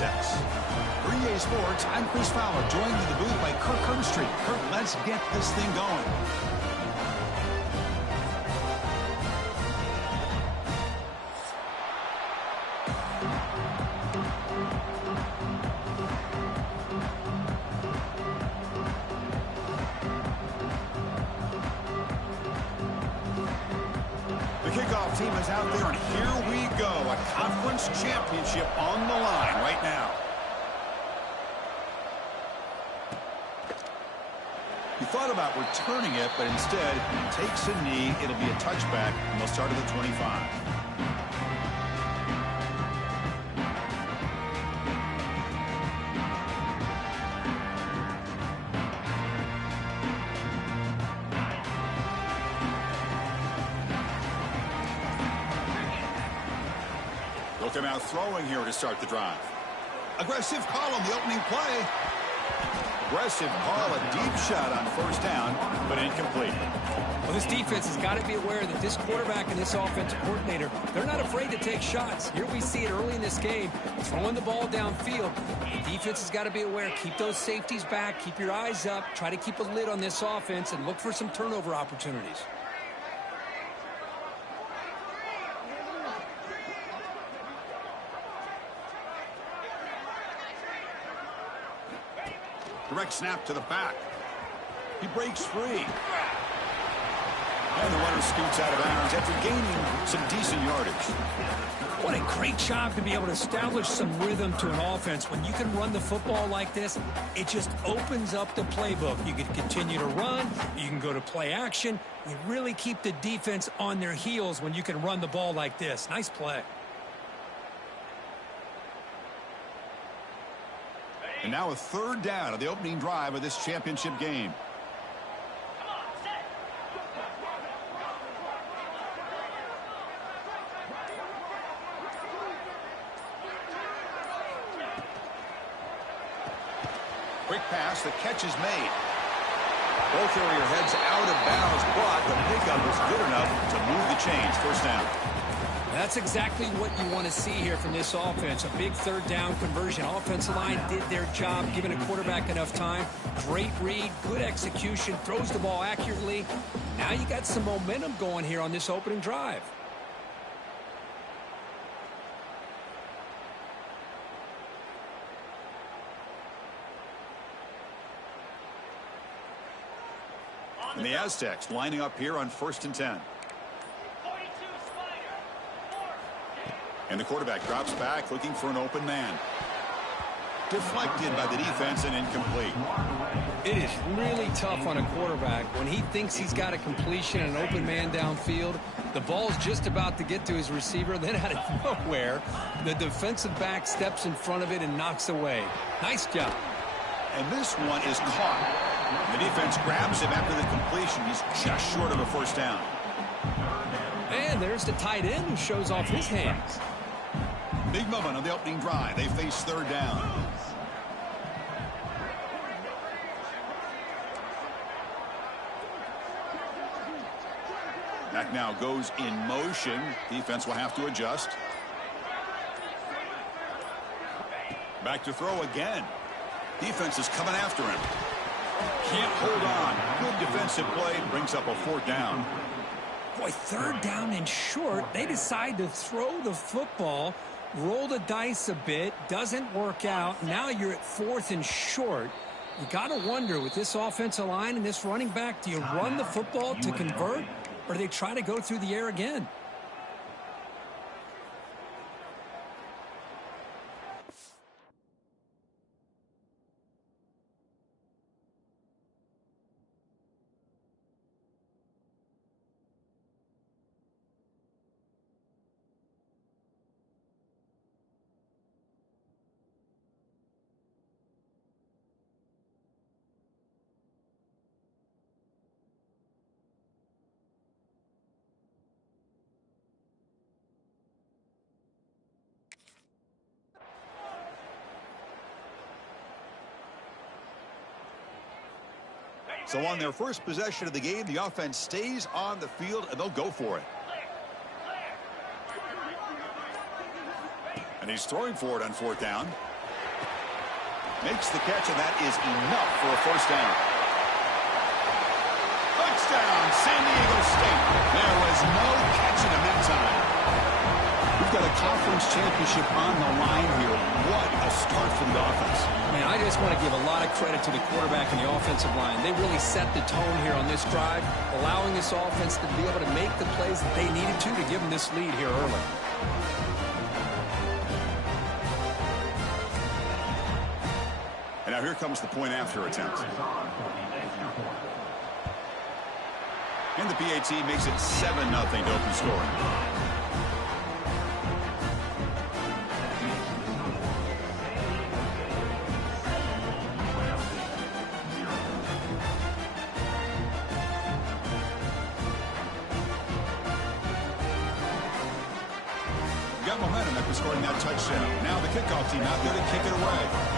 Aztecs. For EA Sports, I'm Chris Fowler, joined in the booth by Kirk Herbstreit. Kirk, let's get this thing going. Team is out there, and here we go. A conference championship on the line right now. He thought about returning it, but instead he takes a knee. It'll be a touchback, and they'll start at the 25. They'll come out throwing here to start the drive. Aggressive call on the opening play. Aggressive call, a deep shot on first down, but incomplete. Well, this defense has got to be aware that this quarterback and this offensive coordinator, they're not afraid to take shots. Here we see it early in this game, throwing the ball downfield. The defense has got to be aware. Keep those safeties back. Keep your eyes up. Try to keep a lid on this offense and look for some turnover opportunities. Direct snap to the back. He breaks free. And the runner scoots out of bounds after gaining some decent yardage. What a great job to be able to establish some rhythm to an offense. When you can run the football like this, it just opens up the playbook. You can continue to run. You can go to play action. You really keep the defense on their heels when you can run the ball like this. Nice play. And now a third down of the opening drive of this championship game. Quick pass, the catch is made. Both area heads out of bounds, but the pickup was good enough to move the chains. First down. That's exactly what you want to see here from this offense. A big third down conversion. Offensive line did their job, giving a quarterback enough time. Great read, good execution, throws the ball accurately. Now you got some momentum going here on this opening drive. And the Aztecs lining up here on 1st and 10. And the quarterback drops back looking for an open man. Deflected by the defense and incomplete. It is really tough on a quarterback when he thinks he's got a completion and an open man downfield. The ball's just about to get to his receiver. Then out of nowhere, the defensive back steps in front of it and knocks away. Nice job. And this one is caught. The defense grabs him after the completion. He's just short of a first down. And there's the tight end who shows off his hands. Big moment on the opening drive. They face third down. Back now goes in motion. Defense will have to adjust. Back to throw again. Defense is coming after him. Can't hold on. Good defensive play. Brings up a fourth down. Boy, third down and short. They decide to throw the football. Roll the dice a bit, doesn't work out. Now you're at 4th and short. You got to wonder with this offensive line and this running back, do you run the football to convert, or do they try to go through the air again? So on their first possession of the game, the offense stays on the field, and they'll go for it. And he's throwing for it on 4th down. Makes the catch, and that is enough for a first down. Touchdown, San Diego State. There was no catching him that time. We've got a conference championship on the line here. What a start for the offense. Man, I just want to give a lot of credit to the quarterback and the offensive line. They really set the tone here on this drive, allowing this offense to be able to make the plays that they needed to give them this lead here early. And now here comes the point after attempt. And the PAT makes it 7-0 to open scoring. Got momentum after scoring that touchdown. Now the kickoff team out there to kick it away.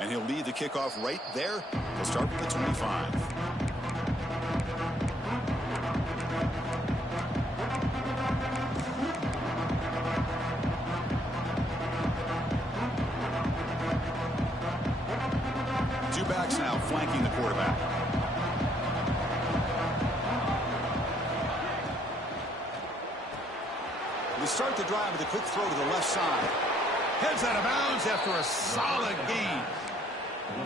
And he'll lead the kickoff right there. He'll start with the 25. Two backs now flanking the quarterback. We start the drive with a quick throw to the left side. Heads out of bounds after a solid gain.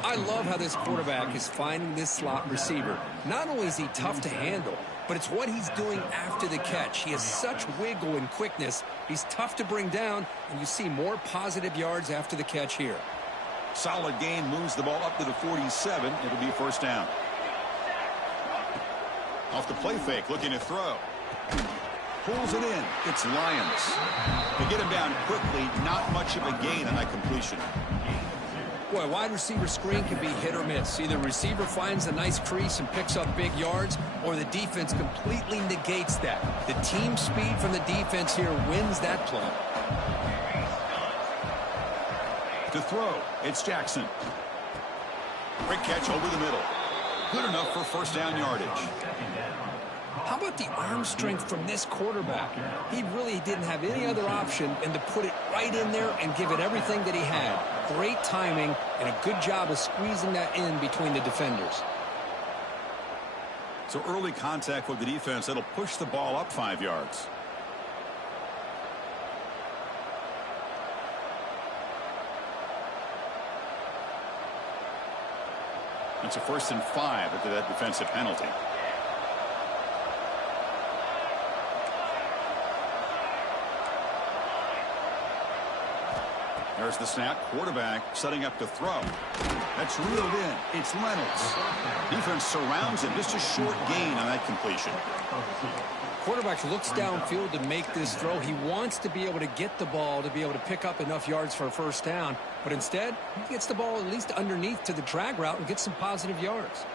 I love how this quarterback is finding this slot receiver. Not only is he tough to handle, but it's what he's doing after the catch. He has such wiggle and quickness. He's tough to bring down, and you see more positive yards after the catch here. Solid gain, moves the ball up to the 47. It'll be first down. Off the play fake, looking to throw. Pulls it in. It's Lyons. They get him down quickly. Not much of a gain on that completion. Boy, wide receiver screen can be hit or miss. Either receiver finds a nice crease and picks up big yards, or the defense completely negates that. The team speed from the defense here wins that play. To throw, it's Jackson. Great catch over the middle. Good enough for first down yardage. How about the arm strength from this quarterback? He really didn't have any other option than to put it right in there and give it everything that he had. Great timing and a good job of squeezing that in between the defenders. So early contact with the defense, that'll push the ball up 5 yards. It's a 1st and 5 after that defensive penalty. There's the snap. Quarterback setting up to throw. That's reeled in. It's Reynolds. Defense surrounds him. Just a short gain on that completion. Quarterback looks downfield to make this throw. He wants to be able to get the ball to be able to pick up enough yards for a first down. But instead, he gets the ball at least underneath to the drag route and gets some positive yards.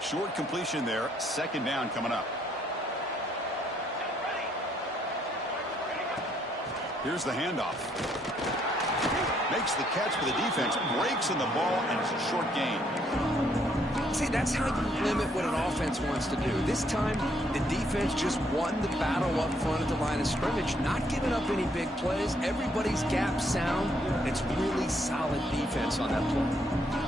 Short completion there. 2nd down coming up. Here's the handoff. Makes the catch for the defense. Breaks in the ball, and it's a short gain. See, that's how you limit what an offense wants to do. This time, the defense just won the battle up front at the line of scrimmage, not giving up any big plays. Everybody's gap sound. It's really solid defense on that play.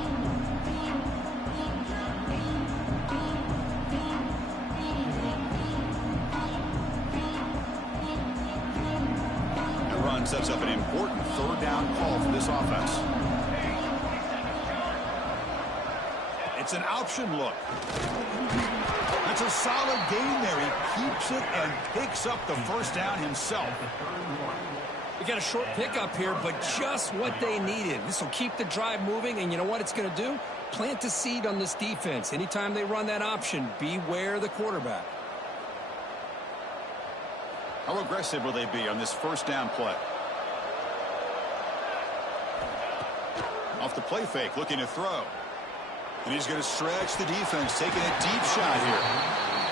Sets up an important 3rd down call for this offense. It's an option look. That's a solid gain there. He keeps it and picks up the first down himself. We got a short pickup here, but just what they needed. This will keep the drive moving, and you know what it's going to do? Plant a seed on this defense. Anytime they run that option, beware the quarterback. How aggressive will they be on this first down play? Off the play fake, looking to throw. And he's going to stretch the defense, taking a deep shot here.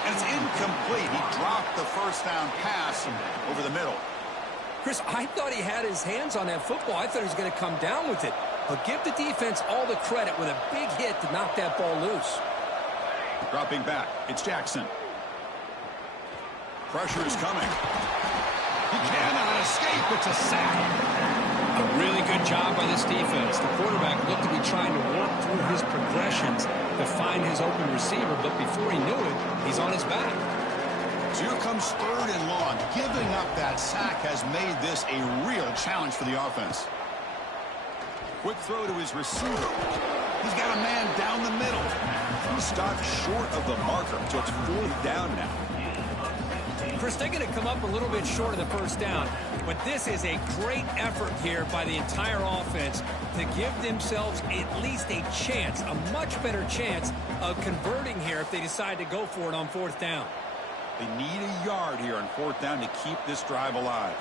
And it's incomplete. He dropped the first down pass over the middle. Chris, I thought he had his hands on that football. I thought he was going to come down with it. But give the defense all the credit with a big hit to knock that ball loose. Dropping back, it's Jackson. Pressure is coming. He cannot escape. It's a sack. A really good job by this defense. The quarterback looked to be trying to work through his progressions to find his open receiver, but before he knew it, he's on his back. So here comes 3rd and long. Giving up that sack has made this a real challenge for the offense. Quick throw to his receiver. He's got a man down the middle. He stopped short of the marker, so it's 4th down now. Chris, they're going to come up a little bit short of the first down, but this is a great effort here by the entire offense to give themselves at least a chance, a much better chance of converting here if they decide to go for it on 4th down. They need a yard here on 4th down to keep this drive alive.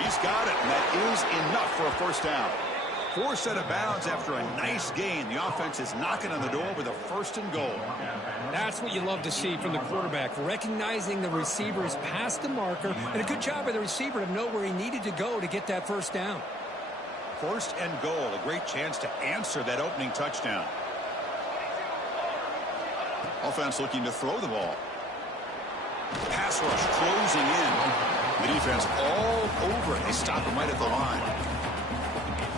He's got it, and that is enough for a 1st down. 4 out of bounds after a nice gain. The offense is knocking on the door with a 1st and goal. That's what you love to see from the quarterback, recognizing the receivers past the marker, and a good job by the receiver to know where he needed to go to get that 1st down. 1st and goal, a great chance to answer that opening touchdown. Offense looking to throw the ball. Pass rush closing in. The defense all over it. They stop him right at the line.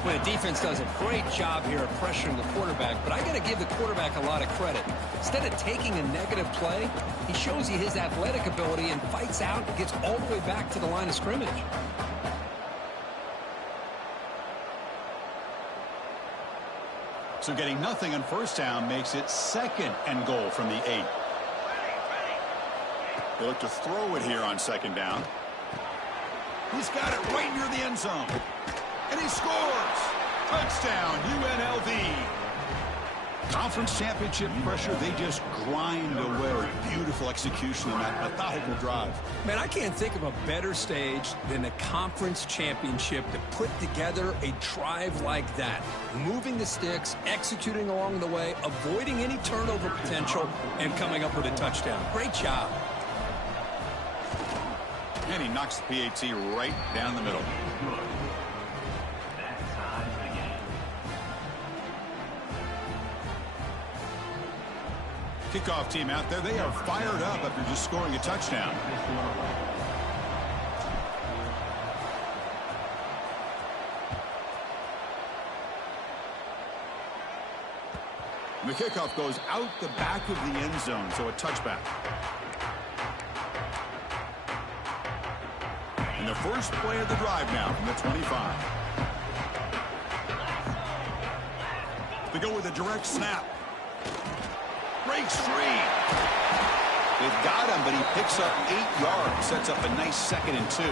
Well, the defense does a great job here of pressuring the quarterback, but I got to give the quarterback a lot of credit. Instead of taking a negative play, he shows you his athletic ability and fights out and gets all the way back to the line of scrimmage. So getting nothing on 1st down makes it 2nd and goal from the 8. They look to throw it here on 2nd down. He's got it right near the end zone. And he scores! Touchdown, UNLV! Conference championship pressure, they just grind away. Beautiful execution on that methodical drive. Man, I can't think of a better stage than the conference championship to put together a drive like that. Moving the sticks, executing along the way, avoiding any turnover potential, and coming up with a touchdown. Great job. And he knocks the PAT right down the middle. Kickoff team out there. They are fired up after just scoring a touchdown. And the kickoff goes out the back of the end zone, so a touchback. And the first play of the drive now from the 25. They go with a direct snap. Breaks free. They've got him, but he picks up 8 yards. Sets up a nice 2nd and 2.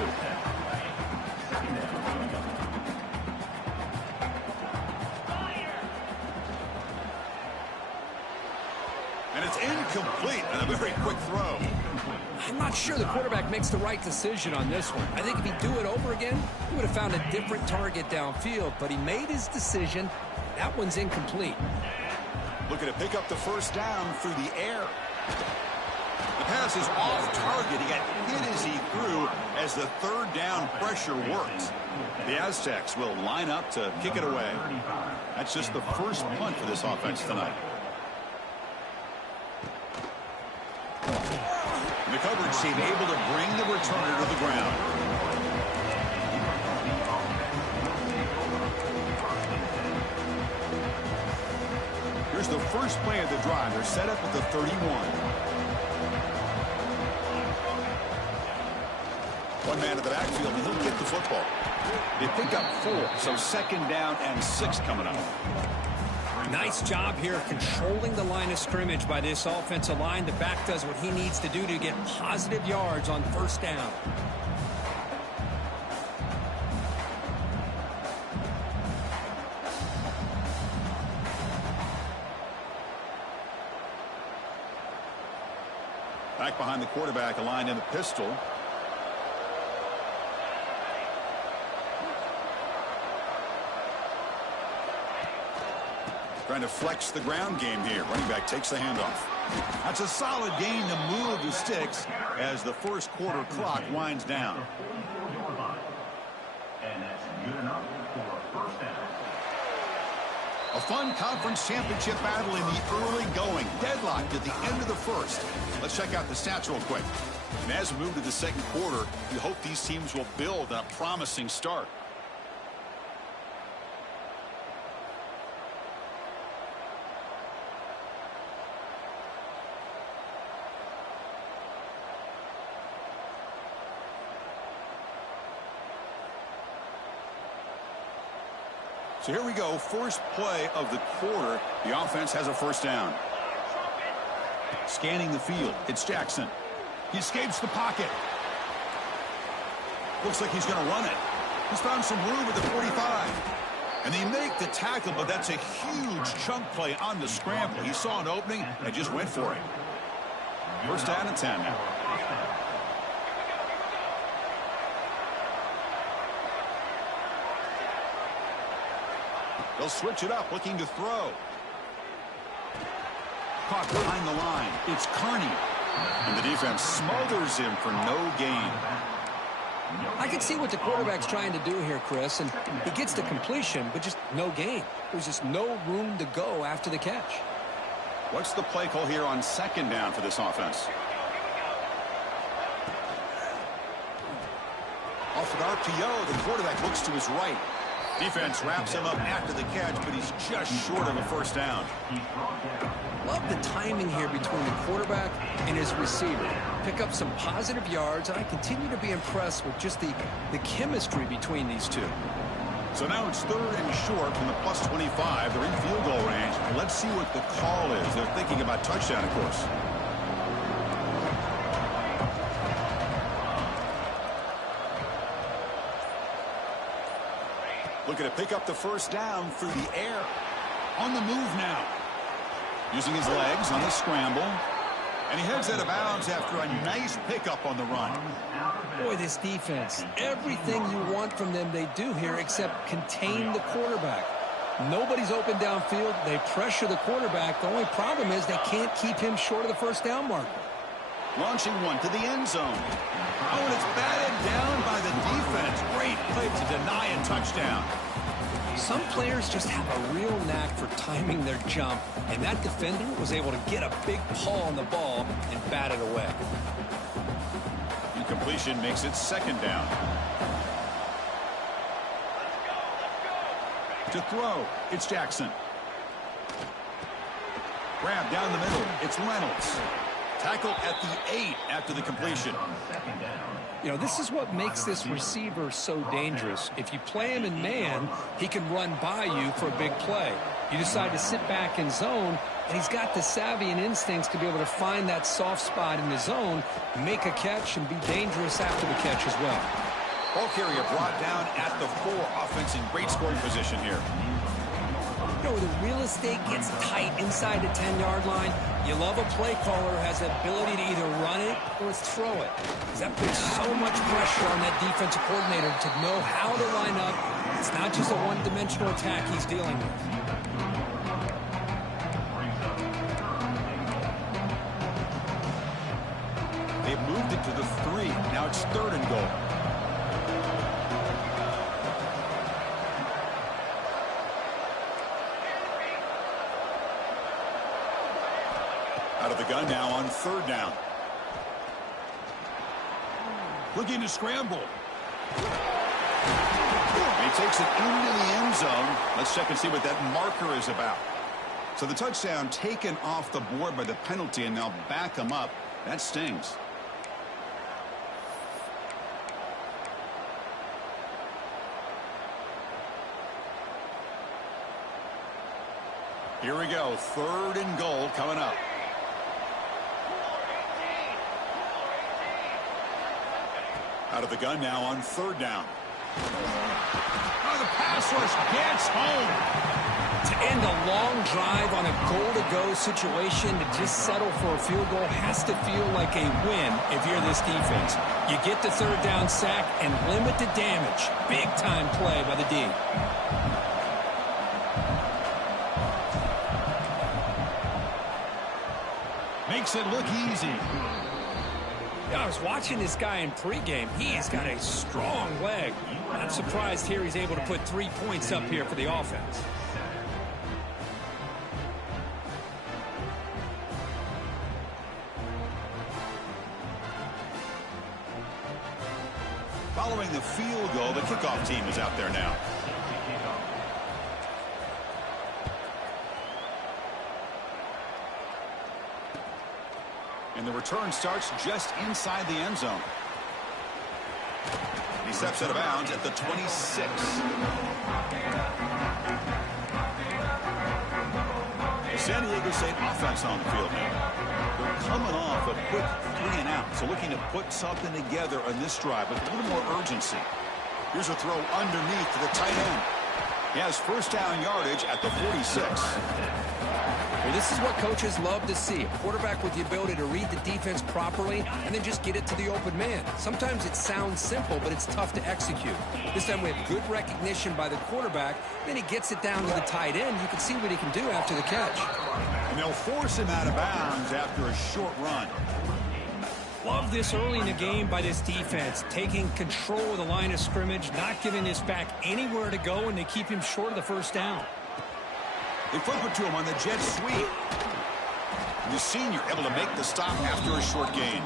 And it's incomplete on a very quick throw. I'm not sure the quarterback makes the right decision on this one. I think if he'd do it over again, he would have found a different target downfield, but he made his decision. That one's incomplete. Looking to pick up the 1st down through the air. The pass is off target. He got hit as he threw as the 3rd down pressure works. The Aztecs will line up to kick it away. That's just the first punt for this offense tonight. The coverage team able to bring the returner to the ground. Here's the first play of the drive. They're set up at the 31. One man in the backfield, and he'll get the football. They pick up 4, so 2nd down and 6 coming up. Nice job here controlling the line of scrimmage by this offensive line. The back does what he needs to do to get positive yards on 1st down. Back behind the quarterback, aligned in the pistol. Trying to flex the ground game here. Running back takes the handoff. That's a solid gain to move the sticks as the first quarter clock winds down. And that's good enough for a first down. A fun conference championship battle in the early going. Deadlocked at the end of the first. Let's check out the stats real quick. And as we move to the second quarter, we hope these teams will build on a promising start. So here we go, first play of the quarter. The offense has a first down. Scanning the field, it's Jackson. He escapes the pocket. Looks like he's going to run it. He's found some room at the 45. And they make the tackle, but that's a huge chunk play on the scramble. He saw an opening and just went for it. First down and 10 now. They'll switch it up, looking to throw. Caught behind the line. It's Carney. And the defense smothers him for no gain. I can see what the quarterback's trying to do here, Chris, and he gets the completion, but just no gain. There's just no room to go after the catch. What's the play call here on second down for this offense? Off an RPO, the quarterback looks to his right. Defense wraps him up after the catch, but he's just short of a first down. Love the timing here between the quarterback and his receiver. Pick up some positive yards, and I continue to be impressed with just the chemistry between these two. So now it's third and short from the plus 25. They're in field goal range. Let's see what the call is. They're thinking about touchdown, of course. Looking to pick up the first down through the air. On the move now. Using his legs on the scramble. And he heads out of bounds after a nice pickup on the run. Boy, this defense, everything you want from them they do here except contain the quarterback. Nobody's open downfield. They pressure the quarterback. The only problem is they can't keep him short of the first down marker. Launching one to the end zone. Oh, and it's batted down by the defense. Great play to deny a touchdown. Some players just have a real knack for timing their jump, and that defender was able to get a big paw on the ball and bat it away. Incompletion makes it second down. To throw, it's Jackson. Grab down the middle, it's Reynolds. Tackle at the 8 after the completion. You know, this is what makes this receiver so dangerous. If you play him in man, he can run by you for a big play. You decide to sit back in zone, and he's got the savvy and instincts to be able to find that soft spot in the zone, make a catch, and be dangerous after the catch as well. Ball carrier brought down at the 4. Offense in great scoring position here. You know, the real estate gets tight inside the 10-yard line. You love a play caller who has the ability to either run it or throw it. Because that puts so much pressure on that defensive coordinator to know how to line up. It's not just a one-dimensional attack he's dealing with. They've moved it to the 3. Now it's third and goal. Out of the gun now on third down. Looking to scramble. He takes it into the end zone. Let's check and see what that marker is about. So the touchdown taken off the board by the penalty, and they'll back him up. That stings. Here we go. Third and goal coming up. Out of the gun now on third down. Oh, the pass rush gets home. To end a long drive on a goal-to-go situation, to just settle for a field goal has to feel like a win if you're this defense. You get the third down sack and limit the damage. Big-time play by the D. Makes it look easy. I was watching this guy in pregame. He's got a strong leg. Not surprised here he's able to put 3 points up here for the offense. Following the field goal, the kickoff team is out there now. And the return starts just inside the end zone. He steps out of bounds at the 26. The San Diego State offense on the field now. They're coming off a quick 3 and out, so looking to put something together on this drive with a little more urgency. Here's a throw underneath to the tight end. He has first down yardage at the 46. Well, this is what coaches love to see. A quarterback with the ability to read the defense properly and then just get it to the open man. Sometimes it sounds simple, but it's tough to execute. This time we have good recognition by the quarterback. Then he gets it down to the tight end. You can see what he can do after the catch. And they'll force him out of bounds after a short run. Love this early in the game by this defense, taking control of the line of scrimmage, not giving this back anywhere to go, and they keep him short of the first down. They flip it to him on the jet sweep. The senior able to make the stop after a short gain.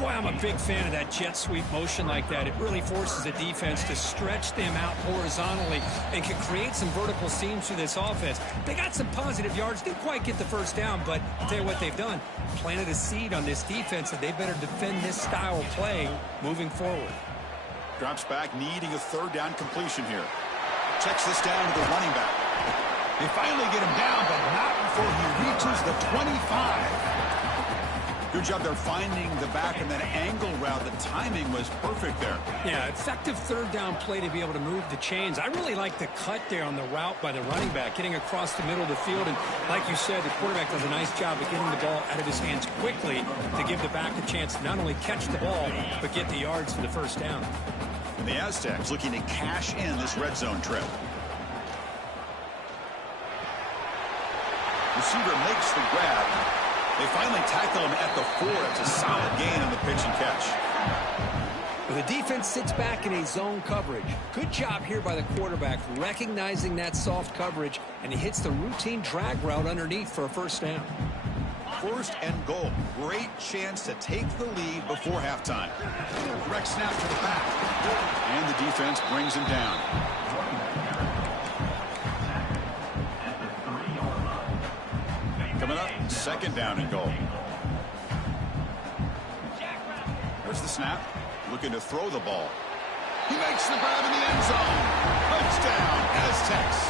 Boy, I'm a big fan of that jet sweep motion like that. It really forces the defense to stretch them out horizontally and can create some vertical seams through this offense. They got some positive yards. Didn't quite get the first down, but I'll tell you what they've done. Planted a seed on this defense that they better defend this style of play moving forward. Drops back, needing a third down completion here. Checks this down to the running back. They finally get him down, but not before he reaches the 25. Good job there finding the back and that angle route. The timing was perfect there. Yeah, effective third down play to be able to move the chains. I really like the cut there on the route by the running back, getting across the middle of the field. And like you said, the quarterback does a nice job of getting the ball out of his hands quickly to give the back a chance to not only catch the ball, but get the yards for the first down. And the Aztecs looking to cash in this red zone trip. Receiver makes the grab. They finally tackle him at the 4. It's a solid gain on the pitch and catch. Well, the defense sits back in a zone coverage. Good job here by the quarterback recognizing that soft coverage, and he hits the routine drag route underneath for a first down. First and goal. Great chance to take the lead before halftime. Direct snap to the back. And the defense brings him down. Coming up, second down and goal. There's the snap. Looking to throw the ball. He makes the grab in the end zone. Touchdown, Aztecs.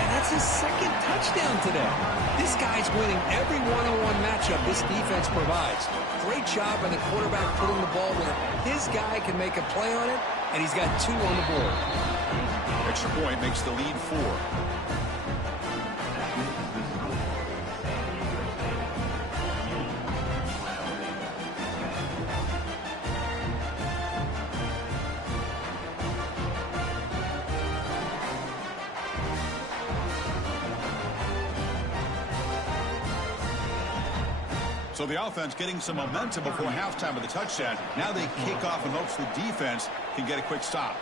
Man, that's his second touchdown today. This guy's winning every one-on-one matchup this defense provides. Great job by the quarterback putting the ball where his guy can make a play on it, and he's got 2 on the board. Extra point makes the lead 4. So the offense getting some momentum before halftime with the touchdown. Now they kick off in hopes the defense can get a quick stop.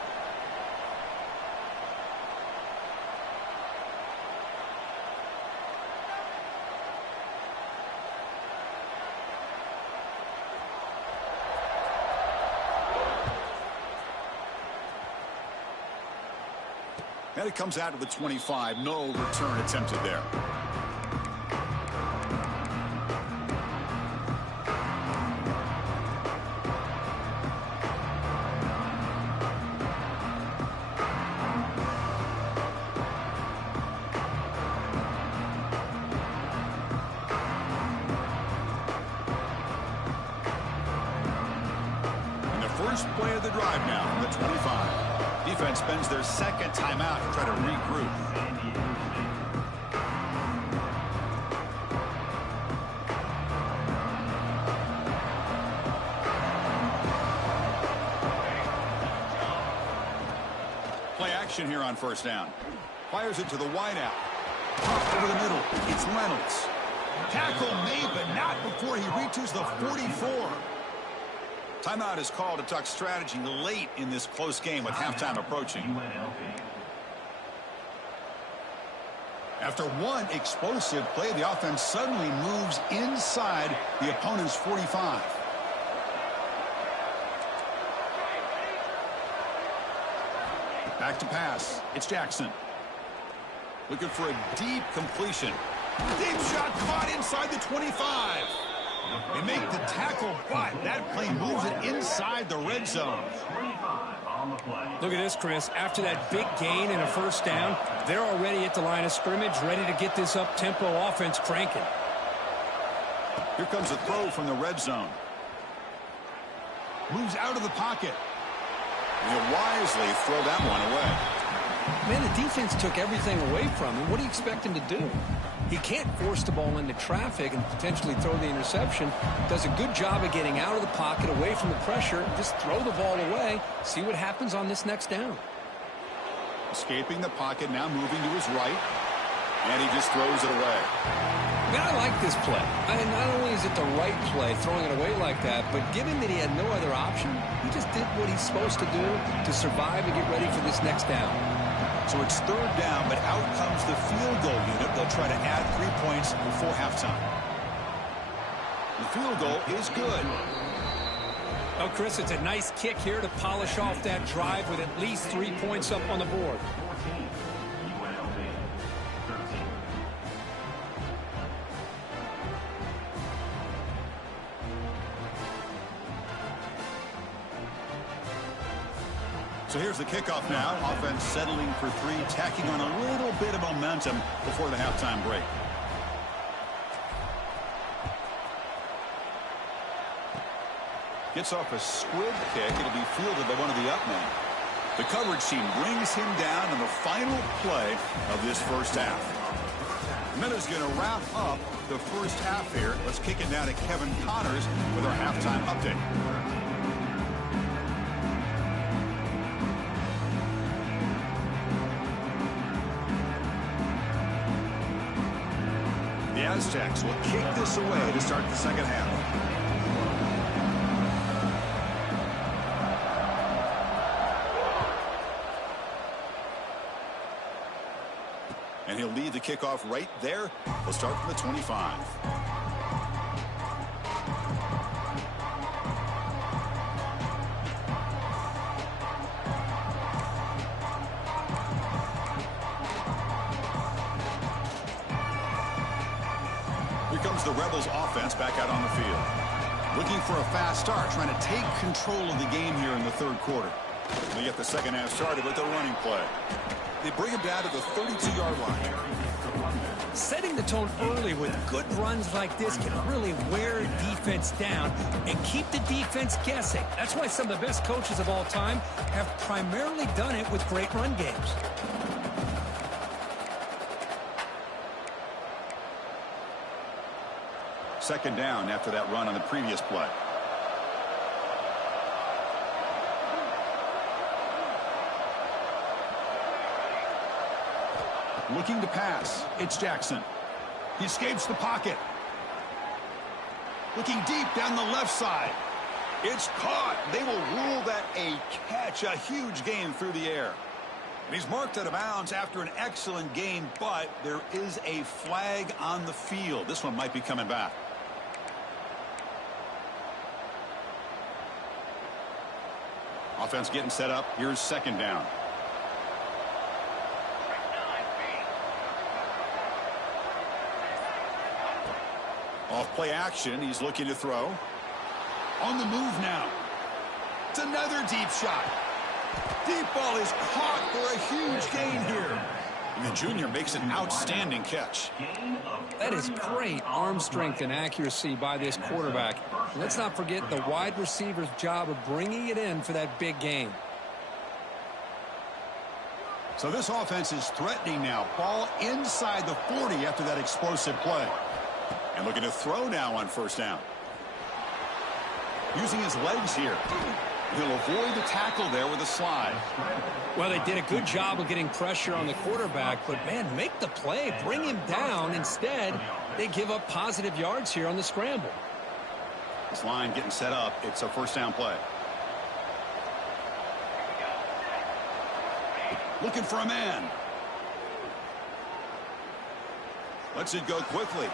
And it comes out to the 25. No return attempted there. First play of the drive now from the 25. Defense spends their second timeout to try to regroup. Play action here on first down. Fires it to the wideout. Off over the middle. It's Reynolds. Tackle made, but not before he reaches the 44. Timeout is called to talk strategy late in this close game with halftime approaching. UNLV. After one explosive play, the offense suddenly moves inside the opponent's 45. Back to pass. It's Jackson. Looking for a deep completion. Deep shot caught inside the 25. They make the tackle, but that play moves it inside the red zone. 25 on the play. Look at this, Chris. After that big gain and a first down, they're already at the line of scrimmage, ready to get this up-tempo offense cranking. Here comes a throw from the red zone. Moves out of the pocket. And he'll wisely throw that one away. Man, the defense took everything away from him. What do you expect him to do? He can't force the ball into traffic and potentially throw the interception. Does a good job of getting out of the pocket, away from the pressure. Just throw the ball away. See what happens on this next down. Escaping the pocket, now moving to his right. And he just throws it away. Man, I like this play. Not only is it the right play, throwing it away like that, but given that he had no other option, he just did what he's supposed to do to survive and get ready for this next down. So it's third down, but out comes the field goal unit. They'll try to add 3 points before halftime. The field goal is good. Oh, Chris, it's a nice kick here to polish off that drive with at least 3 points up on the board. 14. UNLV. 13. So here's the kickoff now. Offense settling for three, tacking on a little bit of momentum before the halftime break. Gets off a squib kick. It'll be fielded by one of the up men. The coverage team brings him down in the final play of this first half. Miller's going to wrap up the first half here. Let's kick it down to Kevin Connors with our halftime update. The Aztecs will kick this away to start the second half. And he'll lead the kickoff right there. We'll start from the 25. Here comes the Rebels offense back out on the field. Looking for a fast start, trying to take control of the game here in the third quarter. They get the second half started with a running play. They bring him down to the 32-yard line. Setting the tone early with good runs like this can really wear defense down and keep the defense guessing. That's why some of the best coaches of all time have primarily done it with great run games. Second down after that run on the previous play. Looking to pass. It's Jackson. He escapes the pocket. Looking deep down the left side. It's caught. They will rule that a catch. A huge gain through the air. And he's marked out of bounds after an excellent game, but there is a flag on the field. This one might be coming back. Offense getting set up. Here's second down. Off play action. He's looking to throw. On the move now. It's another deep shot. Deep ball is caught for a huge gain here. And the junior makes an outstanding catch. That is great arm strength and accuracy by this quarterback. Let's not forget the wide receiver's job of bringing it in for that big gain. So this offense is threatening now. Ball inside the 40 after that explosive play. And looking to throw now on first down. Using his legs here. He'll avoid the tackle there with a slide. Well, they did a good job of getting pressure on the quarterback, but, man, make the play. Bring him down. Instead, They give up positive yards here on the scramble. This line getting set up. It's a first down play. Looking for a man. Lets it go quickly.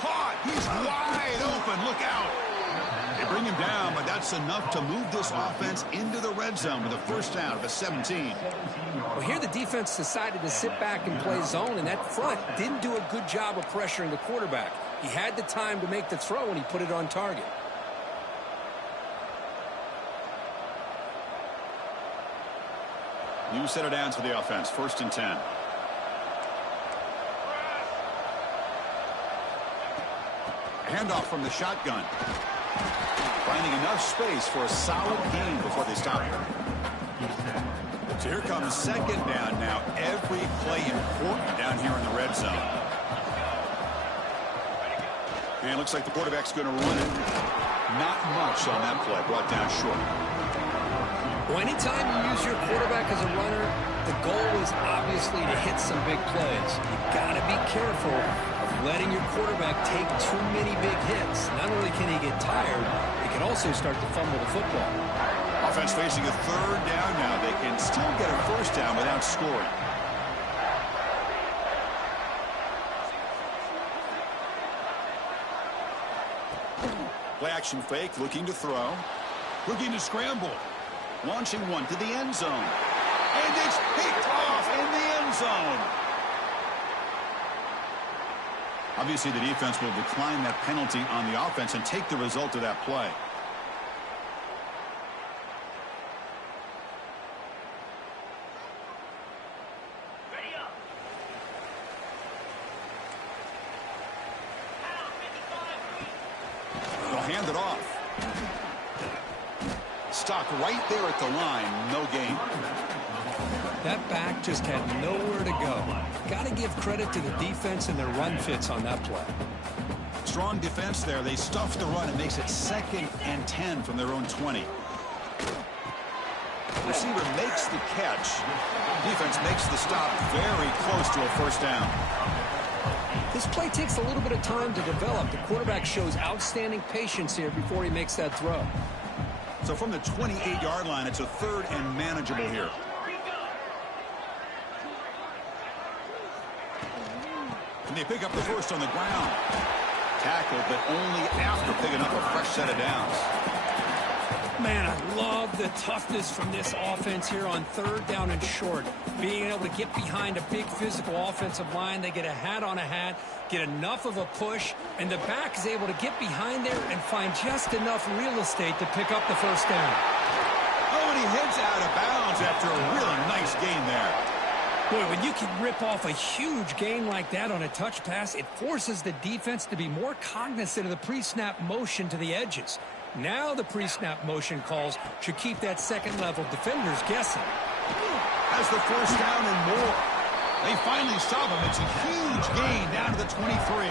Caught. He's wide open. Look out. They bring him down, but that's enough to move this offense into the red zone with a first down at the 17. Well, here the defense decided to sit back and play zone, and that front didn't do a good job of pressuring the quarterback. He had the time to make the throw, and he put it on target. New set of downs for the offense. First and 10. Handoff from the shotgun. Finding enough space for a solid gain before they stop here. So here comes second down now. Every play important down here in the red zone. And it looks like the quarterback's going to run it. Not much on that play. Brought down short. Well, anytime you use your quarterback as a runner, the goal is obviously to hit some big plays. You've got to be careful of letting your quarterback take too many big hits. Not only can he get tired, he can also start to fumble the football. Offense facing a third down now. They can still get a first down without scoring. Play action fake, looking to throw. Looking to scramble. Launching one to the end zone. And it's picked off in the end zone. Obviously, the defense will decline that penalty on the offense and take the result of that play. They'll hand it off. Stopped right there at the line. No gain. That back just had nowhere to go. Got to give credit to the defense and their run fits on that play. Strong defense there. They stuff the run and makes it 2nd and 10 from their own 20. Receiver makes the catch. Defense makes the stop very close to a first down. This play takes a little bit of time to develop. The quarterback shows outstanding patience here before he makes that throw. So from the 28-yard line, it's a third and manageable here. And they pick up the first on the ground. Tackled, but only after picking up a fresh set of downs. Man, I love the toughness from this offense here on third down and short. Being able to get behind a big physical offensive line. They get a hat on a hat, get enough of a push, and the back is able to get behind there and find just enough real estate to pick up the first down. Oh, and he heads out of bounds after a really nice gain there. Boy, when you can rip off a huge gain like that on a touch pass, it forces the defense to be more cognizant of the pre-snap motion to the edges. Now the pre-snap motion calls should keep that second-level defenders guessing. Has the first down and more. They finally stop him. It's a huge gain down to the 23.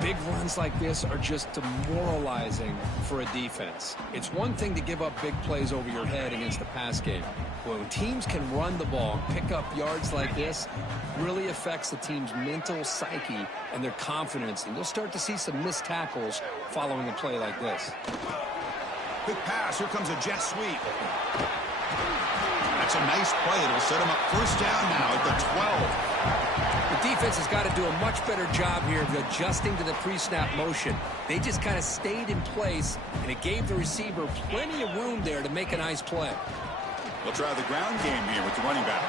Big runs like this are just demoralizing for a defense. It's one thing to give up big plays over your head against the pass game. When teams can run the ball and pick up yards like this, really affects the team's mental psyche and their confidence. And you'll start to see some missed tackles following a play like this. Quick pass. Here comes a jet sweep. That's a nice play. It'll set him up first down now at the 12. The defense has got to do a much better job here of adjusting to the pre-snap motion. They just kind of stayed in place, and it gave the receiver plenty of room there to make a nice play. They'll try the ground game here with the running back.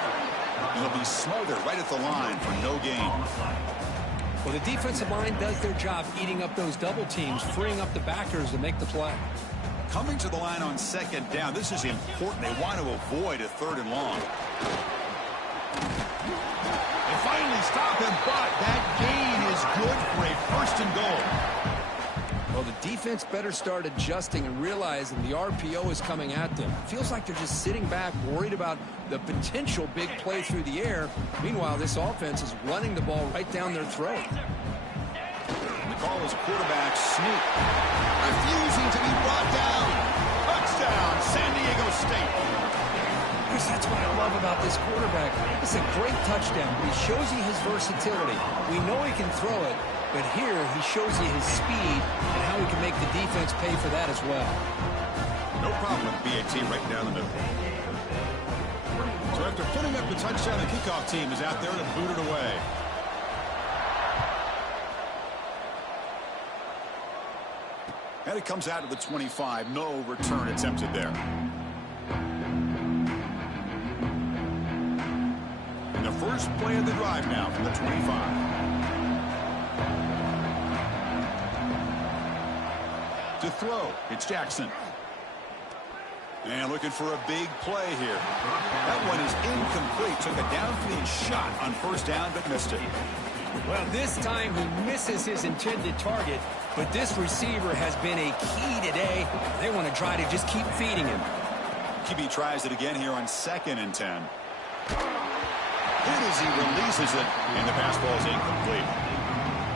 And they'll be smothered right at the line for no gain. Well, the defensive line does their job eating up those double teams, freeing up the backers to make the play. Coming to the line on second down, this is important. They want to avoid a third and long. They finally stop him, but that gain is good for a first and goal. Well, the defense better start adjusting and realizing the RPO is coming at them. Feels like they're just sitting back, worried about the potential big play through the air. Meanwhile, this offense is running the ball right down their throat. The call is a quarterback sneak. Refusing to be brought down. Touchdown, San Diego State. Chris, that's what I love about this quarterback. It's a great touchdown, but he shows you his versatility. We know he can throw it, but here he shows you his speed and how he can make the defense pay for that as well. No problem with BAT right down the middle. So after putting up the touchdown, the kickoff team is out there to boot it away. And it comes out of the 25. No return attempted there. And the first play of the drive now from the 25. To throw, it's Jackson. And looking for a big play here. That one is incomplete. Took a downfield shot on first down, but missed it. Well, this time he misses his intended target, but this receiver has been a key today. They want to try to just keep feeding him. QB tries it again here on 2nd and 10. Hit as he releases it, and the pass ball is incomplete.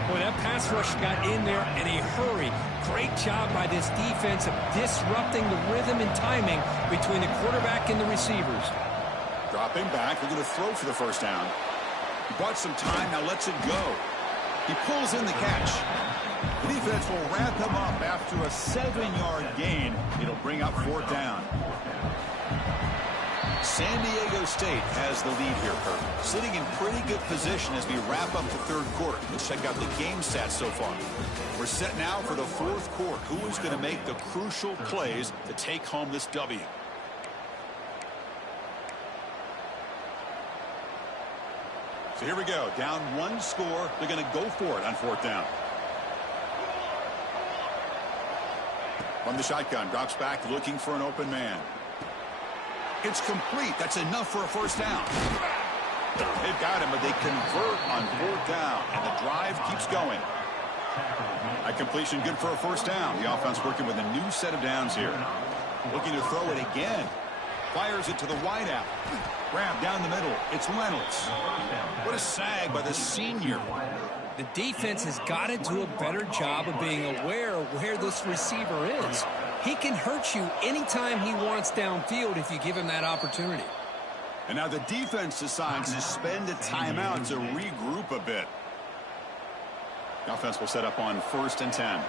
Boy, that pass rush got in there in a hurry. Great job by this defense of disrupting the rhythm and timing between the quarterback and the receivers. Dropping back, they're going to throw for the first down. He bought some time, now lets it go. He pulls in the catch. The defense will wrap him up after a 7-yard gain. It'll bring up 4th down. San Diego State has the lead here, Kirk. Sitting in pretty good position as we wrap up the 3rd quarter. Let's check out the game stats so far. We're set now for the 4th quarter. Who is going to make the crucial plays to take home this W? So here we go. Down 1 score. They're going to go for it on 4th down. From the shotgun, drops back looking for an open man. It's complete. That's enough for a first down. They've got him, but they convert on 4th down, and the drive keeps going. That completion good for a first down. The offense working with a new set of downs here. Looking to throw it again. Fires it to the wideout. Grab down the middle. It's Reynolds. What a sag by the senior. The defense has got to do a better job of being aware of where this receiver is. He can hurt you anytime he wants downfield if you give him that opportunity. And now the defense decides to spend a timeout to regroup a bit. The offense will set up on 1st and 10.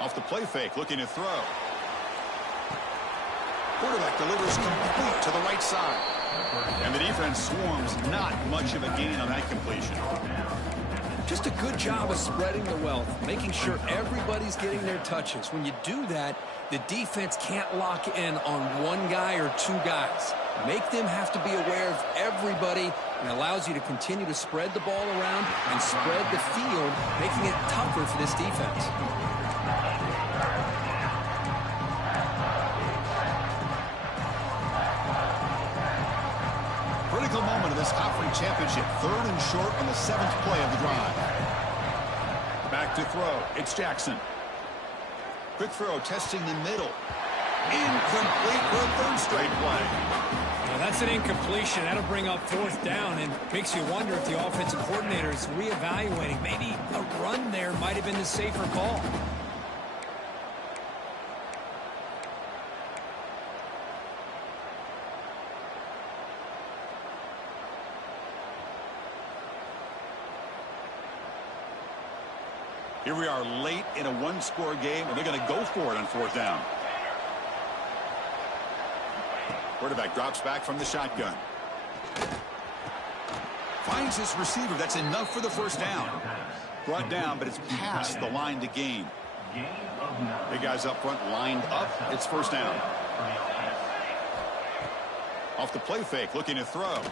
Off the play fake, looking to throw. Quarterback delivers complete to the right side. And the defense swarms, not much of a gain on that completion. Just a good job of spreading the wealth, making sure everybody's getting their touches. When you do that, the defense can't lock in on 1 guy or 2 guys. Make them have to be aware of everybody, and allows you to continue to spread the ball around and spread the field, making it tougher for this defense. Critical moment of this conference championship. 3rd and short on the 7th play of the drive. Back to throw. It's Jackson. Quick throw, testing the middle. Incomplete for a 3rd straight play. Now that's an incompletion. That'll bring up 4th down and makes you wonder if the offensive coordinator is reevaluating. Maybe a run there might have been the safer call. Here we are late in a 1-score game, and they're going to go for it on 4th down. Quarterback drops back from the shotgun. Finds his receiver. That's enough for the first down. Brought down, but it's past the line to gain. Big guys up front lined up. It's 1st down. Off the play fake, looking to throw.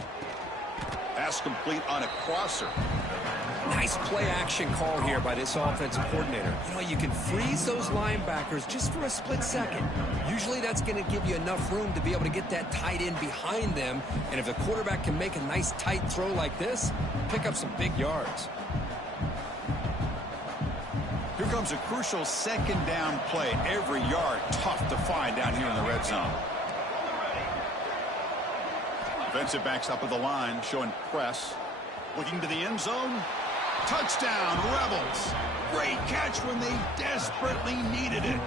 Pass complete on a crosser. Nice play action call here by this offensive coordinator. You know, you can freeze those linebackers just for a split second. Usually that's going to give you enough room to be able to get that tight end behind them. And if the quarterback can make a nice tight throw like this, pick up some big yards. Here comes a crucial 2nd down play. Every yard tough to find down here in the red zone. Defensive backs up at the line, showing press. Looking to the end zone. Touchdown, Rebels. Great catch when they desperately needed it.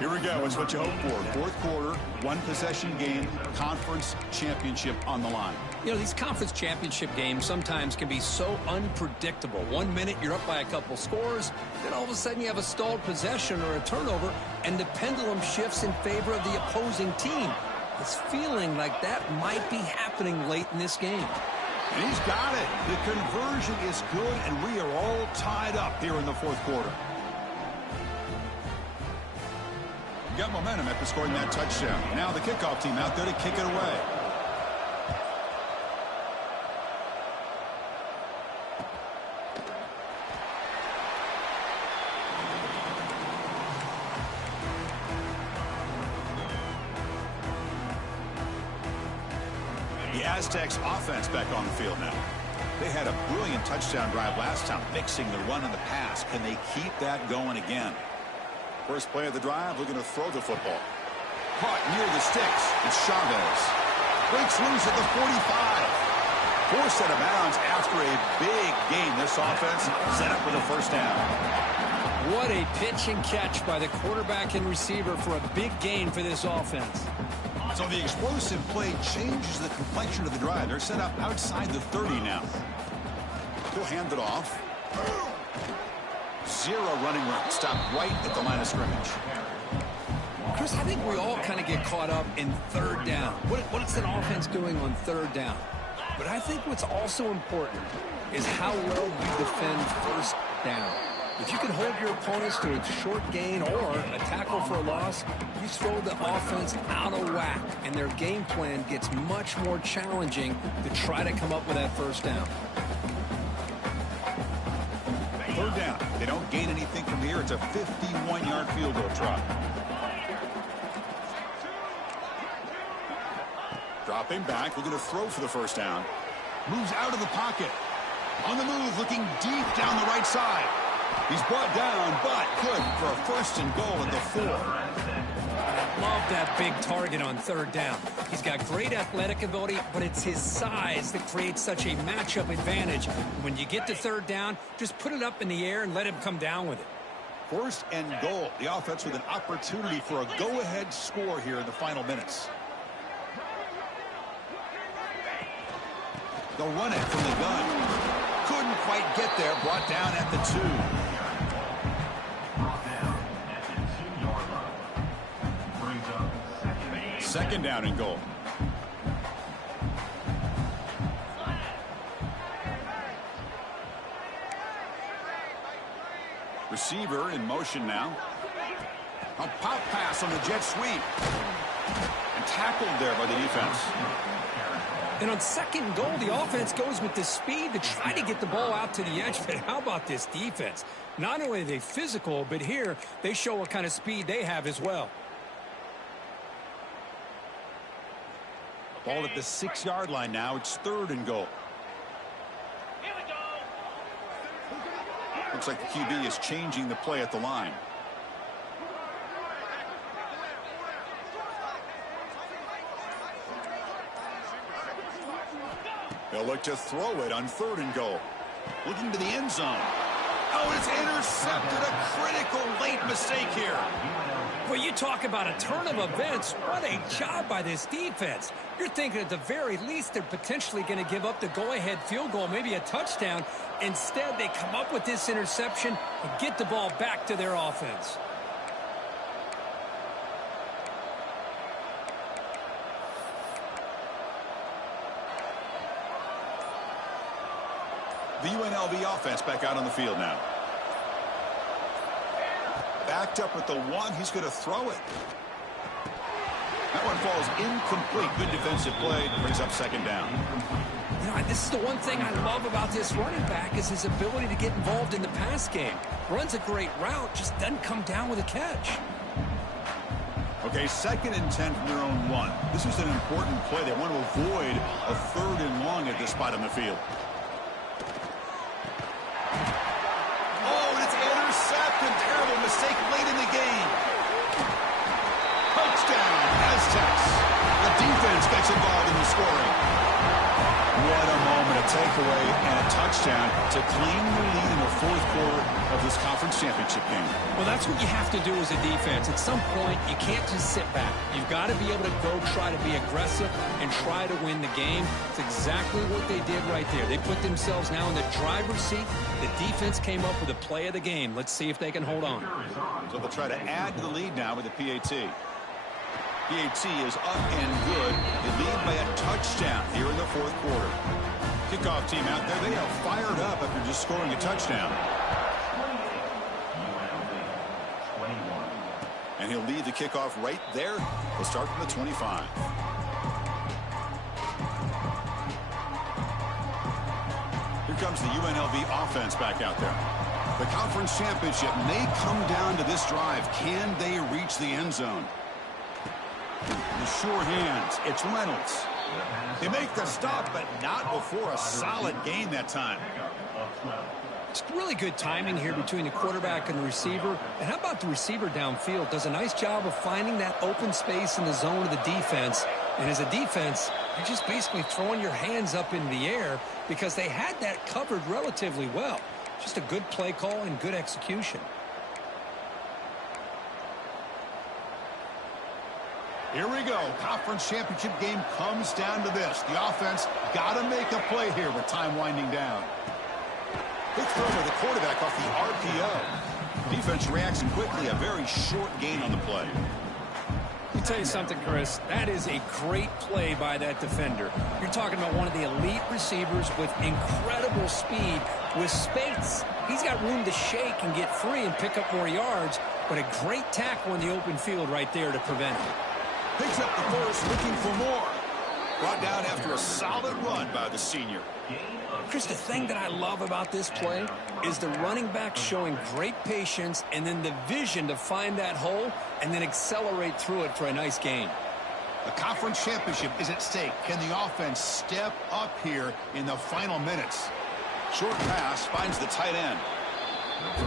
Here we go. It's what you hope for. Fourth quarter, one-possession game, conference championship on the line. You know, these conference championship games sometimes can be so unpredictable. 1 minute you're up by a couple scores, then all of a sudden you have a stalled possession or a turnover, and the pendulum shifts in favor of the opposing team. It's feeling like that might be happening late in this game. And he's got it. The conversion is good, and we are all tied up here in the fourth quarter. Got momentum after scoring that touchdown. Now the kickoff team out there to kick it away. The Aztecs offense back on the field now. They had a brilliant touchdown drive last time, mixing the run and the pass. Can they keep that going again? First play of the drive, looking to throw the football. Caught near the sticks. It's Chavez. Breaks loose at the 45. Forced out of bounds after a big gain. This offense set up with a first down. What a pitch and catch by the quarterback and receiver for a big gain for this offense. So the explosive play changes the complexion of the drive. They're set up outside the 30 now. He'll hand it off. Zero running room. Stopped right at the line of scrimmage. Chris, I think we all kind of get caught up in third down. What's an offense doing on third down? But I think what's also important is how well you defend first down. If you can hold your opponents to a short gain or a tackle for a loss, you throw the offense out of whack, and their game plan gets much more challenging to try to come up with that first down. Third down. They don't gain anything from here. It's a 51-yard field goal try. Dropping back, looking to throw for the first down. Moves out of the pocket. On the move, looking deep down the right side. He's brought down, but good for a first and goal at the 4. Love that big target on third down. He's got great athletic ability, but it's his size that creates such a matchup advantage. When you get to third down, just put it up in the air and let him come down with it. First and goal. The offense with an opportunity for a go-ahead score here in the final minutes. They'll run it from the gun. Couldn't quite get there. Brought down at the 2. Brought down at the 2-yard line. Brings up Second down and goal. Receiver in motion now. A pop pass on the jet sweep. And tackled there by the defense. And on second and goal, the offense goes with the speed to try to get the ball out to the edge. But how about this defense? Not only are they physical, but here they show what kind of speed they have as well. Ball at the 6-yard line now. It's third and goal. Looks like the QB is changing the play at the line. They'll look to throw it on third and goal. Looking to the end zone. Oh, it's intercepted. A critical late mistake here. Well, you talk about a turn of events. What a job by this defense. You're thinking at the very least they're potentially going to give up the go-ahead field goal, maybe a touchdown. Instead, they come up with this interception and get the ball back to their offense. The UNLV offense back out on the field now. Backed up at the 1. He's going to throw it. That one falls incomplete. Good defensive play. Brings up second down. You know, this is the one thing I love about this running back is his ability to get involved in the pass game. Runs a great route, just doesn't come down with a catch. Okay, second and 10 from their own 1. This is an important play. They want to avoid a third and long at this spot on the field. Terrible mistake late in the game. Touchdown, Aztecs. The defense gets involved in the scoring. What a moment a takeaway and a touchdown to claim the lead in the fourth quarter of this conference championship game. Well, that's what you have to do as a defense. At some point, you can't just sit back. You've got to be able to go try to be aggressive and try to win the game. It's exactly what they did right there. They put themselves now in the driver's seat. The defense came up with a play of the game. Let's see if they can hold on. So they'll try to add to the lead now with the PAT. PAT is up and good. They lead by a touchdown here in the fourth quarter. Kickoff team out there, they are fired up after just scoring a touchdown. And he'll lead the kickoff right there. We'll start from the 25. Here comes the UNLV offense back out there. The conference championship may come down to this drive. Can they reach the end zone? The sure hands. It's Reynolds. They make the stop, but not before a solid gain that time. It's really good timing here between the quarterback and the receiver. And how about the receiver downfield? Does a nice job of finding that open space in the zone of the defense. And as a defense, you're just basically throwing your hands up in the air because they had that covered relatively well. Just a good play call and good execution. Here we go. Conference championship game comes down to this. The offense got to make a play here with time winding down. Quick throw to the quarterback off the RPO. Defense reacts quickly. A very short gain on the play. Let me tell you something, Chris. That is a great play by that defender. You're talking about one of the elite receivers with incredible speed, with space. He's got room to shake and get free and pick up more yards, but a great tackle in the open field right there to prevent it. Picks up the first, looking for more. Brought down after a solid run by the senior. Chris, the thing that I love about this play is the running back showing great patience and then the vision to find that hole and then accelerate through it for a nice gain. The conference championship is at stake. Can the offense step up here in the final minutes? Short pass finds the tight end.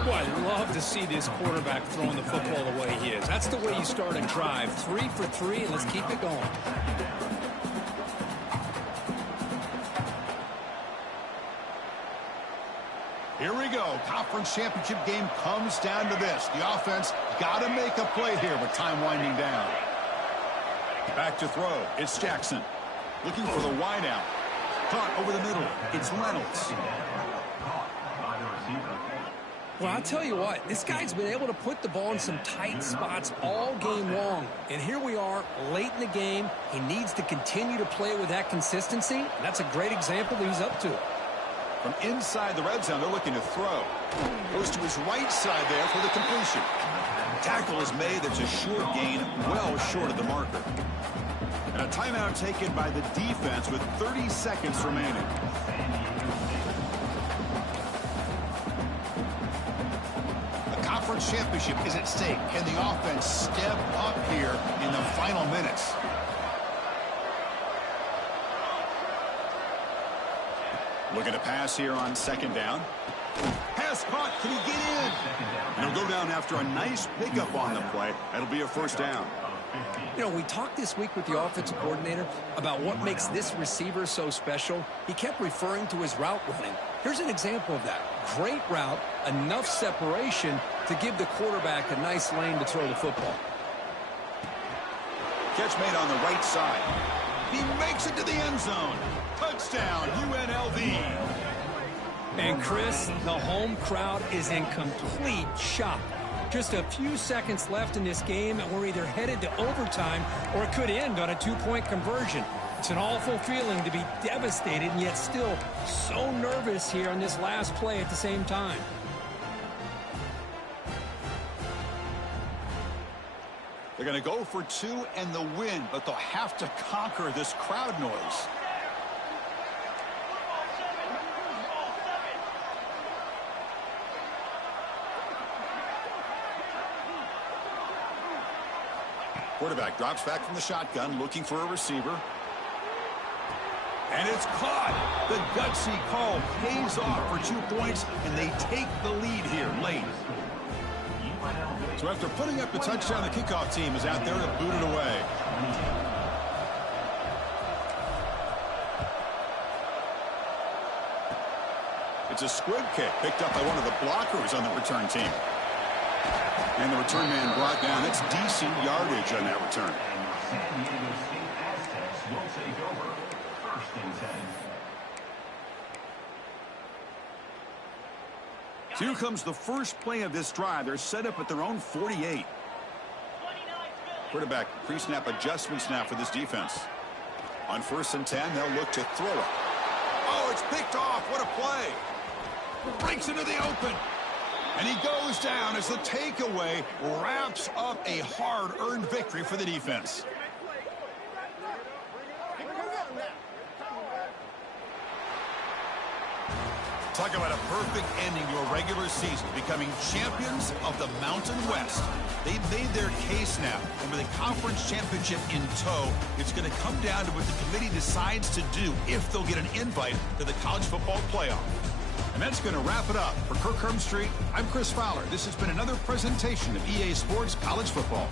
Boy, I love to see this quarterback throwing the football the way he is. That's the way you start a drive. 3 for 3, and let's keep it going. Here we go. Conference championship game comes down to this. The offense got to make a play here with time winding down. Back to throw. It's Jackson. Looking for the wide out. Caught over the middle. It's Reynolds. Well, I'll tell you what, this guy's been able to put the ball in some tight spots all game long. And here we are, late in the game. He needs to continue to play with that consistency. And that's a great example that he's up to. From inside the red zone, they're looking to throw. Goes to his right side there for the completion. Tackle is made. That's a short gain, well short of the marker. And a timeout taken by the defense with 30 seconds remaining. Conference championship is at stake. Can the offense step up here in the final minutes? Looking to pass here on second down. Pass caught. Can he get in? And he'll go down after a nice pickup on the play. That'll be a first down. You know, we talked this week with the offensive coordinator about what makes this receiver so special. He kept referring to his route running. Here's an example of that. Great route, enough separation to give the quarterback a nice lane to throw the football. Catch made on the right side. He makes it to the end zone. Touchdown, UNLV. And Chris, the home crowd is in complete shock. Just a few seconds left in this game, and we're either headed to overtime or it could end on a two-point conversion. It's an awful feeling to be devastated and yet still so nervous here on this last play at the same time. They're going to go for two and the win, but they'll have to conquer this crowd noise. Quarterback drops back from the shotgun, looking for a receiver. And it's caught. The gutsy call pays off for 2 points, and they take the lead here late. So after putting up the touchdown, the kickoff team is out there to boot it away. It's a squib kick picked up by one of the blockers on the return team. And the return man brought down. That's decent yardage on that return. San Diego State Aztecs will take over. 1st and 10. So here comes the first play of this drive. They're set up at their own 48. Quarterback pre-snap adjustments now for this defense. On 1st and 10, they'll look to throw it. Oh, it's picked off. What a play. Breaks into the open. And he goes down as the takeaway wraps up a hard-earned victory for the defense. Talk about a perfect ending to a regular season, becoming champions of the Mountain West. They've made their case now, and with a conference championship in tow, it's going to come down to what the committee decides to do if they'll get an invite to the college football playoff. And that's going to wrap it up. For Kirk Street, I'm Chris Fowler. This has been another presentation of EA Sports College Football.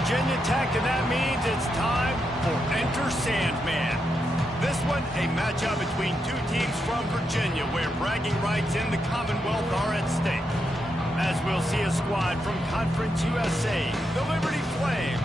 Virginia Tech, and that means it's time for Enter Sandman. This one, a matchup between two teams from Virginia where bragging rights in the Commonwealth are at stake. As we'll see a squad from Conference USA, the Liberty Flames.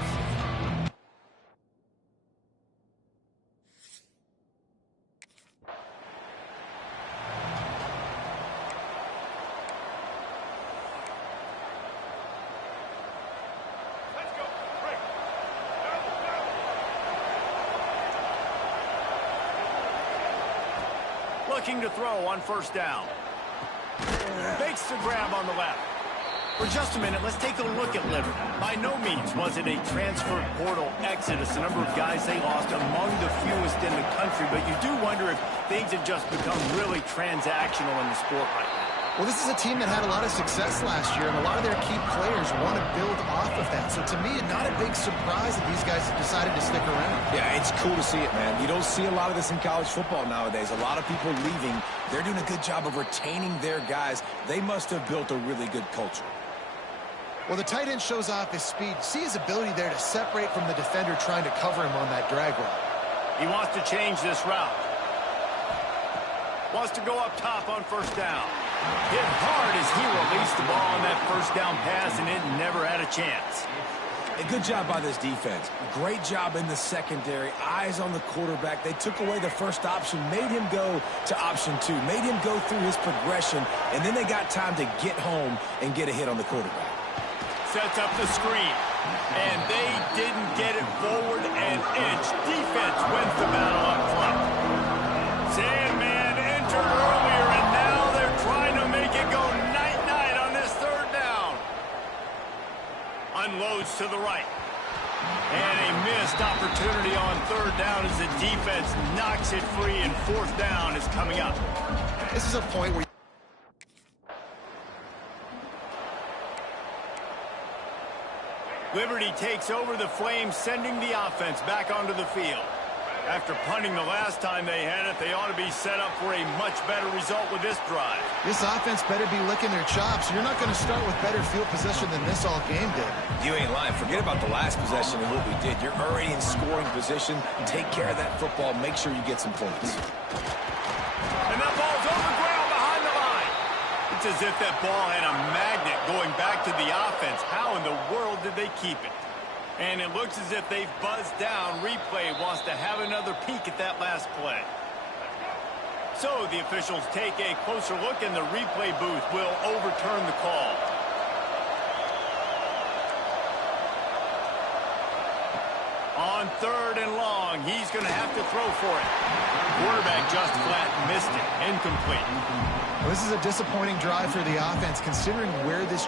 Looking to throw on first down. Fakes the grab on the left. For just a minute, let's take a look at Liberty. By no means was it a transfer portal exodus. The number of guys they lost among the fewest in the country, but you do wonder if things have just become really transactional in the sport right now. Well, this is a team that had a lot of success last year, and a lot of their key players want to build off of that. So to me, not a big surprise that these guys have decided to stick around. Yeah, it's cool to see it, man. You don't see a lot of this in college football nowadays. A lot of people leaving. They're doing a good job of retaining their guys. They must have built a really good culture. Well, the tight end shows off his speed. See his ability there to separate from the defender trying to cover him on that drag route. He wants to change this route. Wants to go up top on first down. Hit hard as he released the ball on that first down pass, and it never had a chance. A good job by this defense. Great job in the secondary. Eyes on the quarterback. They took away the first option, made him go to option 2, made him go through his progression, and then they got time to get home and get a hit on the quarterback. Sets up the screen, and they didn't get it forward an inch. Defense wins the battle up front. Sandman entered earlier, and now they're trying to make it go night-night on this third down. Unloads to the right. And a missed opportunity on third down as the defense knocks it free, and fourth down is coming up. This is a point where Liberty takes over the Flames, sending the offense back onto the field. After punting the last time they had it, they ought to be set up for a much better result with this drive. this offense better be licking their chops. You're not going to start with better field position than this all game did. You ain't lying. Forget about the last possession and what we did. You're already in scoring position. Take care of that football. Make sure you get some points. And that ball's on the ground behind the line. It's as if that ball had a magnet going back to the offense. How in the world did they keep it? And it looks as if they've buzzed down. Replay wants to have another peek at that last play. So the officials take a closer look, and the replay booth will overturn the call. On third and long, he's going to have to throw for it. Quarterback just flat missed it. Incomplete. Well, this is a disappointing drive for the offense, considering where this...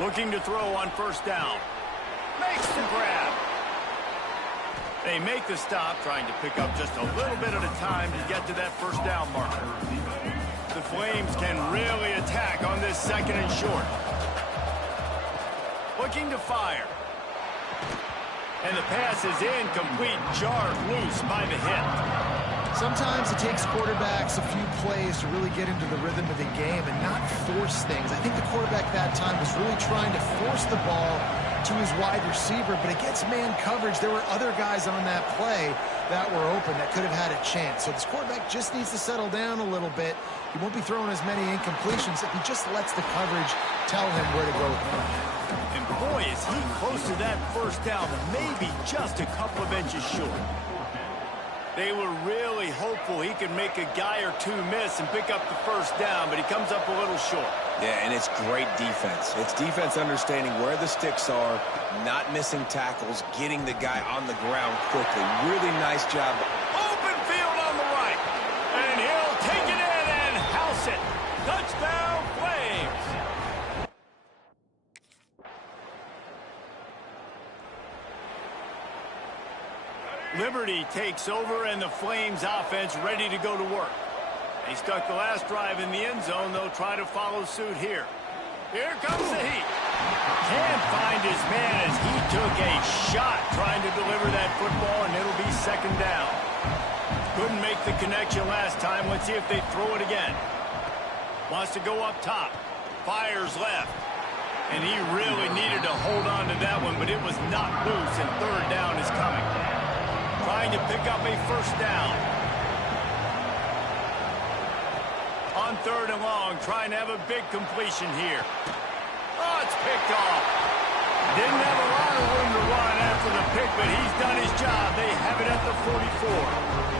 Looking to throw on first down. Makes the grab. They make the stop, trying to pick up just a little bit at a time to get to that first down marker. The Flames can really attack on this second and short. Looking to fire. And the pass is incomplete, jarred loose by the hit. Sometimes it takes quarterbacks a few plays to really get into the rhythm of the game and not force things. I think the quarterback that time was really trying to force the ball to his wide receiver, but against man coverage, there were other guys on that play that were open that could have had a chance. So this quarterback just needs to settle down a little bit. He won't be throwing as many incompletions if he just lets the coverage tell him where to go. And boy, is he close to that first down, maybe just a couple of inches short. They were really hopeful he could make a guy or two miss and pick up the first down, but he comes up a little short. Yeah, and it's great defense. It's defense understanding where the sticks are, not missing tackles, getting the guy on the ground quickly. Really nice job. Open field on the right, and he'll take it in and house it. Touchdown, Flames. Liberty takes over, and the Flames offense ready to go to work. They stuck the last drive in the end zone. They'll try to follow suit here. Here comes the heat. Can't find his man as he took a shot trying to deliver that football, and it'll be second down. Couldn't make the connection last time. Let's see if they throw it again. Wants to go up top. Fires left. And he really needed to hold on to that one, but it was knocked loose, and third down is coming. Trying to pick up a first down. On third and long, trying to have a big completion here. Oh, it's picked off. Didn't have a lot of room to run after the pick, but he's done his job. They have it at the 44.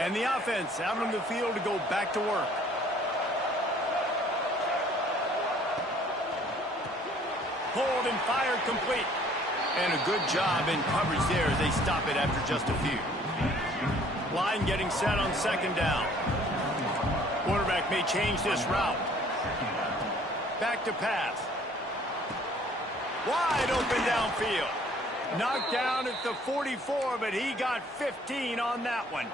And the offense out on the field to go back to work. Hold and fire complete. And a good job in coverage there as they stop it after just a few. Line getting set on second down. Quarterback may change this route. Back to pass. Wide open downfield. Knocked down at the 44, but he got 15 on that one.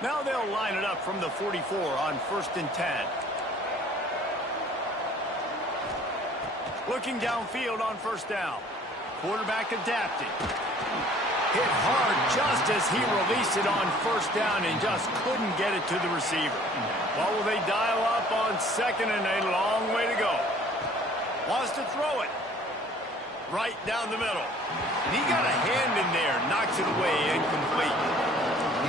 Now they'll line it up from the 44 on 1st and 10. Looking downfield on first down. Quarterback adapting. Hit hard just as he released it on first down and just couldn't get it to the receiver. What will they dial up on second and a long way to go? Wants to throw it. Right down the middle. And he got a hand in there, knocks it away, incomplete.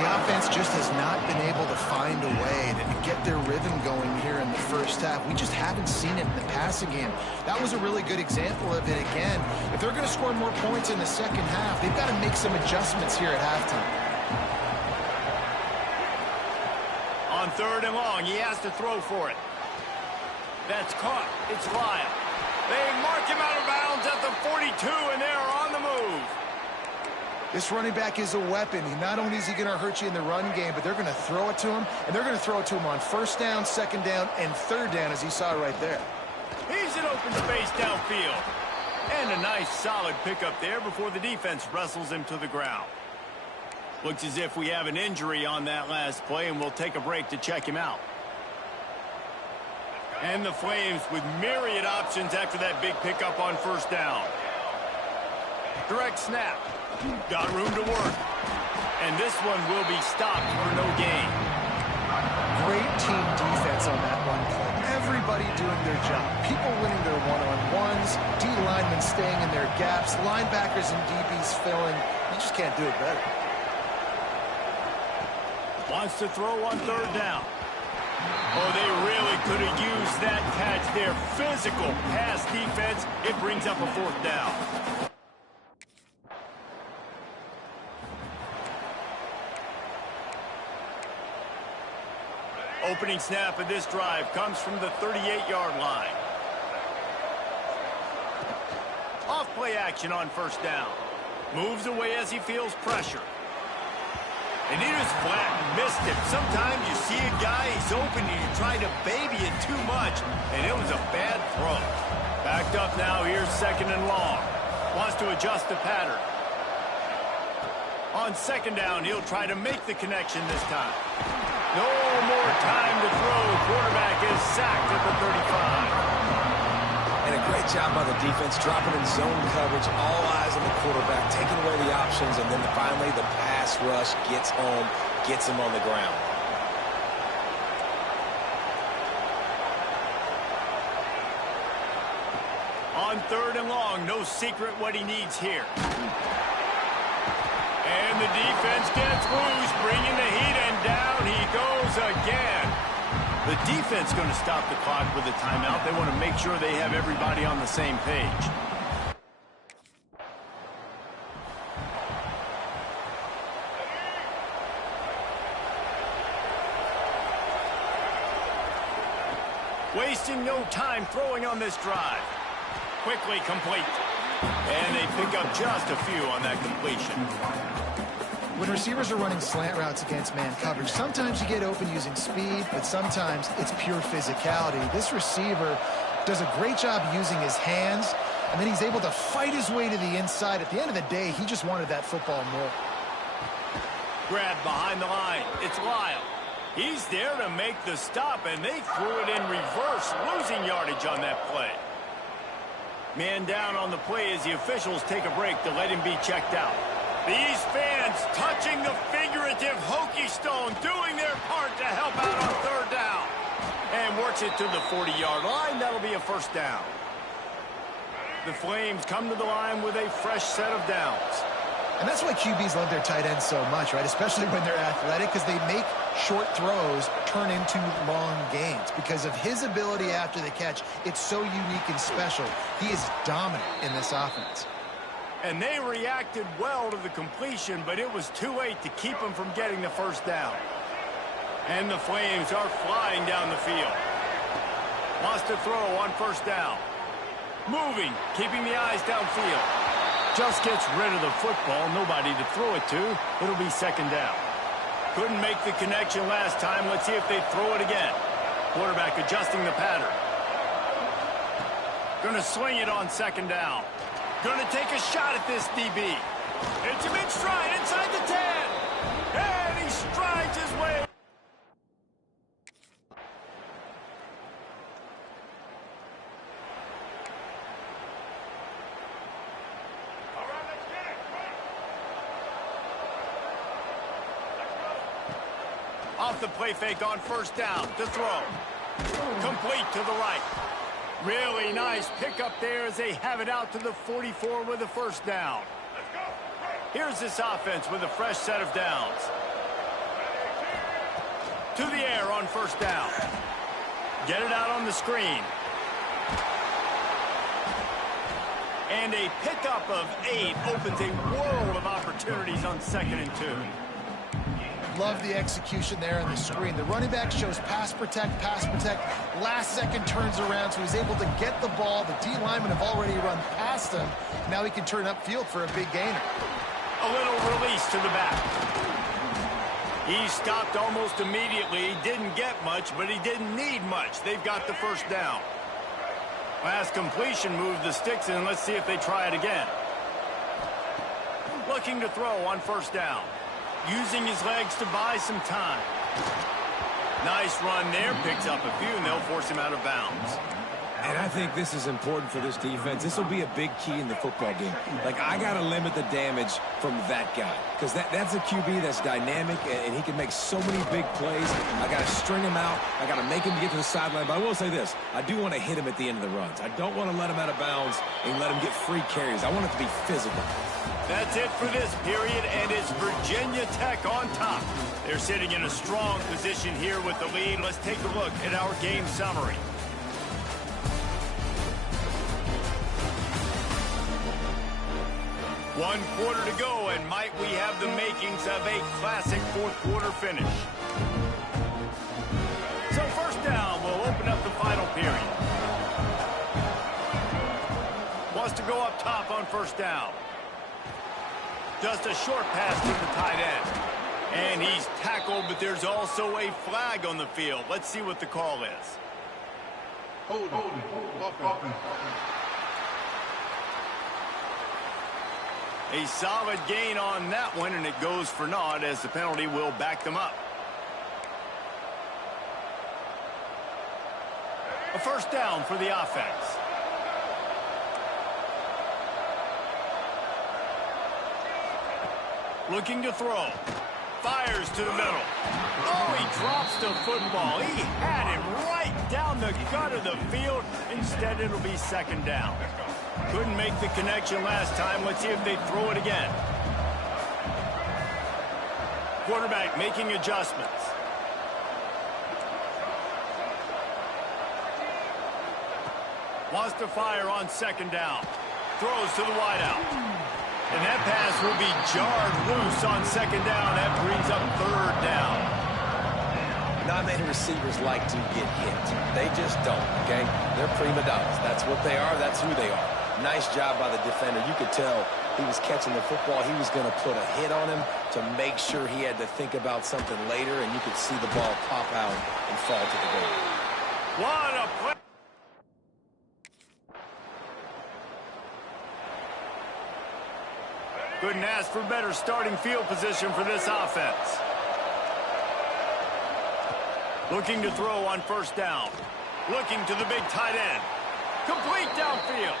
The offense just has not been able to find a way to get their rhythm going here in the first half. We just haven't seen it in the passing game. That was a really good example of it again. If they're going to score more points in the second half, they've got to make some adjustments here at halftime. On third and long, he has to throw for it. That's caught. It's Lyle. They mark him out of bounds at the 42, and they're on the move. This running back is a weapon. Not only is he going to hurt you in the run game, but they're going to throw it to him, and they're going to throw it to him on first down, second down, and third down, as you saw right there. He's in open space downfield. And a nice, solid pickup there before the defense wrestles him to the ground. Looks as if we have an injury on that last play, and we'll take a break to check him out. And the Flames with myriad options after that big pickup on first down. Direct snap. Got room to work. And this one will be stopped for no gain. Great team defense on that run play. Everybody doing their job. People winning their one-on-ones, D linemen staying in their gaps, linebackers and DBs filling. You just can't do it better. Wants to throw on third down. Oh, they really could have used that catch there. Physical pass defense. It brings up a fourth down. Opening snap of this drive comes from the 38-yard line. Off play action on first down. Moves away as he feels pressure. And he just flat missed it. Sometimes you see a guy, he's open, and you try to baby it too much, and it was a bad throw. Backed up now, here's second and long. Wants to adjust the pattern. On second down, he'll try to make the connection this time. No more time to throw. Quarterback is sacked at the 35. And a great job by the defense, dropping in zone coverage, all eyes on the quarterback, taking away the options, and then finally the pass rush gets home, gets him on the ground. On third and long, no secret what he needs here. And the defense gets loose, bringing the heat, and down he goes again. The defense going to stop the clock with a timeout. They want to make sure they have everybody on the same page. Wasting no time throwing on this drive. Quickly complete. And they pick up just a few on that completion. When receivers are running slant routes against man coverage, sometimes you get open using speed, but sometimes it's pure physicality. This receiver does a great job using his hands, and then he's able to fight his way to the inside. At the end of the day, he just wanted that football more. Grab behind the line. It's Lyle. He's there to make the stop, and they threw it in reverse, losing yardage on that play. Man down on the play as the officials take a break to let him be checked out. These fans touching the figurative hokey stone, doing their part to help out on third down. And works it to the 40-yard line. That'll be a first down. The Flames come to the line with a fresh set of downs. And that's why QBs love their tight ends so much, right? Especially when they're athletic, because they make short throws turn into long gains. Because of his ability after the catch, it's so unique and special. He is dominant in this offense. And they reacted well to the completion, but it was too late to keep him from getting the first down. And the Flames are flying down the field. Wants to throw on first down. Moving, keeping the eyes downfield. Just gets rid of the football, nobody to throw it to. It'll be second down. Couldn't make the connection last time. Let's see if they throw it again. Quarterback adjusting the pattern. Gonna swing it on second down. Gonna take a shot at this DB. It's a mid-stride inside the 10. And he strides his way. Off the play fake on first down to throw. Complete to the right. Really nice pickup there as they have it out to the 44 with a first down. Here's this offense with a fresh set of downs. To the air on first down. Get it out on the screen. And a pickup of 8 opens a world of opportunities on 2nd and 2. Love the execution there on the screen. The running back shows pass protect, last second turns around, so he's able to get the ball. The D linemen have already run past him. Now he can turn upfield for a big gainer. A little release to the back. He stopped almost immediately. He didn't get much, but he didn't need much. They've got the first down. Last completion moved the sticks in. Let's see if they try it again. Looking to throw on first down. Using his legs to buy some time. Nice run there. Picks up a few, and they'll force him out of bounds. And I think this is important for this defense. This will be a big key in the football game. Like, I got to limit the damage from that guy. Because that's a QB that's dynamic, and he can make so many big plays. I got to string him out. I got to make him get to the sideline. But I will say this. I do want to hit him at the end of the runs. I don't want to let him out of bounds and let him get free carries. I want it to be physical. That's it for this period, and it's Virginia Tech on top. They're sitting in a strong position here with the lead. Let's take a look at our game summary. One quarter to go, and might we have the makings of a classic fourth quarter finish. So first down will open up the final period. Wants to go up top on first down. Just a short pass to the tight end. And he's tackled, but there's also a flag on the field. Let's see what the call is. Hold. A solid gain on that one, and it goes for naught as the penalty will back them up. A first down for the offense. Looking to throw. Fires to the middle. Oh, he drops the football. He had him right down the gut of the field. Instead, it'll be second down. Couldn't make the connection last time. Let's see if they throw it again. Quarterback making adjustments. Wants to fire on second down. Throws to the wideout. And that pass will be jarred loose on second down. That brings up third down. Not many receivers like to get hit. They just don't, okay? They're prima donnas. That's what they are. That's who they are. Nice job by the defender. You could tell he was catching the football. He was going to put a hit on him to make sure he had to think about something later, and you could see the ball pop out and fall to the ground. What a play. Couldn't ask for better starting field position for this offense. Looking to throw on first down. Looking to the big tight end. Complete downfield.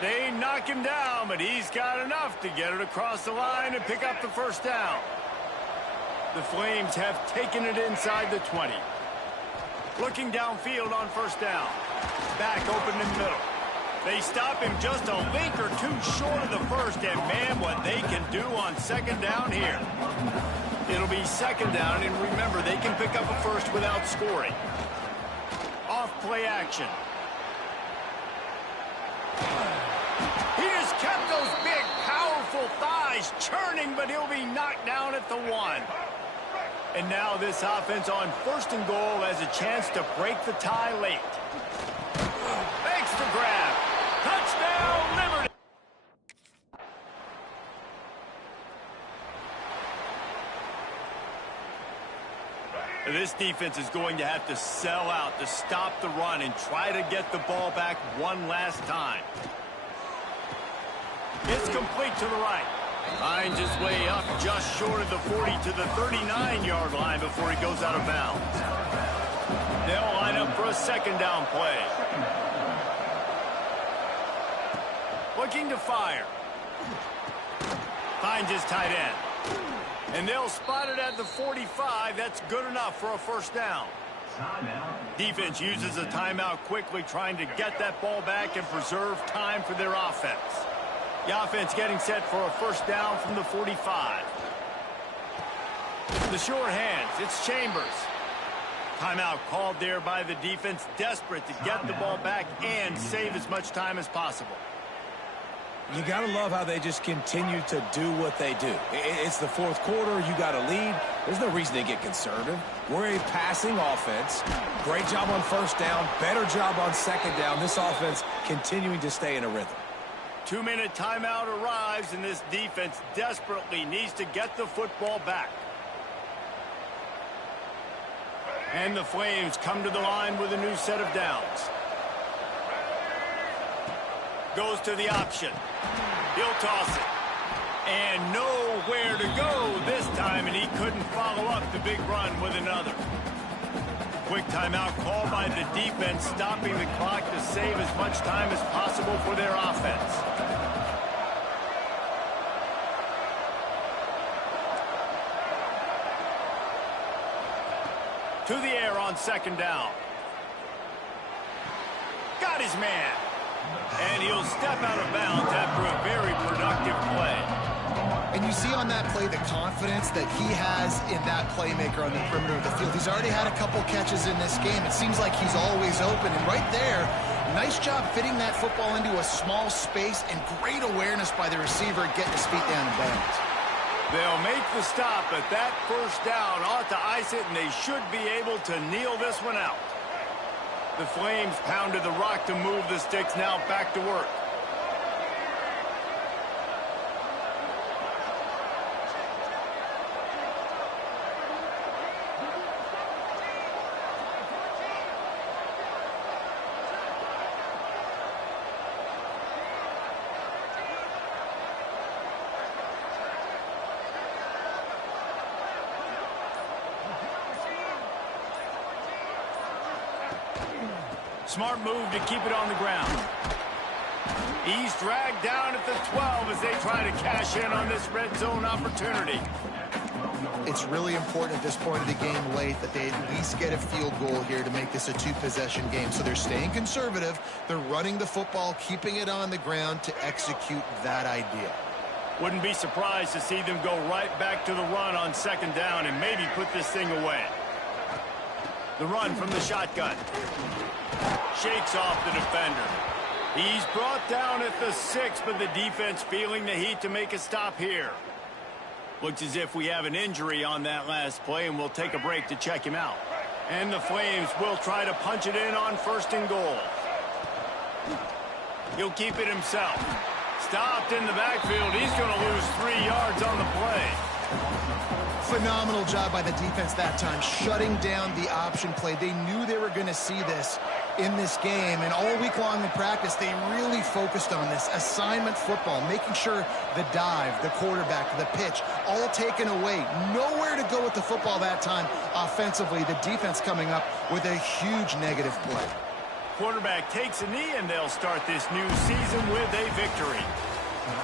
They knock him down, but he's got enough to get it across the line and pick up the first down. The Flames have taken it inside the 20. Looking downfield on first down. Back open in the middle. They stop him just a link or two short of the first, and man, what they can do on second down here. It'll be second down, and remember, they can pick up a first without scoring. Off play action. He just kept those big, powerful thighs churning, but he'll be knocked down at the 1. And now this offense on first and goal has a chance to break the tie late. Makes the grab. Touchdown, Liberty. This defense is going to have to sell out to stop the run and try to get the ball back one last time. It's complete to the right. Finds his way up just short of the 40 to the 39-yard line before he goes out of bounds. They'll line up for a second down play. Looking to fire. Finds his tight end. And they'll spot it at the 45. That's good enough for a first down. Defense uses a timeout quickly, trying to get that ball back and preserve time for their offense. The offense getting set for a first down from the 45. The short hands, it's Chambers. Timeout called there by the defense, desperate to get the ball back and save as much time as possible. You got to love how they just continue to do what they do. It's the fourth quarter. You got a lead. There's no reason to get conservative. We're a passing offense. Great job on first down. Better job on second down. This offense continuing to stay in a rhythm. 2-minute timeout arrives, and this defense desperately needs to get the football back. And the Flames come to the line with a new set of downs. Goes to the option. He'll toss it. And nowhere to go this time, and he couldn't follow up the big run with another. Quick timeout called by the defense, stopping the clock to save as much time as possible for their offense. To the air on second down. Got his man. And he'll step out of bounds after a very productive play. And you see on that play the confidence that he has in that playmaker on the perimeter of the field. He's already had a couple catches in this game. It seems like he's always open. And right there, nice job fitting that football into a small space, and great awareness by the receiver getting his feet down in bounds. They'll make the stop, but that first down ought to ice it, and they should be able to kneel this one out. The Flames pounded the rock to move the sticks, now back to work. Smart move to keep it on the ground. He's dragged down at the 12 as they try to cash in on this red zone opportunity. It's really important at this point of the game late that they at least get a field goal here to make this a two-possession game. So they're staying conservative. They're running the football, keeping it on the ground to execute that idea. Wouldn't be surprised to see them go right back to the run on second down and maybe put this thing away. The run from the shotgun. Shakes off the defender. He's brought down at the 6, but the defense feeling the heat to make a stop here. Looks as if we have an injury on that last play, and we'll take a break to check him out. And the Flames will try to punch it in on first and goal. He'll keep it himself. Stopped in the backfield. He's going to lose 3 yards on the play. Phenomenal job by the defense that time, shutting down the option play. They knew they were going to see this in this game, and all week long in practice, they really focused on this assignment football, making sure the dive, the quarterback, the pitch, all taken away. Nowhere to go with the football that time offensively. The defense coming up with a huge negative play. Quarterback takes a knee, and they'll start this new season with a victory.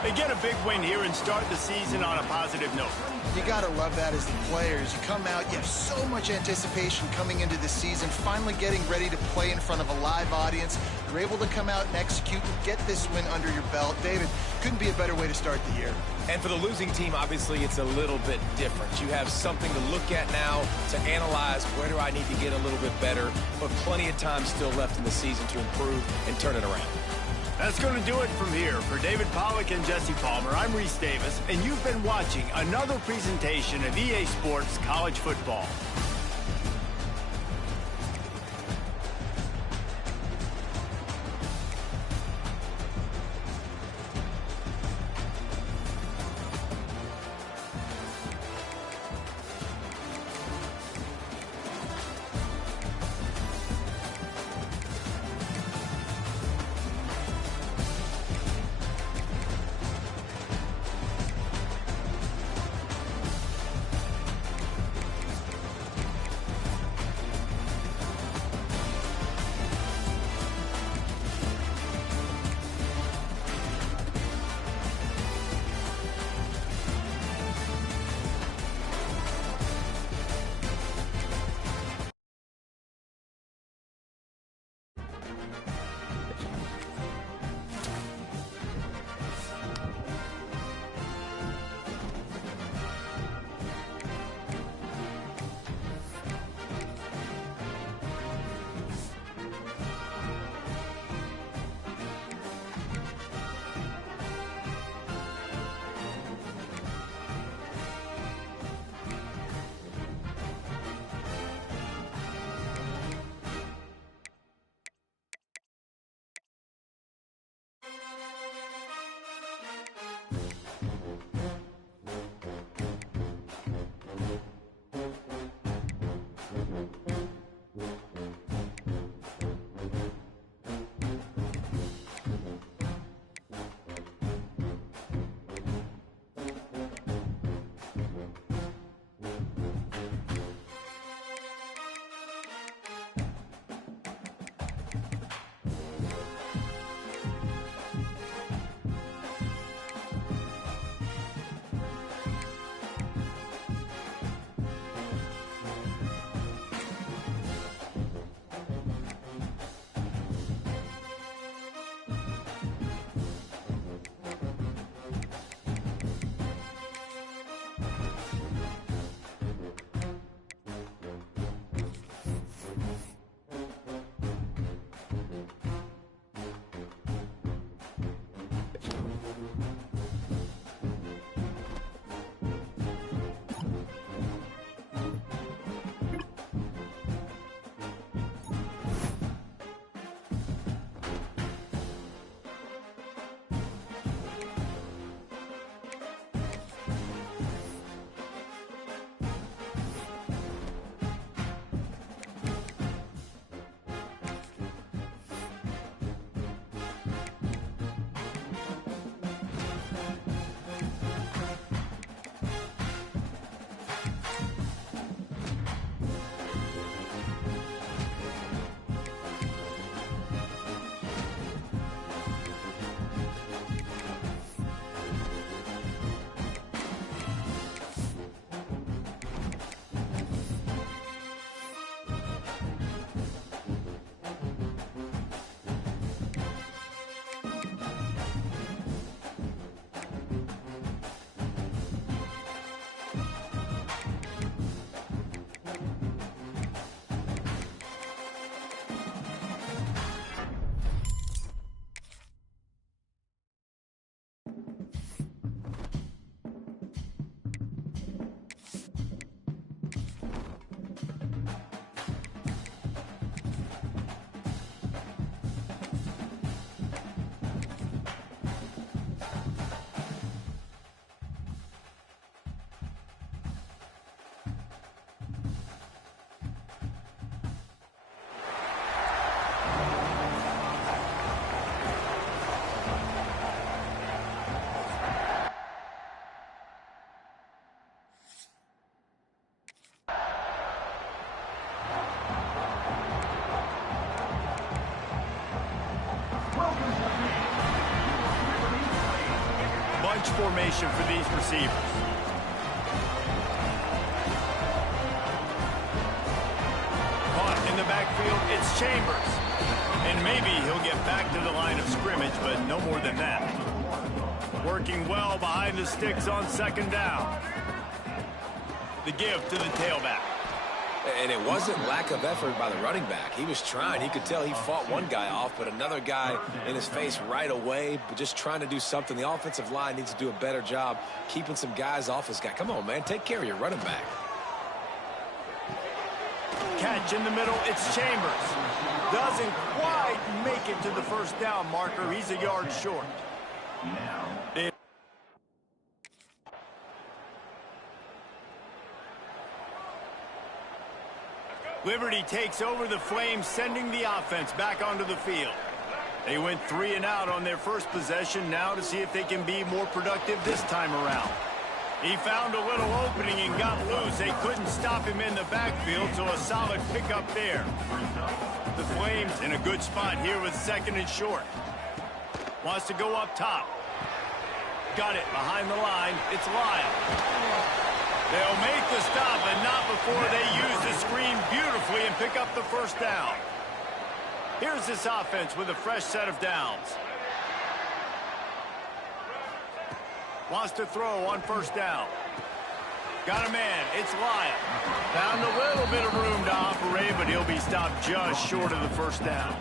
They get a big win here and start the season on a positive note. You got to love that as the players. You come out, you have so much anticipation coming into the season, finally getting ready to play in front of a live audience. You're able to come out and execute and get this win under your belt. David, couldn't be a better way to start the year. And for the losing team, obviously, it's a little bit different. You have something to look at now to analyze where do I need to get a little bit better, but plenty of time still left in the season to improve and turn it around. That's going to do it from here. For David Pollack and Jesse Palmer, I'm Reese Davis, and you've been watching another presentation of EA Sports College Football. bunch formation for these receivers. Caught in the backfield, it's Chambers. And maybe he'll get back to the line of scrimmage, but no more than that. Working well behind the sticks on second down. The give to the tailback. And it wasn't lack of effort by the running back. He was trying. He could tell he fought one guy off, but another guy in his face right away, but just trying to do something. The offensive line needs to do a better job keeping some guys off this guy. Come on, man. Take care of your running back. Catch in the middle. It's Chambers. Doesn't quite make it to the first down marker. He's a yard short. Liberty takes over the Flames, sending the offense back onto the field. They went 3 and out on their first possession, now to see if they can be more productive this time around. He found a little opening and got loose. They couldn't stop him in the backfield, so a solid pickup there. The Flames in a good spot here with second and short. Wants to go up top. Got it behind the line. It's Lyle. They'll make the stop, but not before they use the screen beautifully and pick up the first down. Here's this offense with a fresh set of downs. Wants to throw on first down. Got a man. It's Lyle. Found a little bit of room to operate, but he'll be stopped just short of the first down.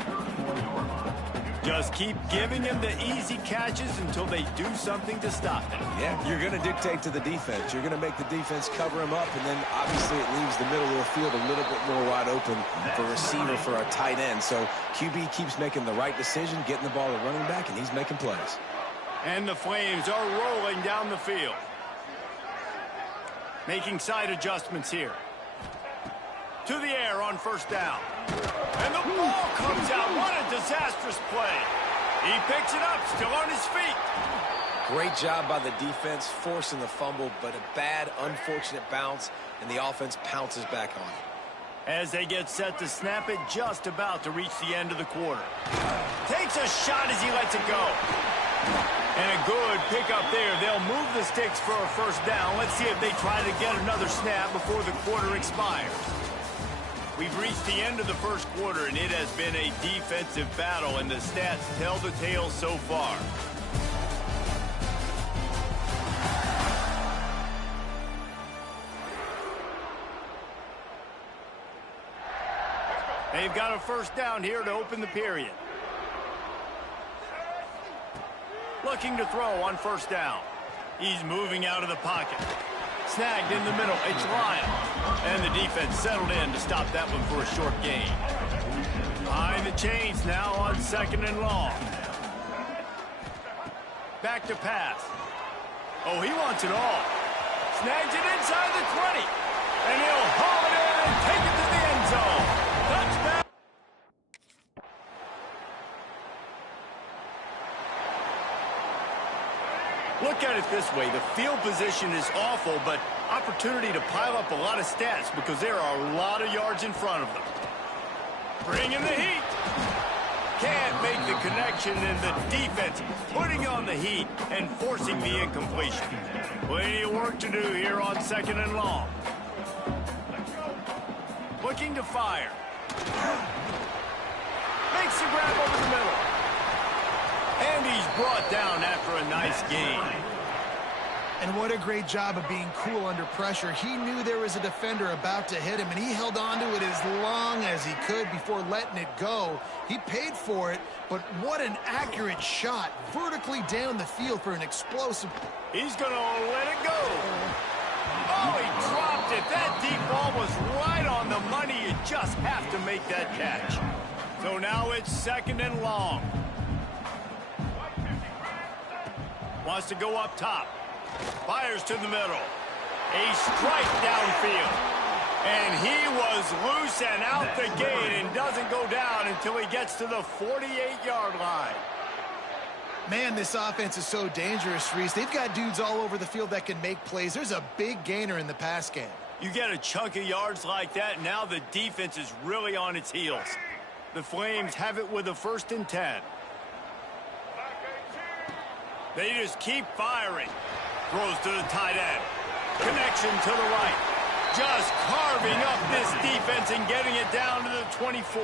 Just keep giving him the easy catches until they do something to stop him. Yeah, you're going to dictate to the defense. You're going to make the defense cover him up, and then obviously it leaves the middle of the field a little bit more wide open for receiver, for a tight end. So QB keeps making the right decision, getting the ball to running back, and he's making plays. And the Flames are rolling down the field. Making side adjustments here. To the air on first down. And the ball comes out. What a disastrous play. He picks it up, still on his feet. Great job by the defense, forcing the fumble, but a bad, unfortunate bounce, and the offense pounces back on it. As they get set to snap it, just about to reach the end of the quarter. Takes a shot as he lets it go. And a good pickup there. They'll move the sticks for a first down. Let's see if they try to get another snap before the quarter expires. We've reached the end of the first quarter, and it has been a defensive battle, and the stats tell the tale so far. They've got a first down here to open the period. Looking to throw on first down. He's moving out of the pocket. Snagged in the middle. It's Lyle. And the defense settled in to stop that one for a short gain. Behind the chains now on second and long. Back to pass. Oh, he wants it all. Snags it inside the 20. And he'll haul it in and take it to the end zone. Touchdown. Look at it this way. The field position is awful, but opportunity to pile up a lot of stats because there are a lot of yards in front of them. Bringing the heat. Can't make the connection, and the defense putting on the heat and forcing the incompletion. Plenty of work to do here on second and long. Looking to fire. Makes the grab over the middle. And he's brought down after a nice gain. And what a great job of being cool under pressure. He knew there was a defender about to hit him, and he held on to it as long as he could before letting it go. He paid for it, but what an accurate shot vertically down the field for an explosive. He's going to let it go. Oh, he dropped it. That deep ball was right on the money. You just have to make that catch. So now it's second and long. Wants to go up top. Fires to the middle. A strike downfield. And he was loose and out the gate and doesn't go down until he gets to the 48-yard line. Man, this offense is so dangerous, Reese. They've got dudes all over the field that can make plays. There's a big gainer in the pass game. You get a chunk of yards like that, now the defense is really on its heels. The Flames have it with a 1st and 10. They just keep firing. Throws to the tight end. Connection to the right. Just carving up this defense and getting it down to the 24.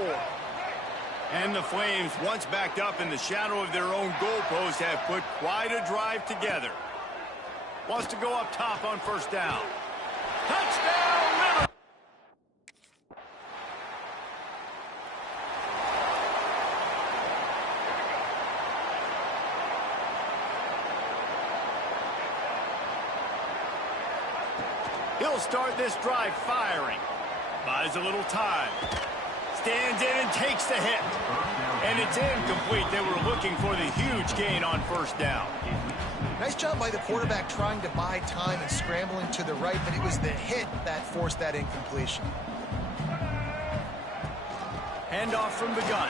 And the Flames, once backed up in the shadow of their own goalpost, have put quite a drive together. Wants to go up top on first down. Touchdown, Liberty! He'll start this drive firing. Buys a little time. Stands in and takes the hit. And it's incomplete. They were looking for the huge gain on first down. Nice job by the quarterback trying to buy time and scrambling to the right, but it was the hit that forced that incompletion. Handoff from the gun.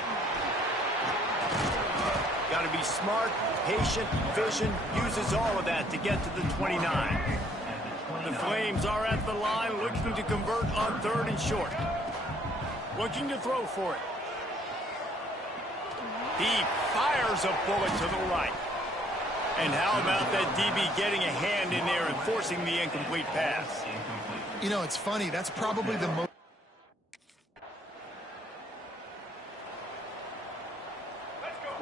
Got to be smart, patient, vision, uses all of that to get to the 29. The Flames are at the line looking to convert on third and short. Looking to throw for it. He fires a bullet to the right. And how about that DB getting a hand in there and forcing the incomplete pass? You know, it's funny. That's probably the most...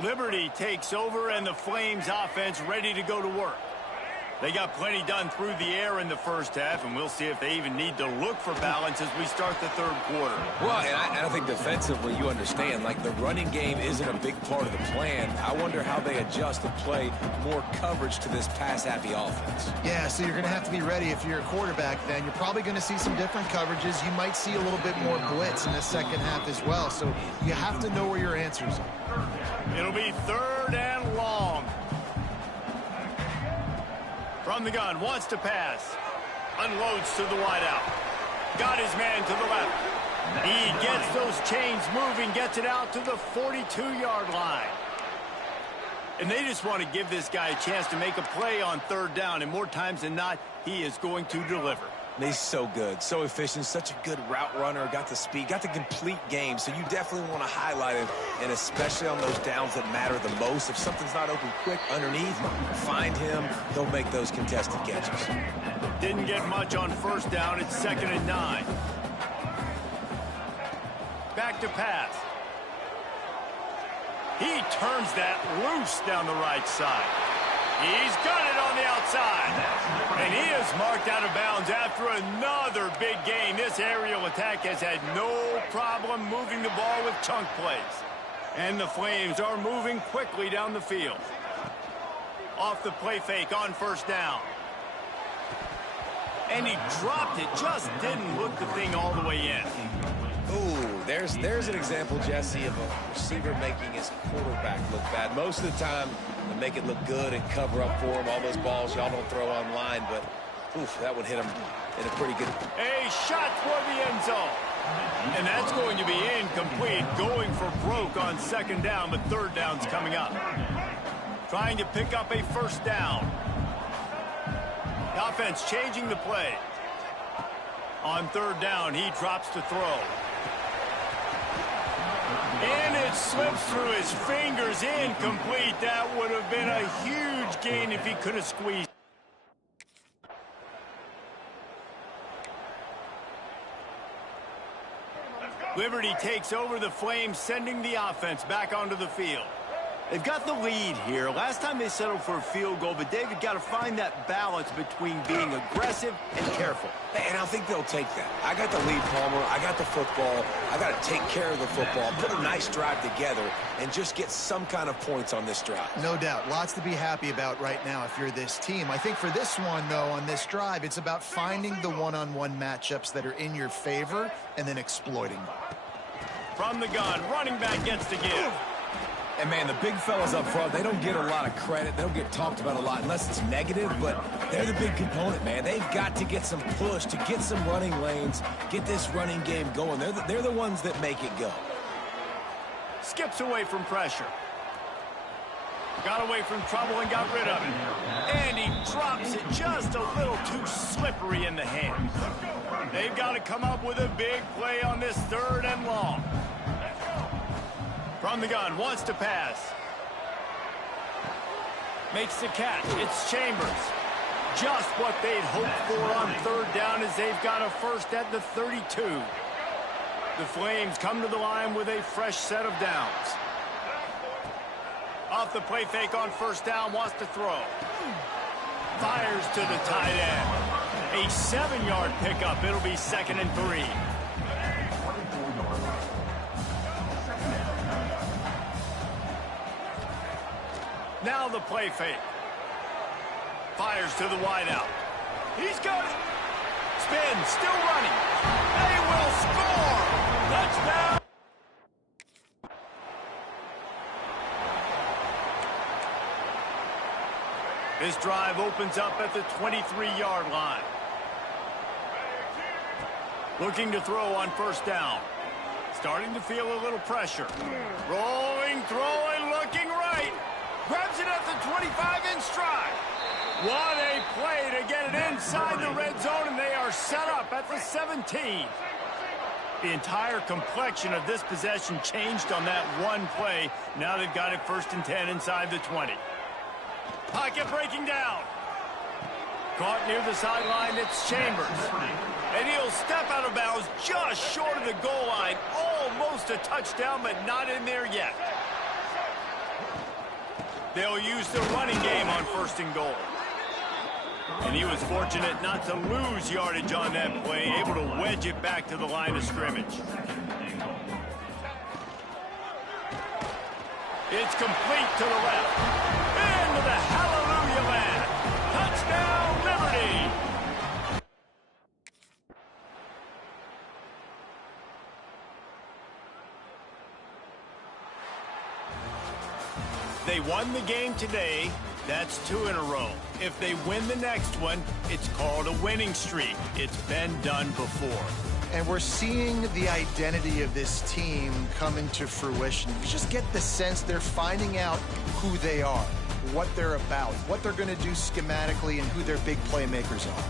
Liberty takes over and the Flames offense ready to go to work. They got plenty done through the air in the first half, and we'll see if they even need to look for balance as we start the third quarter. Well, and I think defensively, you understand, like the running game isn't a big part of the plan. I wonder how they adjust and play more coverage to this pass-happy offense. Yeah, so you're going to have to be ready if you're a quarterback then. You're probably going to see some different coverages. You might see a little bit more blitz in the second half as well, so you have to know where your answers are. It'll be third and long. From the gun, wants to pass. Unloads to the wideout. Got his man to the left. He gets those chains moving, gets it out to the 42-yard line. And they just want to give this guy a chance to make a play on third down, and more times than not, he is going to deliver. He's so good, so efficient, such a good route runner, got the speed, got the complete game, so you definitely want to highlight him, and especially on those downs that matter the most. If something's not open quick underneath, find him, he'll make those contested catches. Didn't get much on first down, it's 2nd and 9. Back to pass. He turns that loose down the right side. He's got it on the outside. And he is marked out of bounds after another big gain. This aerial attack has had no problem moving the ball with chunk plays. And the Flames are moving quickly down the field. Off the play fake on first down. And he dropped it, just didn't look the thing all the way in. Ooh, there's an example, Jesse, of a receiver making his quarterback look bad. Most of the time, they make it look good and cover up for him. All those balls y'all don't throw online, but oof, that would hit him in a pretty good... A shot toward the end zone. And that's going to be incomplete, going for broke on second down, but third down's coming up. Trying to pick up a first down. The offense changing the play. On third down, he drops to throw. And it slips through his fingers, incomplete. That would have been a huge gain if he could have squeezed. Liberty takes over the Flames, sending the offense back onto the field. They've got the lead here. Last time they settled for a field goal, but David got to find that balance between being aggressive and careful. And I think they'll take that. I got the lead, Palmer. I got the football. I got to take care of the football, put a nice drive together, and just get some kind of points on this drive. No doubt. Lots to be happy about right now if you're this team. I think for this one, though, on this drive, it's about finding the one-on-one matchups that are in your favor and then exploiting them. From the gun, running back gets to give. And, man, the big fellas up front, they don't get a lot of credit. They don't get talked about a lot unless it's negative, but they're the big component, man. They've got to get some push, to get some running lanes, get this running game going. They're the ones that make it go. Skips away from pressure. Got away from trouble and got rid of it. And he drops it just a little too slippery in the hands. They've got to come up with a big play on this third and long. From the gun, wants to pass. Makes the catch. It's Chambers. Just what they'd hoped for on third down as they've got a first at the 32. The Flames come to the line with a fresh set of downs. Off the play fake on first down, wants to throw. Fires to the tight end. A 7-yard pickup. It'll be 2nd and 3. Now the play fake. Fires to the wideout. He's got it. Spin, still running. They will score. Touchdown. This drive opens up at the 23-yard line. Looking to throw on first down. Starting to feel a little pressure. Rolling, throwing, looking right. Grabs it at the 25 in stride. What a play to get it inside the red zone, and they are set up at the 17. The entire complexion of this possession changed on that one play. Now they've got it 1st and 10 inside the 20. Pocket breaking down. Caught near the sideline, it's Chambers. And he'll step out of bounds just short of the goal line. Almost a touchdown, but not in there yet. They'll use the running game on 1st and goal. And he was fortunate not to lose yardage on that play, able to wedge it back to the line of scrimmage. It's complete to the left. Into the hallelujah land. Touchdown, Liberty! They won the game today. That's 2 in a row. If they win the next one, it's called a winning streak. It's been done before. And we're seeing the identity of this team come into fruition. You just get the sense they're finding out who they are, what they're about, what they're going to do schematically, and who their big playmakers are.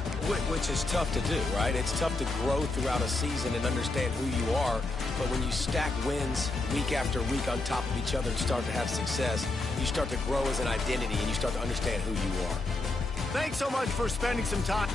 Which is tough to do, right? It's tough to grow throughout a season and understand who you are. But when you stack wins week after week on top of each other and start to have success, you start to grow as an identity and you start to understand who you are. Thanks so much for spending some time.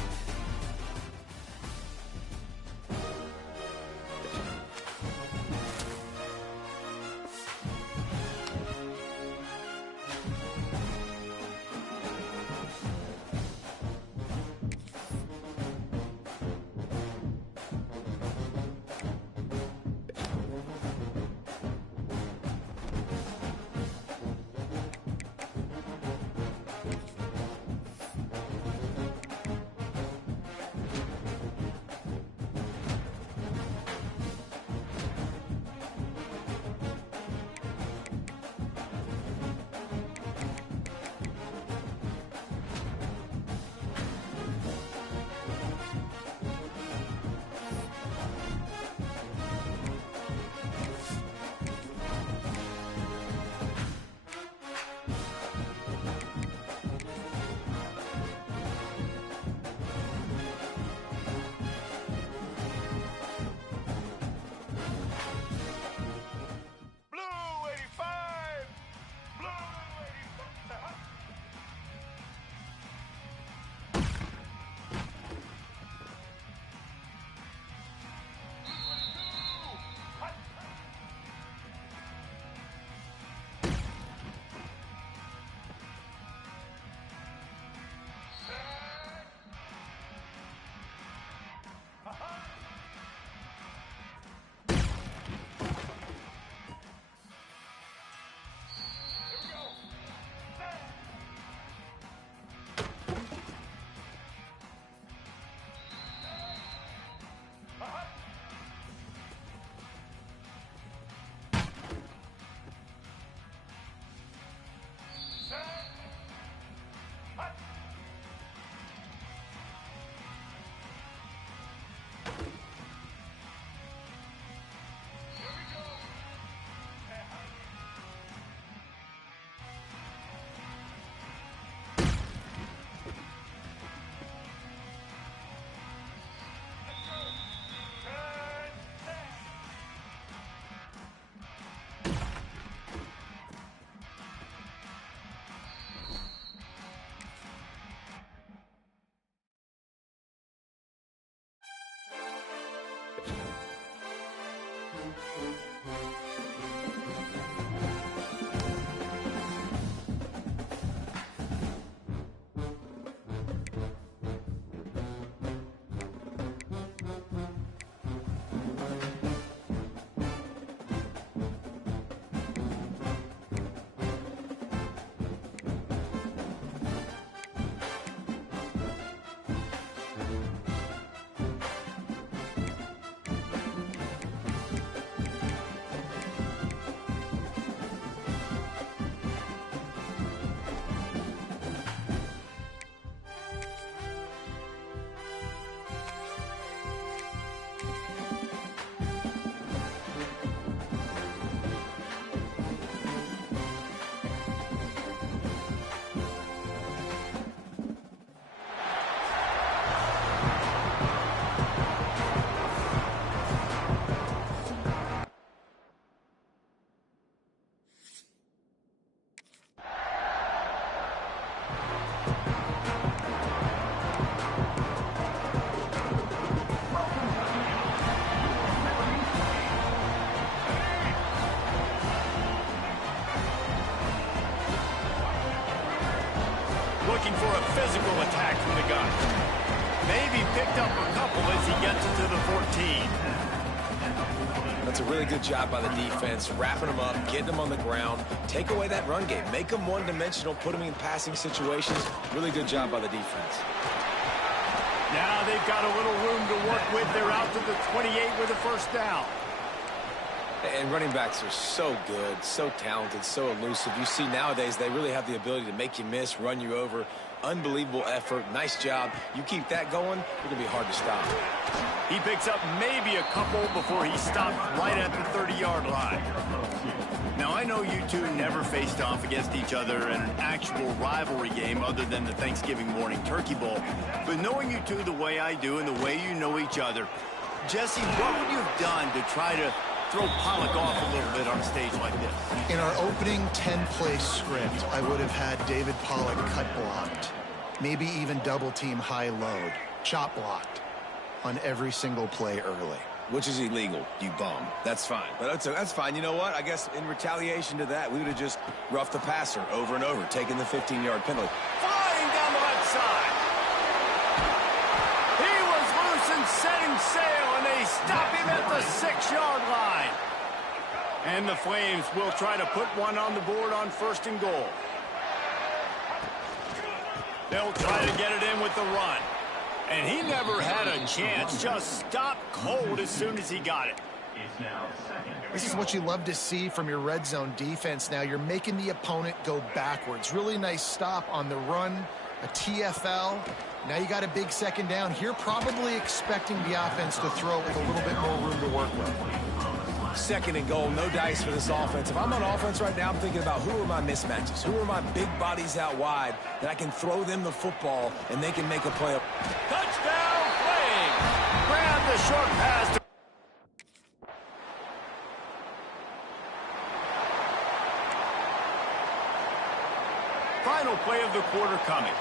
Looking for a physical attack from the gun. Maybe picked up a couple as he gets it to the 14. That's a really good job by the defense, wrapping them up, getting them on the ground, take away that run game, make them one-dimensional, put them in passing situations. Really good job by the defense. Now they've got a little room to work with. They're out to the 28 with a first down. And running backs are so good, so talented, so elusive. You see nowadays they really have the ability to make you miss, run you over. Unbelievable effort. Nice job. You keep that going, it's going to be hard to stop. He picks up maybe a couple before he stopped right at the 30-yard line. Now, I know you two never faced off against each other in an actual rivalry game other than the Thanksgiving morning Turkey Bowl. But knowing you two the way I do and the way you know each other, Jesse, what would you have done to try to throw Pollock off a little bit on a stage like this? In our opening 10-play script, I would have had David Pollock cut blocked, maybe even double-team high load, chop blocked on every single play early. Which is illegal, you bum. That's fine. But that's fine. You know what? I guess in retaliation to that, we would have just roughed the passer over and over, taking the 15-yard penalty. Flying down the left side. He was loose and setting sail, and they stop him at the 6-yard line. And the Flames will try to put one on the board on 1st and goal. They'll try to get it in with the run. And he never had a chance, just stopped cold as soon as he got it. This is what you love to see from your red zone defense now. You're making the opponent go backwards. Really nice stop on the run, a TFL. Now you got a big second down here, probably expecting the offense to throw with a little bit more room to work with. 2nd and goal, no dice for this offense. If I'm on offense right now, I'm thinking about who are my mismatches? Who are my big bodies out wide that I can throw them the football and they can make a play? Touchdown, Flames! Grab the short pass. Final play of the quarter coming.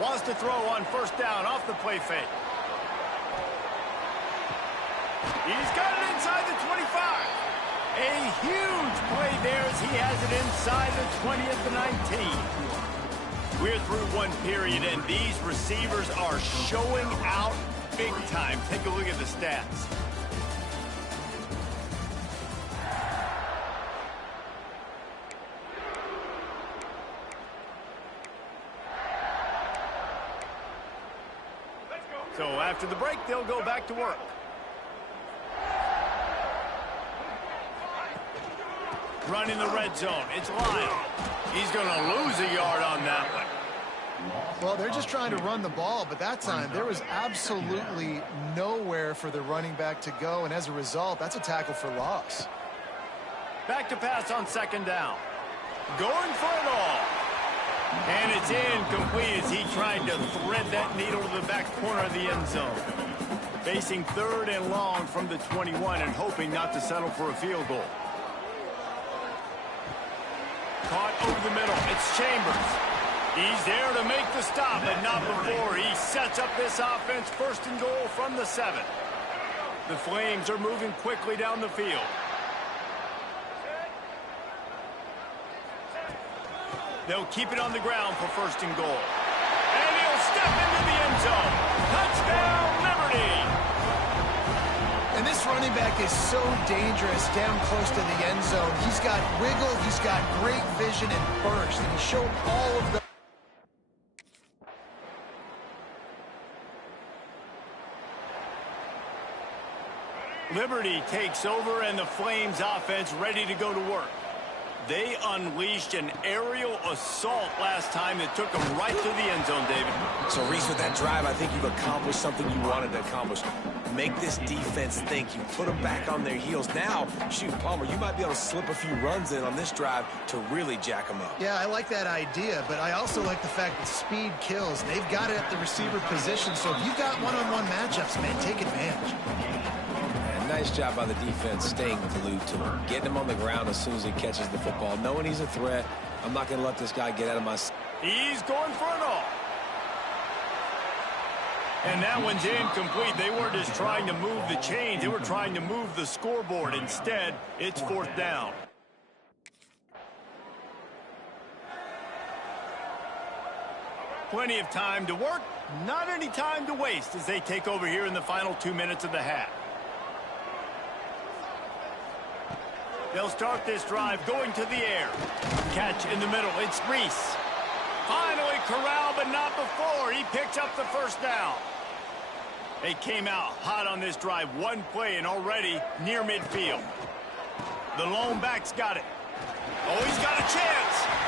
Wants to throw on 1st down off the play fake. He's got it inside the 25. A huge play there as he has it inside the 20 at the 19. We're through one period, and these receivers are showing out big time. Take a look at the stats. So after the break, they'll go back to work. Running the red zone. It's Lyle. He's going to lose a yard on that one. Well, they're just trying to run the ball, but that time there was absolutely nowhere for the running back to go, and as a result, that's a tackle for loss. Back to pass on 2nd down. Going for it all. And it's incomplete as he tried to thread that needle to the back corner of the end zone. Facing 3rd and long from the 21 and hoping not to settle for a field goal. Caught over the middle. It's Chambers. He's there to make the stop, but not before. He sets up this offense 1st and goal from the 7. The Flames are moving quickly down the field. They'll keep it on the ground for 1st and goal. And he'll step into the end zone. Touchdown, Liberty! And this running back is so dangerous down close to the end zone. He's got wiggle, he's got great vision and burst, and he showed all of the... Liberty takes over, and the Flames offense ready to go to work. They unleashed an aerial assault last time that took them right to the end zone, David. So, Reese, with that drive, I think you've accomplished something you wanted to accomplish. Make this defense think. You put them back on their heels. Now, shoot, Palmer, you might be able to slip a few runs in on this drive to really jack them up. Yeah, I like that idea, but I also like the fact that speed kills. They've got it at the receiver position, so if you've got one-on-one matchups, man, take advantage. Nice job by the defense staying glued to him, getting him on the ground as soon as he catches the football, knowing he's a threat. I'm not going to let this guy get out of my... He's going for it all. And that one's incomplete. They weren't just trying to move the chains. They were trying to move the scoreboard. Instead, it's 4th down. Plenty of time to work, not any time to waste as they take over here in the final 2 minutes of the half. They'll start this drive going to the air. Catch in the middle. It's Reese. Finally corralled, but not before. He picks up the 1st down. They came out hot on this drive. One play and already near midfield. The lone back's got it. Oh, he's got a chance.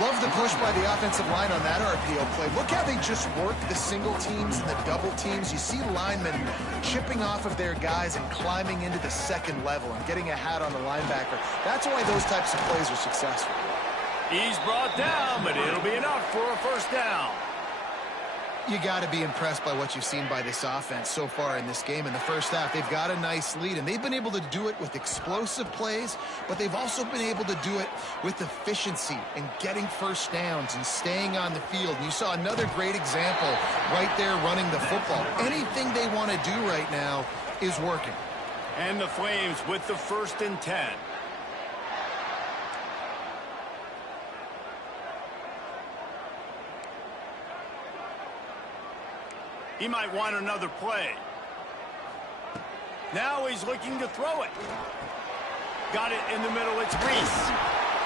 Love the push by the offensive line on that RPO play. Look how they just work the single teams and the double teams. You see linemen chipping off of their guys and climbing into the 2nd level and getting a hat on the linebacker. That's why those types of plays are successful. He's brought down, but it'll be enough for a 1st down. You got to be impressed by what you've seen by this offense so far in this game. In the first half, they've got a nice lead, and they've been able to do it with explosive plays, but they've also been able to do it with efficiency and getting 1st downs and staying on the field. And you saw another great example right there running the football. Anything they want to do right now is working. And the Flames with the 1st and 10. He might want another play. Now he's looking to throw it. Got it in the middle. It's Reese.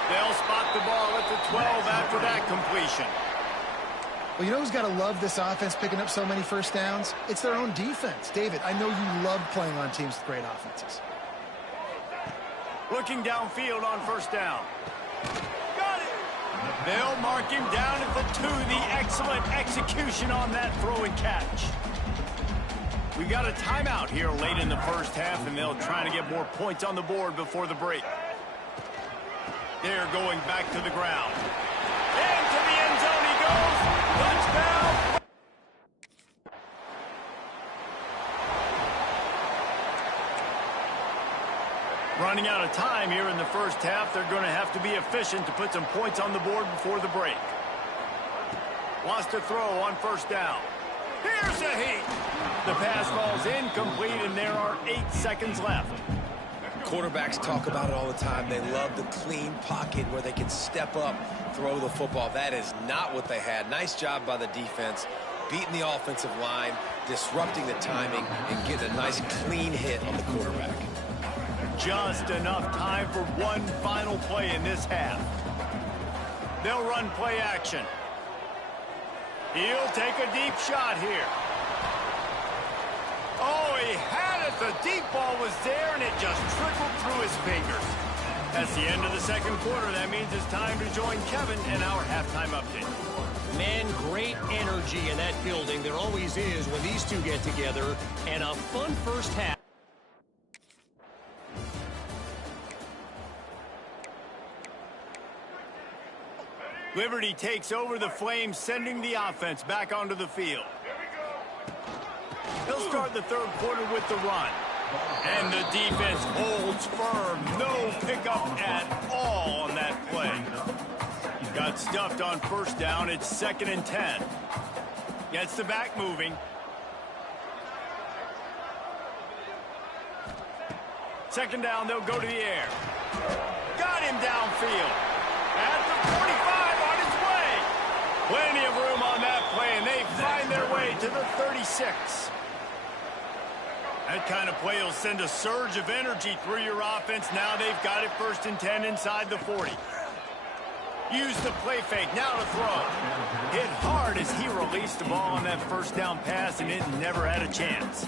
They'll spot the ball at the 12 after that completion. Well, you know who's got to love this offense picking up so many 1st downs? It's their own defense. David, I know you love playing on teams with great offenses. Looking downfield on 1st down. Got it. They'll mark him down at the 2. The excellent execution on that throw and catch. We've got a timeout here late in the first half, and they'll try to get more points on the board before the break. They're going back to the ground. Into the end zone he goes. Touchdown. Running out of time here in the first half. They're going to have to be efficient to put some points on the board before the break. Wants to throw on 1st down. Here's a heat. The pass falls incomplete, and there are 8 seconds left. Quarterbacks talk about it all the time. They love the clean pocket where they can step up, throw the football. That is not what they had. Nice job by the defense, beating the offensive line, disrupting the timing, and getting a nice clean hit on the quarterback. Just enough time for one final play in this half. They'll run play action. He'll take a deep shot here. Oh, he had it. The deep ball was there, and it just trickled through his fingers. That's the end of the 2nd quarter. That means it's time to join Kevin in our halftime update. Man, great energy in that building. There always is when these two get together, and a fun first half. Liberty takes over the Flames, sending the offense back onto the field. They'll start the 3rd quarter with the run. And the defense holds firm. No pickup at all on that play. Got stuffed on first down. It's 2nd and 10. Gets the back moving. Second down, they'll go to the air. Got him downfield. At the 45 on his way. Plenty of room on that play, and they find their way to the 36. That kind of play will send a surge of energy through your offense. Now they've got it 1st and 10 inside the 40. Use the play fake, now to throw. Hit hard as he released the ball on that first down pass, and it never had a chance.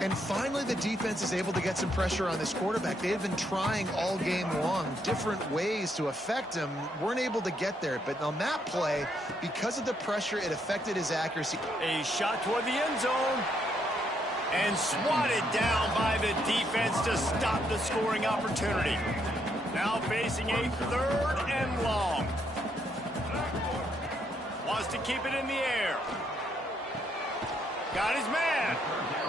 And finally, the defense is able to get some pressure on this quarterback. They had been trying all game long different ways to affect him. Weren't able to get there. But on that play, because of the pressure, it affected his accuracy. A shot toward the end zone. And swatted down by the defense to stop the scoring opportunity. Now facing a 3rd and long. Wants to keep it in the air. Got his man.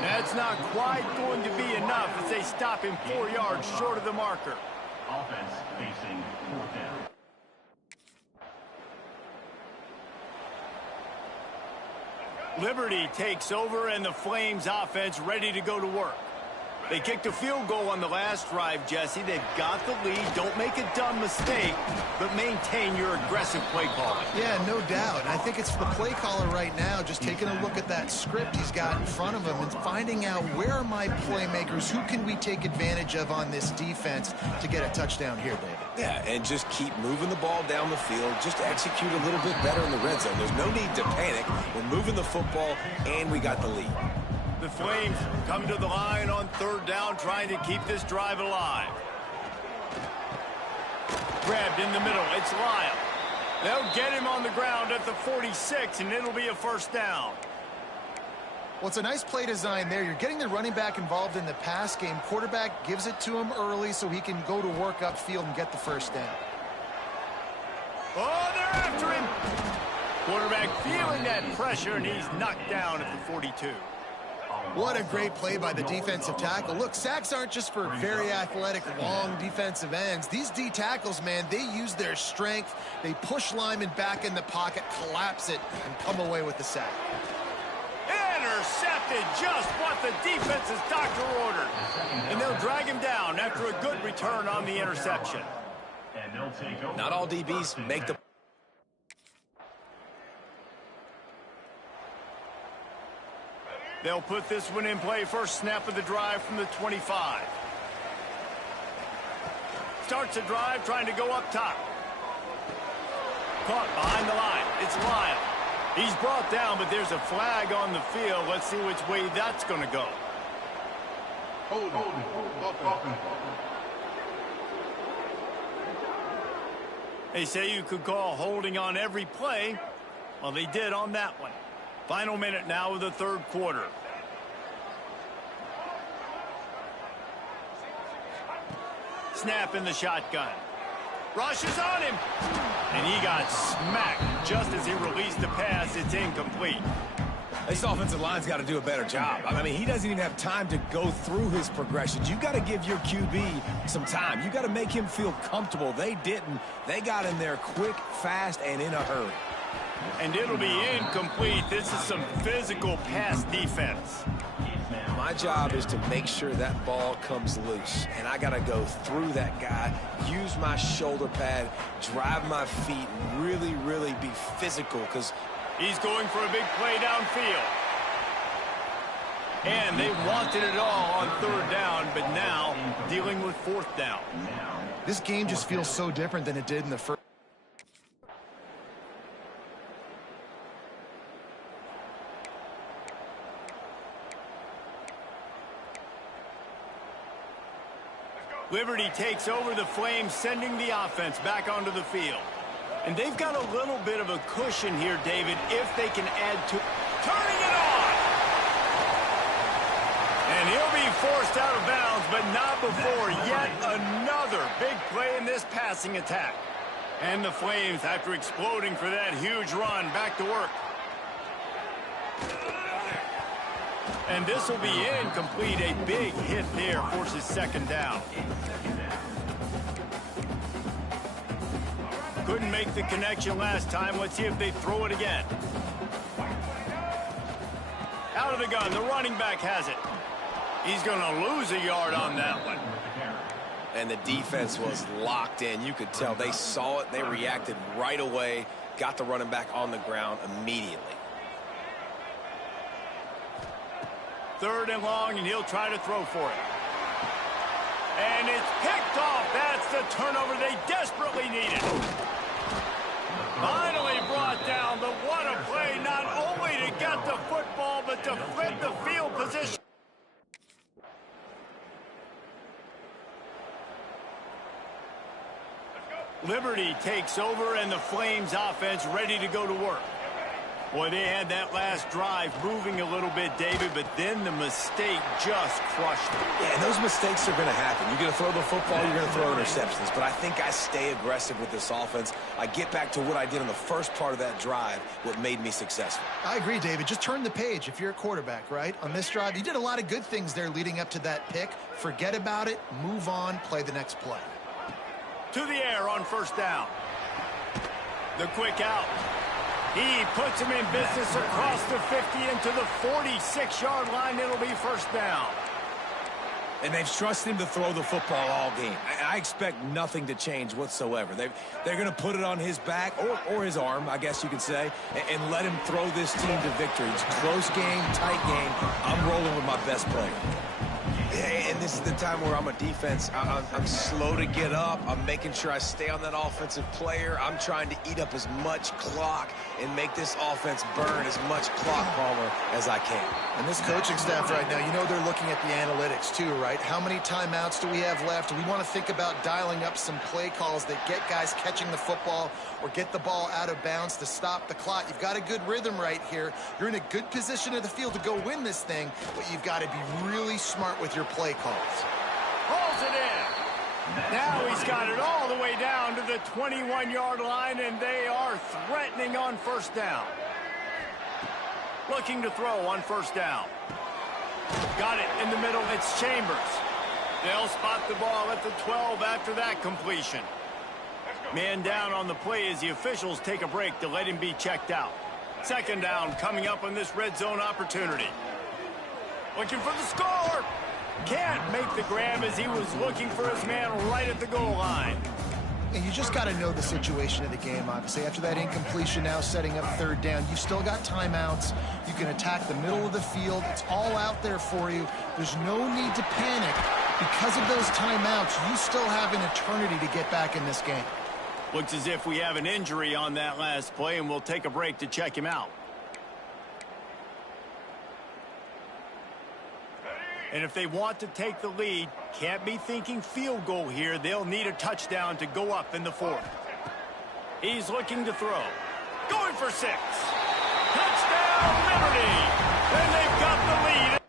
That's not quite going to be enough as they stop him 4 yards short of the marker. Offense facing 4th down. Liberty takes over, and the Flames offense ready to go to work. They kicked a field goal on the last drive, Jesse. They've got the lead. Don't make a dumb mistake, but maintain your aggressive play calling. Yeah, no doubt. And I think it's the play caller right now just taking a look at that script he's got in front of him and finding out where are my playmakers, who can we take advantage of on this defense to get a touchdown here, David. Yeah, and just keep moving the ball down the field. Just execute a little bit better in the red zone. There's no need to panic. We're moving the football, and we got the lead. The Flames come to the line on 3rd down, trying to keep this drive alive. Grabbed in the middle. It's Lyle. They'll get him on the ground at the 46, and it'll be a 1st down. Well, it's a nice play design there. You're getting the running back involved in the pass game. Quarterback gives it to him early so he can go to work upfield and get the 1st down. Oh, they're after him. Quarterback feeling that pressure, and he's knocked down at the 42. What a great play by the defensive tackle. Look, sacks aren't just for very athletic, long defensive ends. These D tackles, man, they use their strength. They push linemen back in the pocket, collapse it, and come away with the sack. Intercepted, just what the defense's doctor ordered. And they'll drag him down after a good return on the interception. And they'll take over. Not all DBs make the... They'll put this one in play. First snap of the drive from the 25. Starts the drive trying to go up top. Caught behind the line. It's Lyle. He's brought down, but there's a flag on the field. Let's see which way that's going to go. They say you could call holding on every play. Well, they did on that one. Final minute now of the 3rd quarter. Snap in the shotgun. Rushes on him. And he got smacked just as he released the pass. It's incomplete. This offensive line's got to do a better job. I mean, he doesn't even have time to go through his progressions. You got to give your QB some time. You got to make him feel comfortable. They didn't. They got in there quick, fast, and in a hurry. And it'll be incomplete. This is some physical pass defense. My job is to make sure that ball comes loose, and I got to go through that guy, use my shoulder pad, drive my feet, and really, really be physical because he's going for a big play downfield. And they wanted it all on 3rd down, but now dealing with 4th down. This game just feels so different than it did in the first. Liberty takes over the Flames, sending the offense back onto the field. And they've got a little bit of a cushion here, David, if they can add to... Turning it on! And he'll be forced out of bounds, but not before yet another big play in this passing attack. And the Flames, after exploding for that huge run, back to work. And this will be incomplete. A big hit there forces 2nd down. Couldn't make the connection last time. Let's see if they throw it again. Out of the gun, the running back has it. He's going to lose a yard on that one. And the defense was locked in. You could tell they saw it. They reacted right away. Got the running back on the ground immediately. 3rd and long, and he'll try to throw for it. And it's picked off. That's the turnover they desperately needed. Finally brought down. The what a play, not only to get the football, but to flip the field position. Liberty takes over, and the Flames offense ready to go to work. Boy, they had that last drive moving a little bit, David, but then the mistake just crushed them. Yeah, and those mistakes are going to happen. You're going to throw the football, you're going to throw interceptions. But I think I stay aggressive with this offense. I get back to what I did in the first part of that drive, what made me successful. I agree, David. Just turn the page if you're a quarterback, right? On this drive, you did a lot of good things there leading up to that pick. Forget about it, move on, play the next play. To the air on 1st down. The quick out. He puts him in business across the 50 into the 46-yard line. It'll be 1st down. And they've trusted him to throw the football all game. I expect nothing to change whatsoever. They're going to put it on his back or his arm, I guess you could say, and let him throw this team to victory. It's a close game, tight game. I'm rolling with my best player. And this is the time where I'm a defense. I'm slow to get up. I'm making sure I stay on that offensive player. I'm trying to eat up as much clock and make this offense burn as much clock, Palmer, as I can. And this coaching staff right now, you know they're looking at the analytics too, right? How many timeouts do we have left? We want to think about dialing up some play calls that get guys catching the football or get the ball out of bounds to stop the clock. You've got a good rhythm right here. You're in a good position of the field to go win this thing, but you've got to be really smart with your play calls. Pulls it in. Now he's got it all the way down to the 21-yard line, and they are threatening on 1st down. Looking to throw on 1st down. Got it in the middle. It's Chambers. They'll spot the ball at the 12 after that completion. Man down on the play as the officials take a break to let him be checked out. 2nd down coming up on this red zone opportunity. Looking for the score. Can't make the grab as he was looking for his man right at the goal line. And you just got to know the situation of the game, obviously. After that incompletion, now setting up 3rd down, you've still got timeouts. You can attack the middle of the field. It's all out there for you. There's no need to panic. Because of those timeouts, you still have an eternity to get back in this game. Looks as if we have an injury on that last play, and we'll take a break to check him out. And if they want to take the lead, can't be thinking field goal here. They'll need a touchdown to go up in the 4th. He's looking to throw. Going for 6. Touchdown, Liberty! And they've got the lead.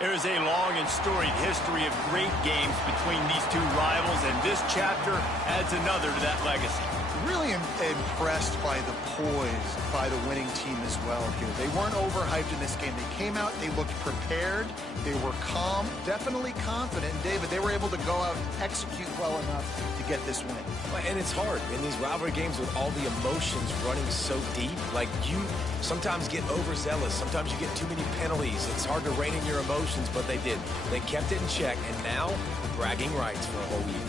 There is a long and storied history of great games between these two rivals, and this chapter adds another to that legacy. Really impressed by the poise by the winning team as well here. They weren't overhyped in this game. They came out, they looked prepared, they were calm, definitely confident. And David, they were able to go out and execute well enough to get this win. And it's hard in these rivalry games with all the emotions running so deep. Like, you sometimes get overzealous. Sometimes you get too many penalties. It's hard to rein in your emotions, but they did. They kept it in check, and now bragging rights for a whole year.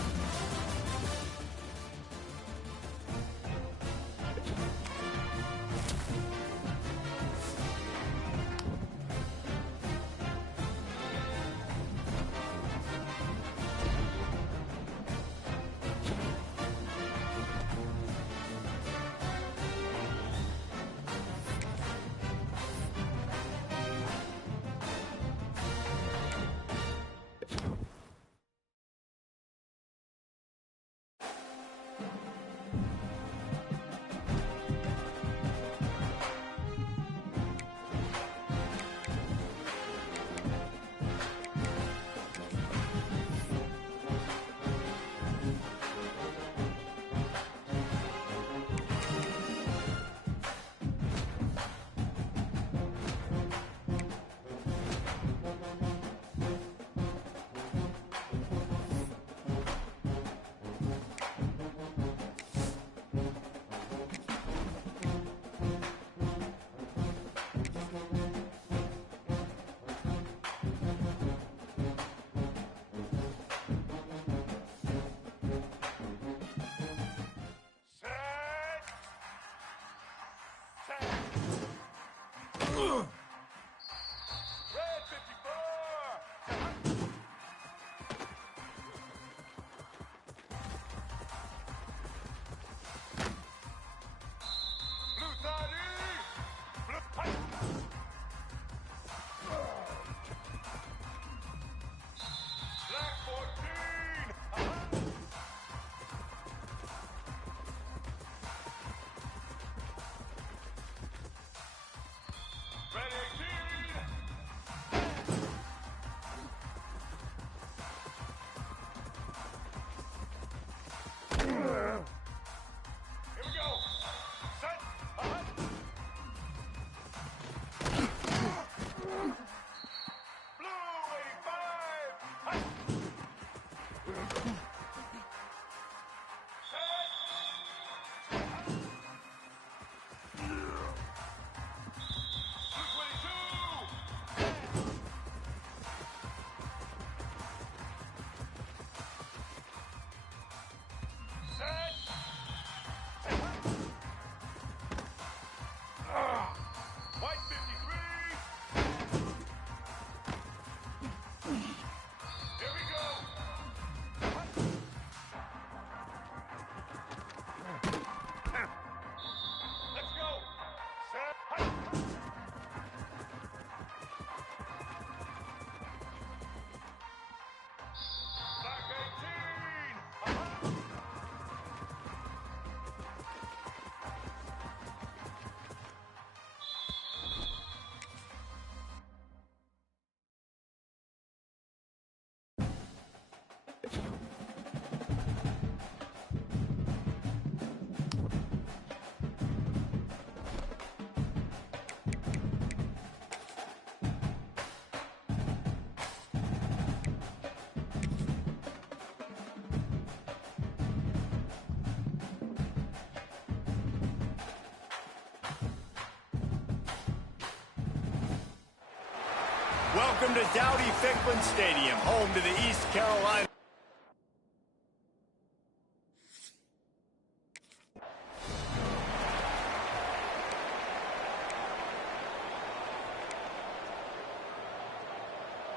Welcome to Dowdy-Ficklin Stadium, home to the East Carolina.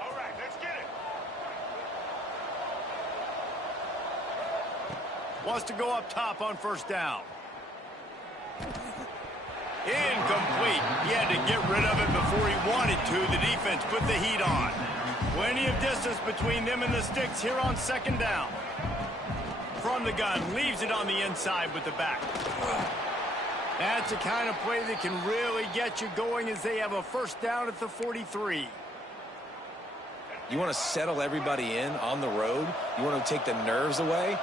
All right, let's get it. Wants to go up top on first down. Incomplete. He had to get rid of it before he wanted to. The defense put the heat on. Plenty of distance between them and the sticks here on second down. From the gun, leaves it on the inside with the back. That's the kind of play that can really get you going as they have a first down at the 43. You want to settle everybody in on the road? You want to take the nerves away?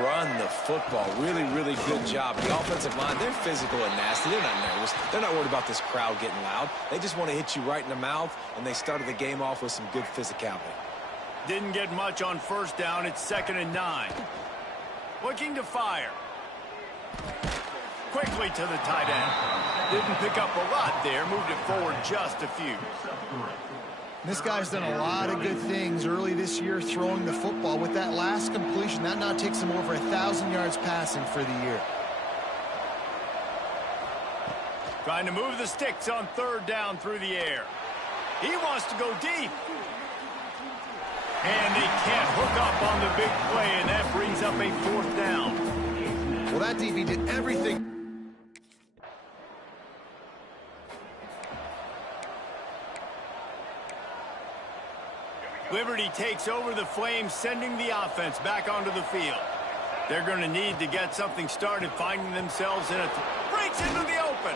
Run the football. Really, really good job. The offensive line, they're physical and nasty. They're not nervous. They're not worried about this crowd getting loud. They just want to hit you right in the mouth, and they started the game off with some good physicality. Didn't get much on first down. It's 2nd and 9. Looking to fire. Quickly to the tight end. Didn't pick up a lot there. Moved it forward just a few. This guy's done a lot of good things early this year throwing the football. With that last completion, that now takes him over 1,000 yards passing for the year. Trying to move the sticks on third down through the air. He wants to go deep. And they can't hook up on the big play, and that brings up a 4th down. Well, that DB did everything. Liberty takes over the Flames, sending the offense back onto the field. They're going to need to get something started, finding themselves in it. Breaks into the open.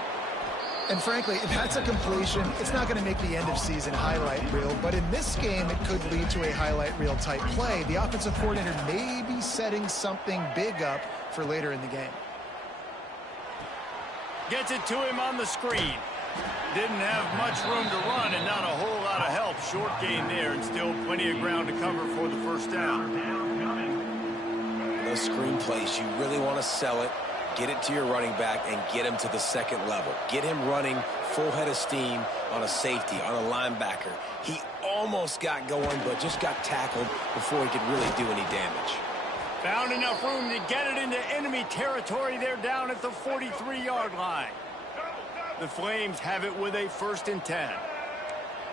And frankly, if that's a completion, it's not going to make the end of season highlight reel. But in this game, it could lead to a highlight reel type play. The offensive coordinator may be setting something big up for later in the game. Gets it to him on the screen. Didn't have much room to run and not a whole lot of help. Short gain there and still plenty of ground to cover for the first down. Those screen plays, you really want to sell it, get it to your running back, and get him to the second level. Get him running full head of steam on a safety, on a linebacker. He almost got going, but just got tackled before he could really do any damage. Found enough room to get it into enemy territory. They're down at the 43-yard line. The Flames have it with a 1st and 10.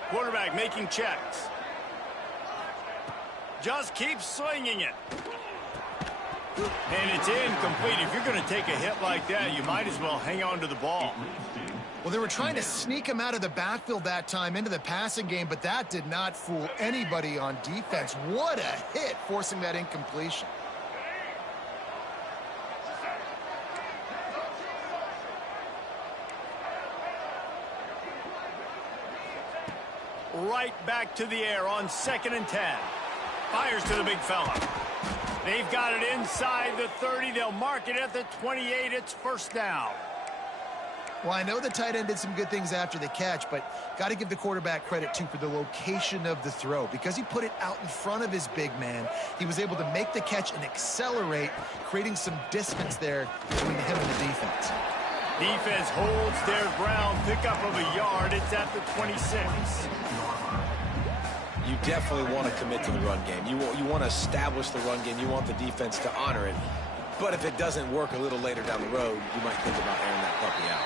Quarterback making checks. Just keeps slinging it. And it's incomplete. If you're going to take a hit like that, you might as well hang on to the ball. Well, they were trying to sneak him out of the backfield that time into the passing game, but that did not fool anybody on defense. What a hit, forcing that incompletion. Right back to the air on 2nd and 10. Fires to the big fella. They've got it inside the 30. They'll mark it at the 28. It's 1st down. Well, I know the tight end did some good things after the catch, but got to give the quarterback credit, too, for the location of the throw. Because he put it out in front of his big man, he was able to make the catch and accelerate, creating some distance there between him and the defense. Defense holds their ground. Pickup of a yard. It's at the 26. You definitely want to commit to the run game. You want to establish the run game. You want the defense to honor it. But if it doesn't work a little later down the road, you might think about airing that puppy out.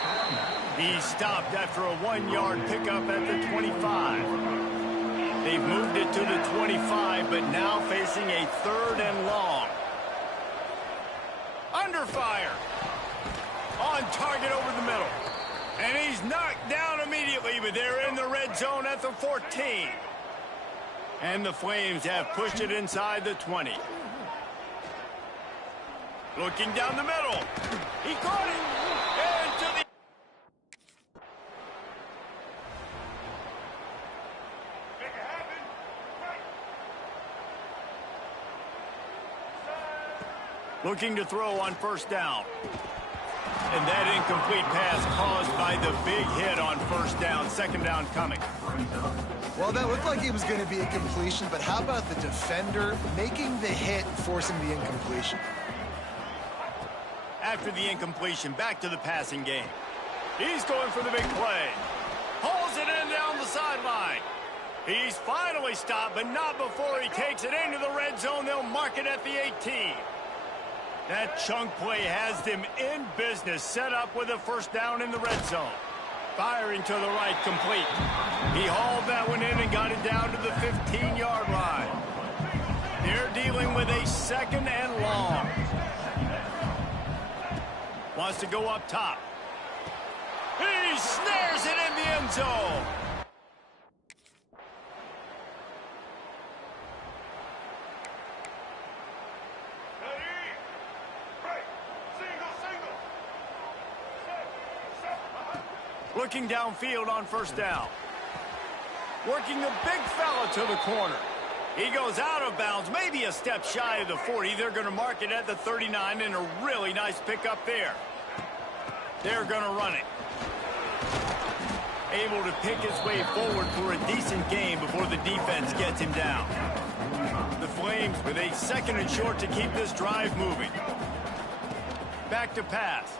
He stopped after a 1-yard pickup at the 25. They've moved it to the 25, but now facing a 3rd and long. Under fire. On target over the middle. And he's knocked down immediately, but they're in the red zone at the 14. And the Flames have pushed it inside the 20. Looking down the middle. He caught him. And to the... Make it happen. Right. Looking to throw on 1st down. And that incomplete pass caused by the big hit on 1st down. 2nd down coming. Well, that looked like it was going to be a completion, but how about the defender making the hit, forcing the incompletion? After the incompletion, back to the passing game. He's going for the big play. Pulls it in down the sideline. He's finally stopped, but not before he takes it into the red zone. They'll mark it at the 18. That chunk play has them in business, set up with a first down in the red zone. Firing to the right, complete. He hauled that one in and got it down to the 15-yard line. They're dealing with a second and long. Wants to go up top. He snares it in the end zone. Looking downfield on first down. Working the big fella to the corner. He goes out of bounds, maybe a step shy of the 40. They're going to mark it at the 39, and a really nice pickup there. They're going to run it. Able to pick his way forward for a decent gain before the defense gets him down. The Flames with a second and short to keep this drive moving. Back to pass.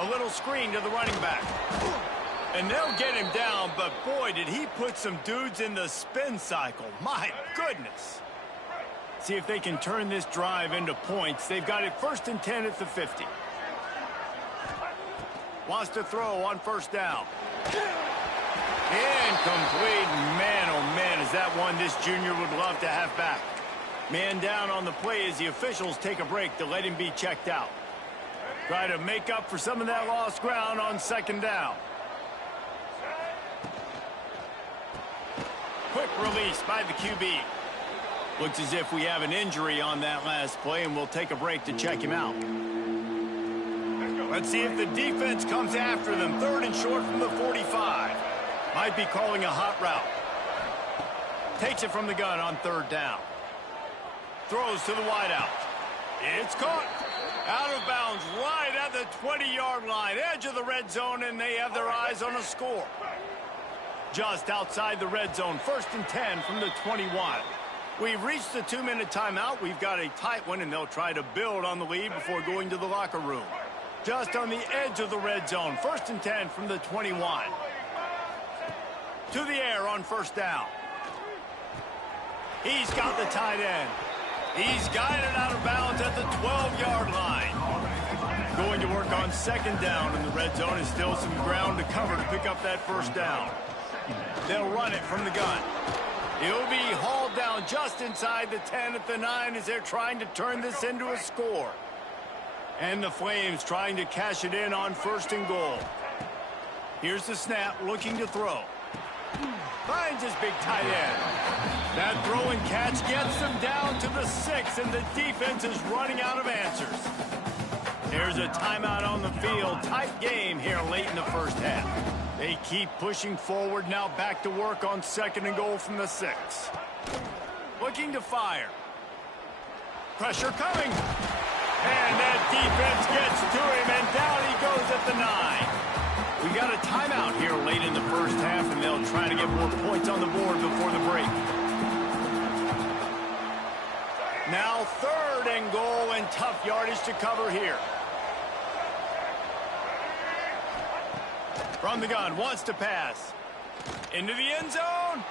A little screen to the running back. And they'll get him down, but boy, did he put some dudes in the spin cycle. My goodness. See if they can turn this drive into points. They've got it 1st and 10 at the 50. Wants to throw on first down. Incomplete. Man, oh man, is that one this junior would love to have back. Man down on the play as the officials take a break to let him be checked out. Try to make up for some of that lost ground on second down. Quick release by the QB. Looks as if we have an injury on that last play, and we'll take a break to check him out. Let's see if the defense comes after them. 3rd and short from the 45. Might be calling a hot route. Takes it from the gun on 3rd down. Throws to the wideout. It's caught. Out of bounds right at the 20-yard line. Edge of the red zone, and they have their eyes on a score. Just outside the red zone. 1st and 10 from the 21. We've reached the 2-minute timeout. We've got a tight one, and they'll try to build on the lead before going to the locker room. Just on the edge of the red zone. 1st and 10 from the 21. To the air on first down. He's got the tight end. He's guided out of bounds at the 12-yard line. Going to work on second down in the red zone. Is still some ground to cover to pick up that first down. They'll run it from the gun. He'll be hauled down just inside the 10 at the 9 as they're trying to turn this into a score. And the Flames trying to cash it in on 1st and goal. Here's the snap, looking to throw. Finds his big tight end. That throw and catch gets them down to the 6, and the defense is running out of answers. There's a timeout on the field. Tight game here late in the first half. They keep pushing forward, now back to work on 2nd and goal from the 6. Looking to fire. Pressure coming. And that defense gets to him, and down he goes at the 9. We got a timeout here late in the first half, and they'll try to get more points on the board before the break. Now 3rd and goal, and tough yardage to cover here. From the gun, wants to pass. Into the end zone.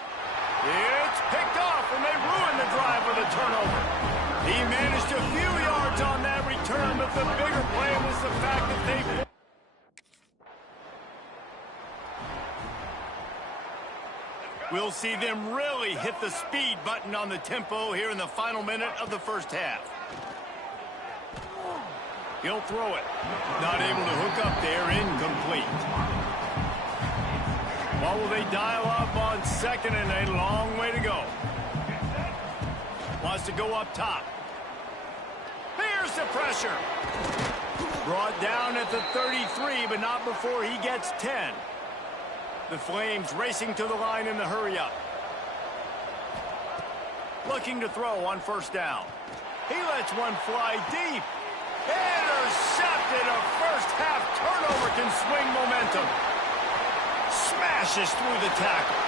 It's picked off, and they ruin the drive with a turnover. He managed a few yards on that return, but the bigger play was the fact that they... We'll see them really hit the speed button on the tempo here in the final minute of the first half. He'll throw it. Not able to hook up there, incomplete. What will they dial up on 2nd and a long way to go? Wants to go up top. Here's the pressure. Brought down at the 33, but not before he gets 10. The Flames racing to the line in the hurry-up. Looking to throw on first down. He lets one fly deep. Intercepted. A first-half turnover can swing momentum. Smashes through the tackle.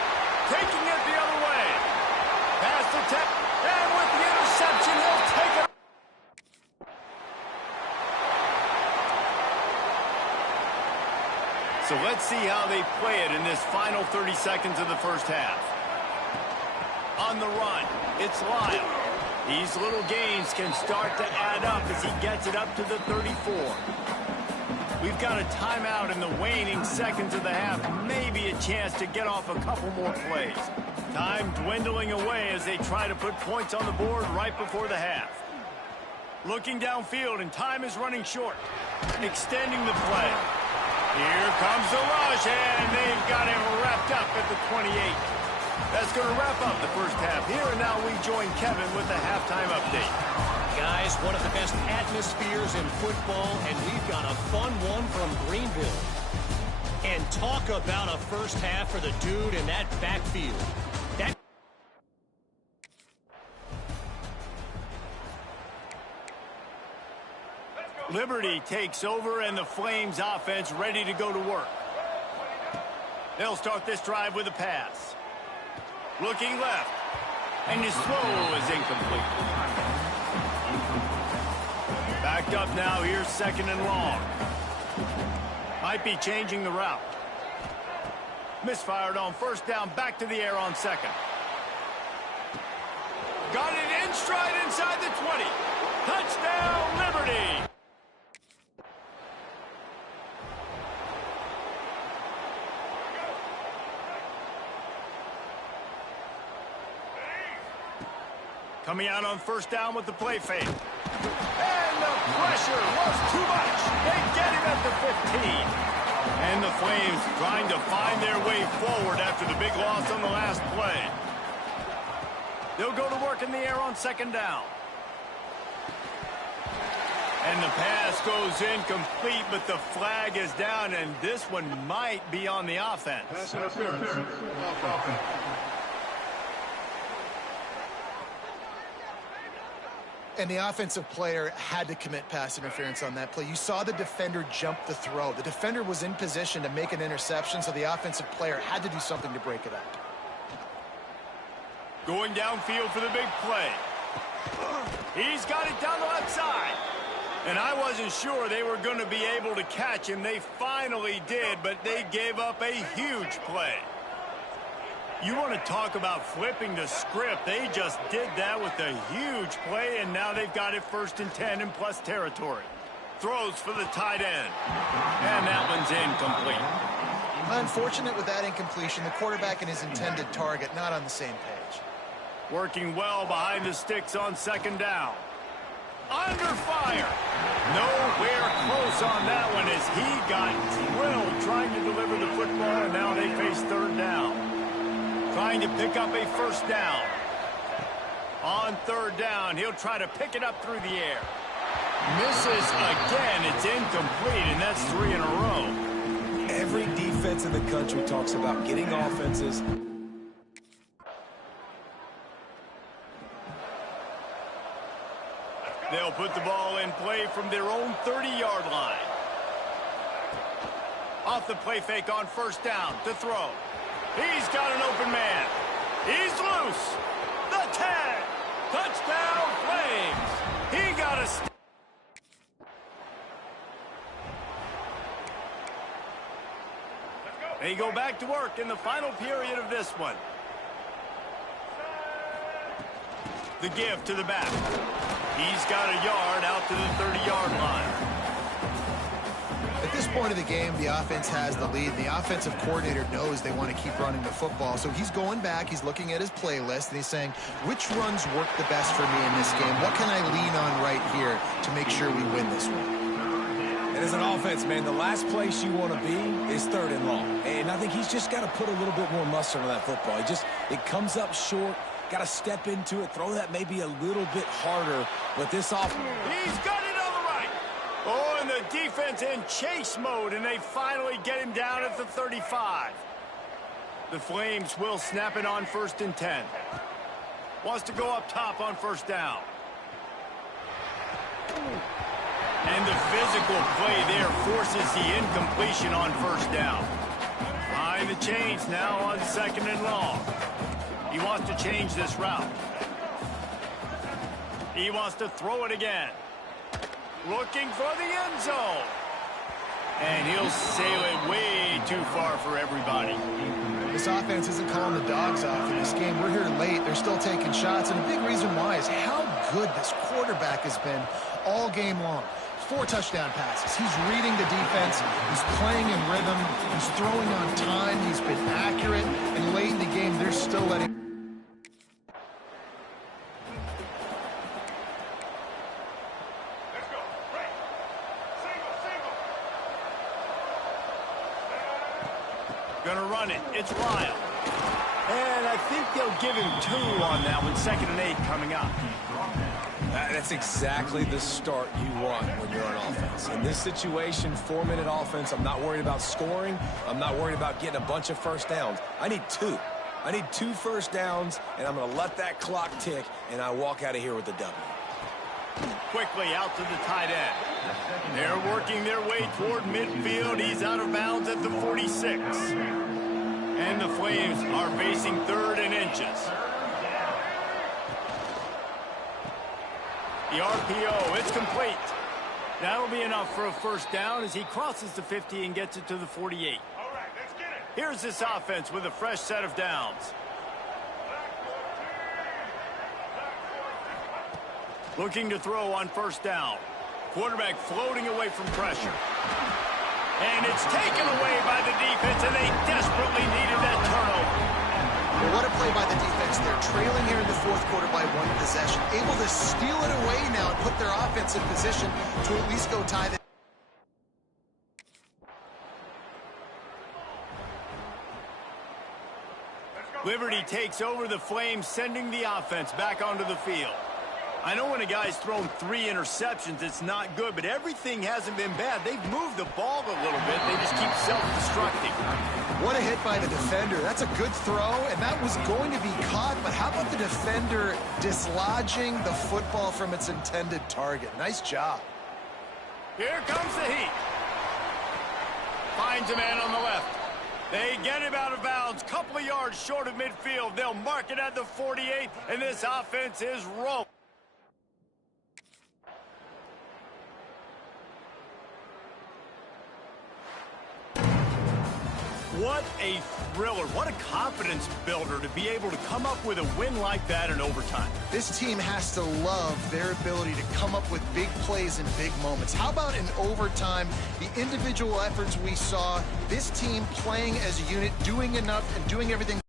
Taking it the other way. Past the and with the interception, he'll take it. So let's see how they play it in this final 30 seconds of the first half. On the run, it's Lyle. These little gains can start to add up as he gets it up to the 34. We've got a timeout in the waning seconds of the half. Maybe a chance to get off a couple more plays. Time dwindling away as they try to put points on the board right before the half. Looking downfield, and time is running short. Extending the play. Here comes the rush, and they've got him wrapped up at the 28. That's going to wrap up the first half here, and now we join Kevin with the halftime update. Guys, one of the best atmospheres in football, and we've got a fun one from Greenville. And talk about a first half for the dude in that backfield. Liberty takes over, and the Flames offense ready to go to work. They'll start this drive with a pass. Looking left, and his throw is incomplete. Backed up now, here's second and long. Might be changing the route. Misfired on first down, back to the air on second. Got it in stride inside the 20. Touchdown, Liberty! Coming out on first down with the play fake. And the pressure was too much. They get him at the 15. And the Flames trying to find their way forward after the big loss on the last play. They'll go to work in the air on second down. And the pass goes incomplete, but the flag is down, and this one might be on the offense. Pass interference. Offense. And the offensive player had to commit pass interference on that play. You saw the defender jump the throw. The defender was in position to make an interception, so the offensive player had to do something to break it up. Going downfield for the big play. He's got it down the left side. And I wasn't sure they were going to be able to catch him. They finally did, but they gave up a huge play. You want to talk about flipping the script. They just did that with a huge play, and now they've got it 1st and 10 in plus territory. Throws for the tight end. And that one's incomplete. Unfortunate with that incompletion. The quarterback and his intended target not on the same page. Working well behind the sticks on second down. Under fire. Nowhere close on that one as he got drilled trying to deliver the football, and now they face third down. Trying to pick up a first down. On third down, he'll try to pick it up through the air. Misses again. It's incomplete, and that's 3 in a row. Every defense in the country talks about getting offenses. They'll put the ball in play from their own 30-yard line. Off the play fake on first down to throw. He's got an open man. He's loose. The 10. Touchdown, Flames. He got a They go back to work in the final period of this one. The give to the back. He's got a yard out to the 30-yard line. At this point of the game, the offense has the lead. The offensive coordinator knows they want to keep running the football. So he's going back, he's looking at his playlist, and he's saying, which runs work the best for me in this game? What can I lean on right here to make sure we win this one? And as an offense, man, the last place you want to be is third and long. And I think he's just got to put a little bit more mustard on that football. It comes up short. Got to step into it, throw that maybe a little bit harder. But this offense... He's got it on the right. Oh, and the defense in chase mode, and they finally get him down at the 35. The Flames will snap it on 1st and 10. Wants to go up top on first down. And the physical play there forces the incompletion on first down. Behind the chains now on 2nd and long. He wants to change this route. He wants to throw it again. Looking for the end zone. And he'll sail it way too far for everybody. This offense isn't calling the dogs off in this game. We're here late. They're still taking shots, and a big reason why is how good this quarterback has been all game long. 4 touchdown passes. He's reading the defense. He's playing in rhythm. He's throwing on time. He's been accurate. And late in the game, they're still letting... Gonna run it. It's Lyle. And I think they'll give him 2 on that one. 2nd and 8 coming up. That's exactly the start you want when you're on offense. In this situation, 4-minute offense, I'm not worried about scoring. I'm not worried about getting a bunch of first downs. I need 2. I need 2 first downs, and I'm going to let that clock tick, and I walk out of here with a W. Quickly out to the tight end. They're working their way toward midfield. He's out of bounds at the 46. And the Flames are facing 3rd and inches. The RPO, it's complete. That'll be enough for a first down as he crosses the 50 and gets it to the 48. All right, let's get it. Here's this offense with a fresh set of downs. Looking to throw on first down. Quarterback floating away from pressure. And it's taken away by the defense, and they desperately needed that turnover. Well, what a play by the defense. They're trailing here in the 4th quarter by 1 possession. Able to steal it away now and put their offense in position to at least go tie the... Liberty takes over the Flames, sending the offense back onto the field. I know when a guy's thrown 3 interceptions, it's not good, but everything hasn't been bad. They've moved the ball a little bit. They just keep self-destructing. What a hit by the defender. That's a good throw, and that was going to be caught, but how about the defender dislodging the football from its intended target? Nice job. Here comes the heat. Finds a man on the left. They get him out of bounds, couple of yards short of midfield. They'll mark it at the 48, and this offense is rolling. What a thriller. What a confidence builder to be able to come up with a win like that in overtime. This team has to love their ability to come up with big plays in big moments. How about in overtime, the individual efforts we saw, this team playing as a unit, doing enough and doing everything.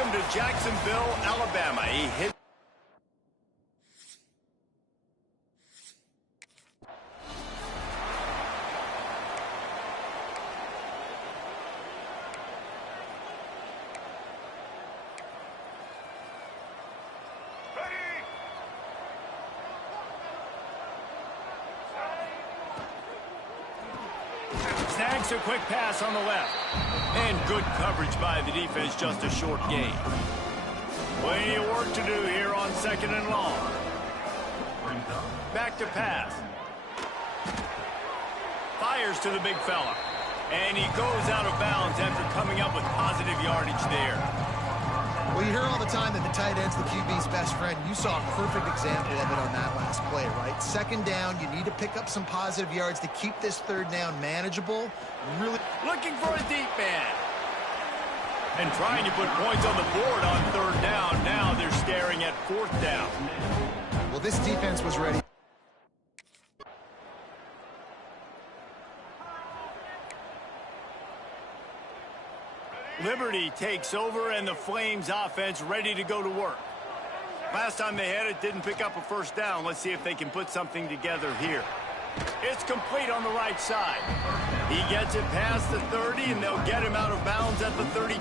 Welcome to Jacksonville, Alabama. He hit. Snags a quick pass on the left. And good coverage by the defense, just a short gain. Plenty of work to do here on 2nd and long. Back to pass. Fires to the big fella. And he goes out of bounds after coming up with positive yardage there. Well, you hear all the time that the tight end's the QB's best friend. You saw a perfect example of it on that last play, right? 2nd down, you need to pick up some positive yards to keep this 3rd down manageable. Really looking for a deep man. And trying to put points on the board on 3rd down. Now they're staring at 4th down. Well, this defense was ready. Liberty takes over, and the Flames offense ready to go to work. Last time they had it, didn't pick up a 1st down. Let's see if they can put something together here. It's complete on the right side. He gets it past the 30, and they'll get him out of bounds at the 32.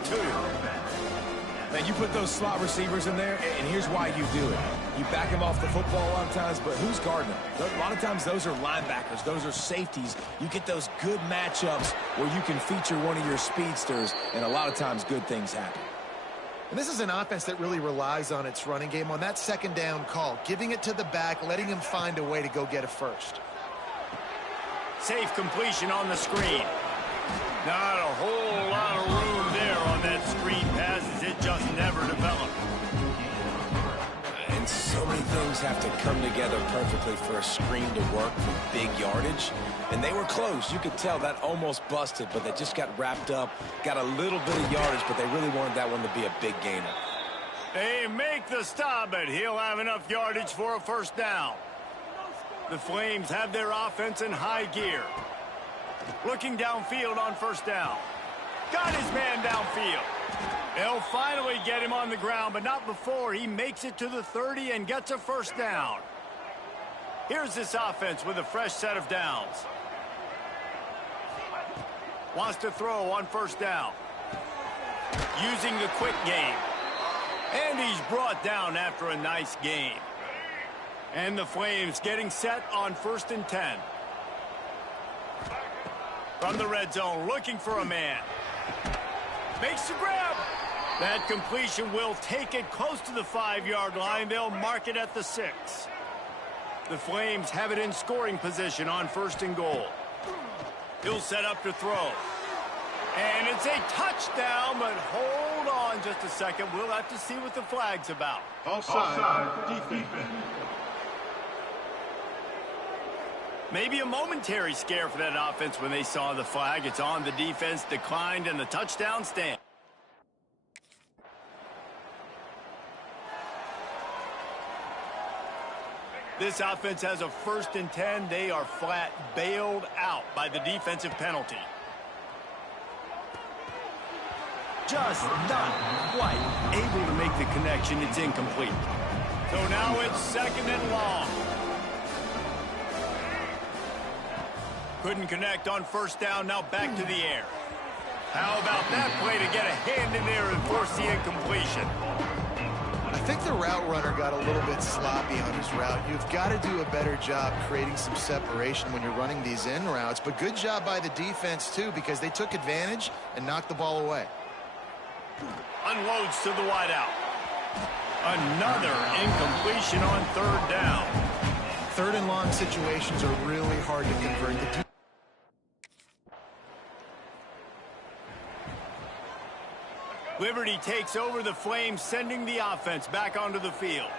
Man, you put those slot receivers in there, and here's why you do it. You back them off the football a lot of times, but who's guarding them? A lot of times those are linebackers. Those are safeties. You get those good matchups where you can feature one of your speedsters, and a lot of times good things happen. And this is an offense that really relies on its running game. On that 2nd down call, giving it to the back, letting him find a way to go get a 1st. Safe completion on the screen. Not a whole lot of room there on that screen pass, as it just never developed. And so many things have to come together perfectly for a screen to work for big yardage. And they were close. You could tell that almost busted, but they just got wrapped up, got a little bit of yardage, but they really wanted that one to be a big gainer. They make the stop, but he'll have enough yardage for a 1st down. The Flames have their offense in high gear. Looking downfield on 1st down. Got his man downfield. They'll finally get him on the ground, but not before he makes it to the 30 and gets a 1st down. Here's this offense with a fresh set of downs. Wants to throw on 1st down. Using the quick game. And he's brought down after a nice game. And the Flames getting set on 1st and 10. From the red zone, looking for a man. Makes the grab. That completion will take it close to the 5-yard line. They'll mark it at the 6. The Flames have it in scoring position on 1st and goal. He'll set up to throw. And it's a touchdown, but hold on just a second. We'll have to see what the flag's about. Offside, defense. Maybe a momentary scare for that offense when they saw the flag. It's on the defense, declined, and the touchdown stand. This offense has a 1st and 10. They are flat bailed out by the defensive penalty. Just not quite able to make the connection. It's incomplete. So now it's 2nd and long. Couldn't connect on 1st down. Now back to the air. How about that play to get a hand in there and force the incompletion? I think the route runner got a little bit sloppy on his route. You've got to do a better job creating some separation when you're running these in routes. But good job by the defense, too, because they took advantage and knocked the ball away. Unloads to the wideout. Another incompletion on 3rd down. 3rd and long situations are really hard to convert. Liberty takes over the Flames, sending the offense back onto the field.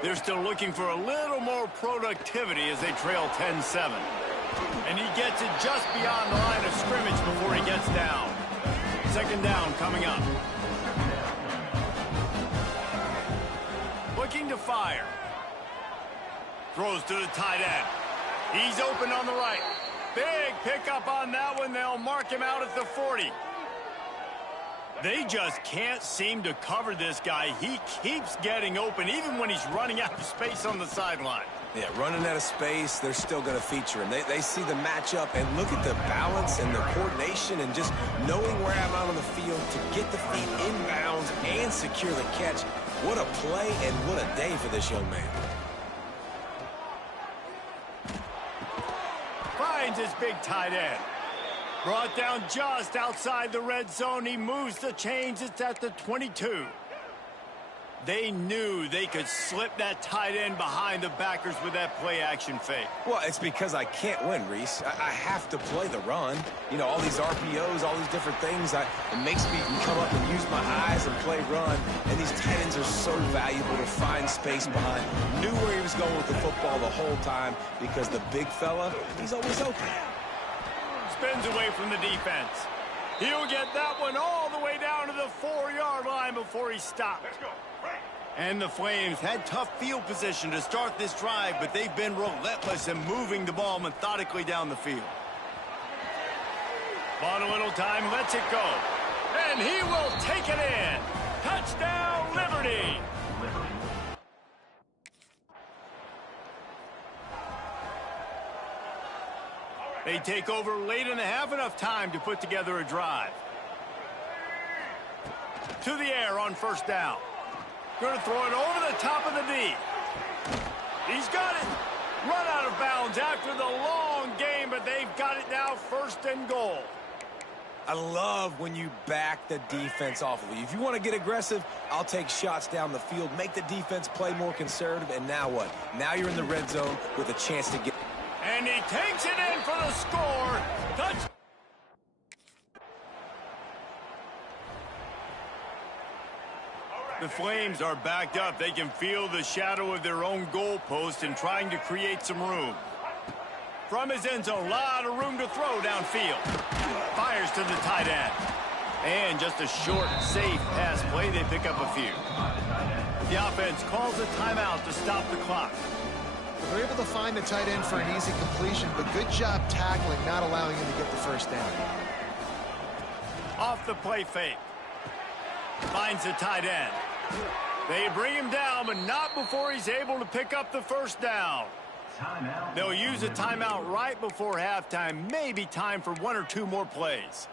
They're still looking for a little more productivity as they trail 10-7. And he gets it just beyond the line of scrimmage before he gets down. 2nd down coming up. Looking to fire. Throws to the tight end. He's open on the right. Big pickup on that one. They'll mark him out at the 40. They just can't seem to cover this guy. He keeps getting open, even when he's running out of space on the sideline. Yeah, running out of space, they're still going to feature him. They see the matchup, and look at the balance and the coordination and just knowing where I'm out on the field to get the feet inbounds and secure the catch. What a play and what a day for this young man. Finds his big tight end. Brought down just outside the red zone. He moves the chains. It's at the 22. They knew they could slip that tight end behind the backers with that play-action fake. Well, it's because I can't win, Reese. I have to play the run. You know, all these RPOs, all these different things. It makes me come up and use my eyes and play run. And these tight ends are so valuable to find space behind. Knew where he was going with the football the whole time because the big fella, he's always open. Spins away from the defense. He'll get that one all the way down to the 4-yard line before he stops. Let's go. And the Flames had tough field position to start this drive, but they've been relentless in moving the ball methodically down the field. Bought a little time, lets it go. And he will take it in. Touchdown, Liberty. They take over late in the half, enough time to put together a drive. To the air on first down. Going to throw it over the top of the D. He's got it. Run out of bounds after the long game, but they've got it now first and goal. I love when you back the defense off of you. If you want to get aggressive, I'll take shots down the field, make the defense play more conservative, and now what? Now you're in the red zone with a chance to get... And he takes it in for the score. Touch. The Flames are backed up. They can feel the shadow of their own goalpost and trying to create some room. From his end zone, a lot of room to throw downfield. Fires to the tight end. And just a short, safe pass play. They pick up a few. The offense calls a timeout to stop the clock. They're able to find the tight end for an easy completion, but good job tackling, not allowing him to get the first down. Off the play fake. Finds the tight end. They bring him down, but not before he's able to pick up the first down. They'll use a timeout right before halftime. Maybe time for one or two more plays.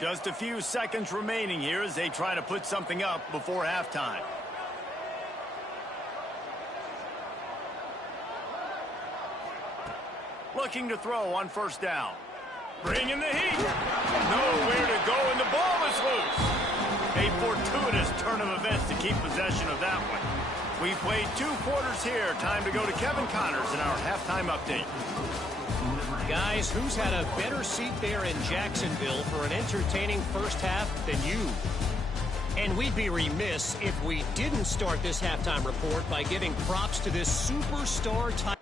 Just a few seconds remaining here as they try to put something up before halftime. Looking to throw on first down. Bringing the heat. Nowhere to go, and the ball is loose. A fortuitous turn of events to keep possession of that one. We played 2 quarters here. Time to go to Kevin Connors in our halftime update. Guys, who's had a better seat there in Jacksonville for an entertaining first half than you? And we'd be remiss if we didn't start this halftime report by giving props to this superstar type.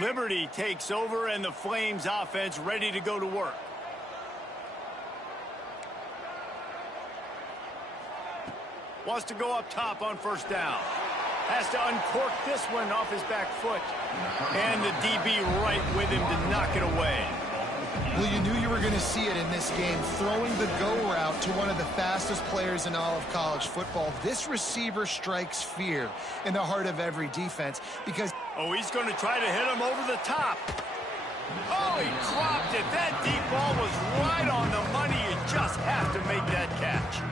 Liberty takes over, and the Flames offense ready to go to work. Wants to go up top on first down. Has to uncork this one off his back foot. And the DB right with him to knock it away. Well, you knew you were going to see it in this game, throwing the go route to one of the fastest players in all of college football. This receiver strikes fear in the heart of every defense because... Oh, he's going to try to hit him over the top. Oh, he dropped it. That deep ball was right on the money. You just have to make that catch.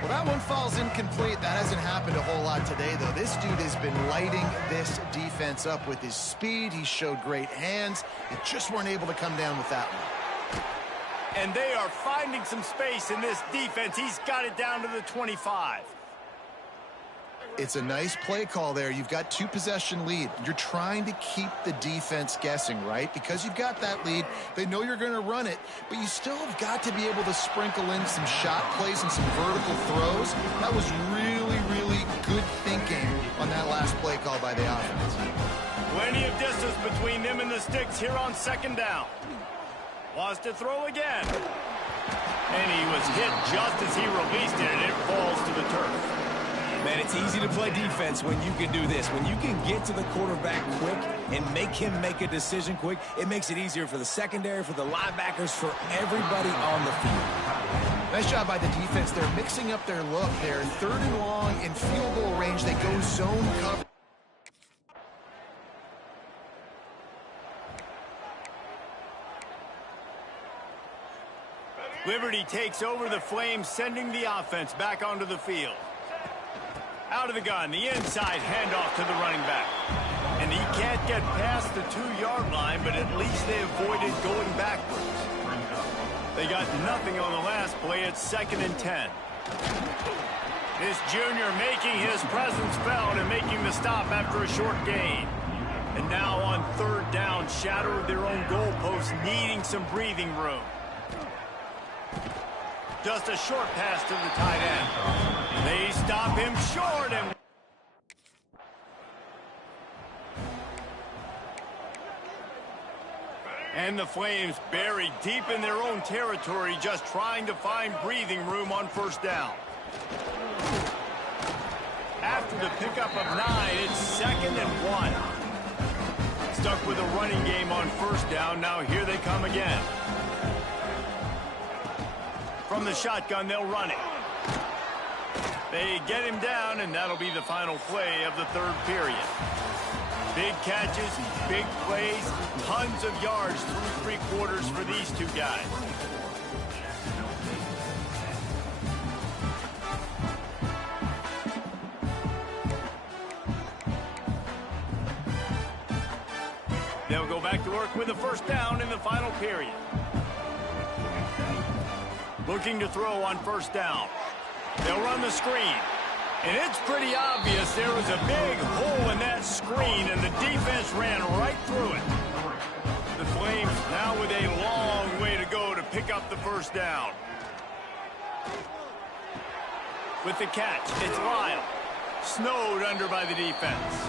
Well, that one falls incomplete. That hasn't happened a whole lot today, though. This dude has been lighting this defense up with his speed. He showed great hands. They just weren't able to come down with that one. And they are finding some space in this defense. He's got it down to the 25. It's a nice play call there. You've got 2-possession lead. You're trying to keep the defense guessing, right? Because you've got that lead. They know you're going to run it, but you still have got to be able to sprinkle in some shot plays and some vertical throws. That was really, really good thinking on that last play call by the offense. Plenty of distance between them and the sticks here on second down. Wants to throw again. And he was hit just as he released it, and it falls to the turf. Man, man, it's easy to play defense when you can do this. When you can get to the quarterback quick and make him make a decision quick, it makes it easier for the secondary, for the linebackers, for everybody on the field. Nice job by the defense. They're mixing up their look there. 3rd and long in field goal range. They go zone cover. Liberty takes over the Flames, sending the offense back onto the field. Out of the gun, the inside handoff to the running back. And he can't get past the 2-yard line, but at least they avoided going backwards. They got nothing on the last play. It's 2nd and 10. This junior making his presence felt and making the stop after a short gain. And now on 3rd down, shadow of their own goalpost, needing some breathing room. Just a short pass to the tight end. They stop him short. And the Flames buried deep in their own territory, just trying to find breathing room on 1st down. After the pickup of 9, it's 2nd and 1. Stuck with a running game on 1st down. Now here they come again. From the shotgun, they'll run it. They get him down, and that'll be the final play of the 3rd period. Big catches, big plays, tons of yards through 3 quarters for these two guys. They'll go back to work with a 1st down in the final period. Looking to throw on 1st down. They'll run the screen. And it's pretty obvious there was a big hole in that screen, and the defense ran right through it. The Flames now with a long way to go to pick up the 1st down. With the catch, it's Lyle. Snowed under by the defense.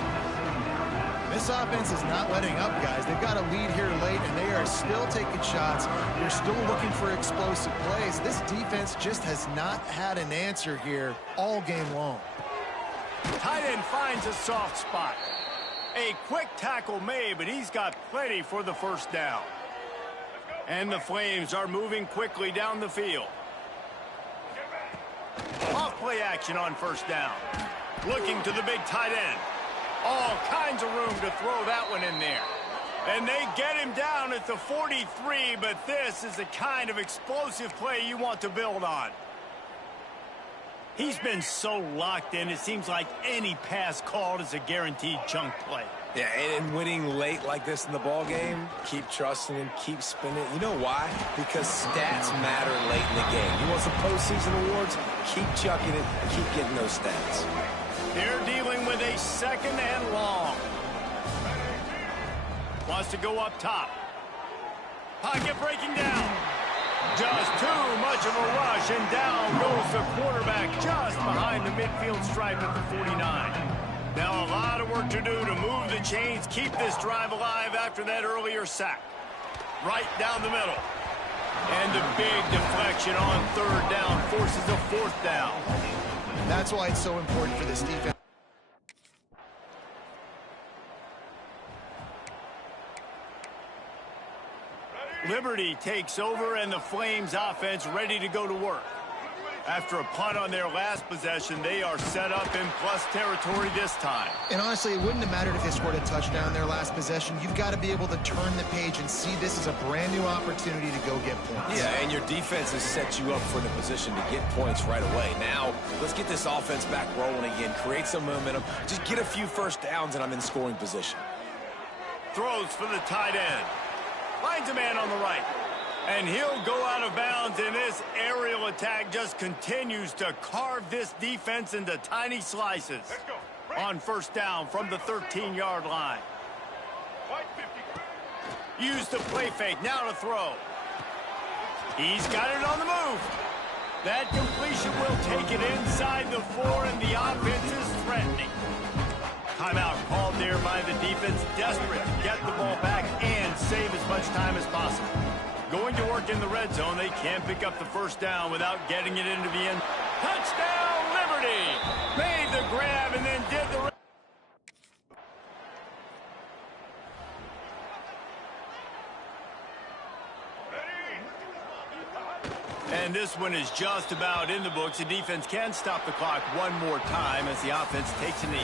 This offense is not letting up, guys. They've got a lead here late, and they are still taking shots. They're still looking for explosive plays. This defense just has not had an answer here all game long. Tight end finds a soft spot. A quick tackle made, but he's got plenty for the 1st down. And the Flames are moving quickly down the field. Off play action on 1st down. Looking to the big tight end. All kinds of room to throw that one in there. And they get him down at the 43, but this is the kind of explosive play you want to build on. He's been so locked in, it seems like any pass called is a guaranteed chunk play. Yeah, and winning late like this in the ball game, keep trusting him, keep spinning. You know why? Because stats matter late in the game. You want some postseason awards? Keep chucking it, keep getting those stats. They're dealing with a 2nd and long. Wants to go up top. Pocket breaking down. Just too much of a rush, and down goes the quarterback just behind the midfield stripe at the 49. Now a lot of work to do to move the chains, keep this drive alive after that earlier sack. Right down the middle. And the big deflection on 3rd down forces a 4th down. That's why it's so important for this defense. Liberty takes over, and the Flames offense ready to go to work. After a punt on their last possession, they are set up in plus territory this time. And honestly, it wouldn't have mattered if they scored a touchdown their last possession. You've got to be able to turn the page and see this as a brand new opportunity to go get points. Yeah, and your defense has set you up for the position to get points right away. Now, let's get this offense back rolling again, create some momentum, just get a few 1st downs, and I'm in scoring position. Throws for the tight end. Finds a man on the right. And he'll go out of bounds, and this aerial attack just continues to carve this defense into tiny slices. On 1st down from the 13-yard line. Use the play fake, now to throw. He's got it on the move. That completion will take it inside the 4, and the offense is threatening. Timeout called there by the defense, desperate to get the ball back and save as much time as possible. Going to work in the red zone, they can't pick up the 1st down without getting it into the end. Touchdown, Liberty! Made the grab and then did the... And this one is just about in the books. The defense can stop the clock one more time as the offense takes a knee.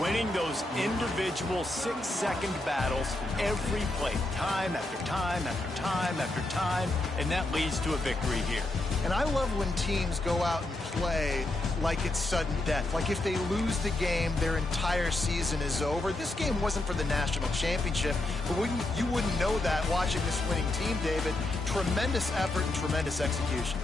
Winning those individual 6-second battles every play, time after time after time after time, and that leads to a victory here. And I love when teams go out and play like it's sudden death. Like if they lose the game, their entire season is over. This game wasn't for the national championship, but you wouldn't know that watching this winning team, David. Tremendous effort and tremendous execution.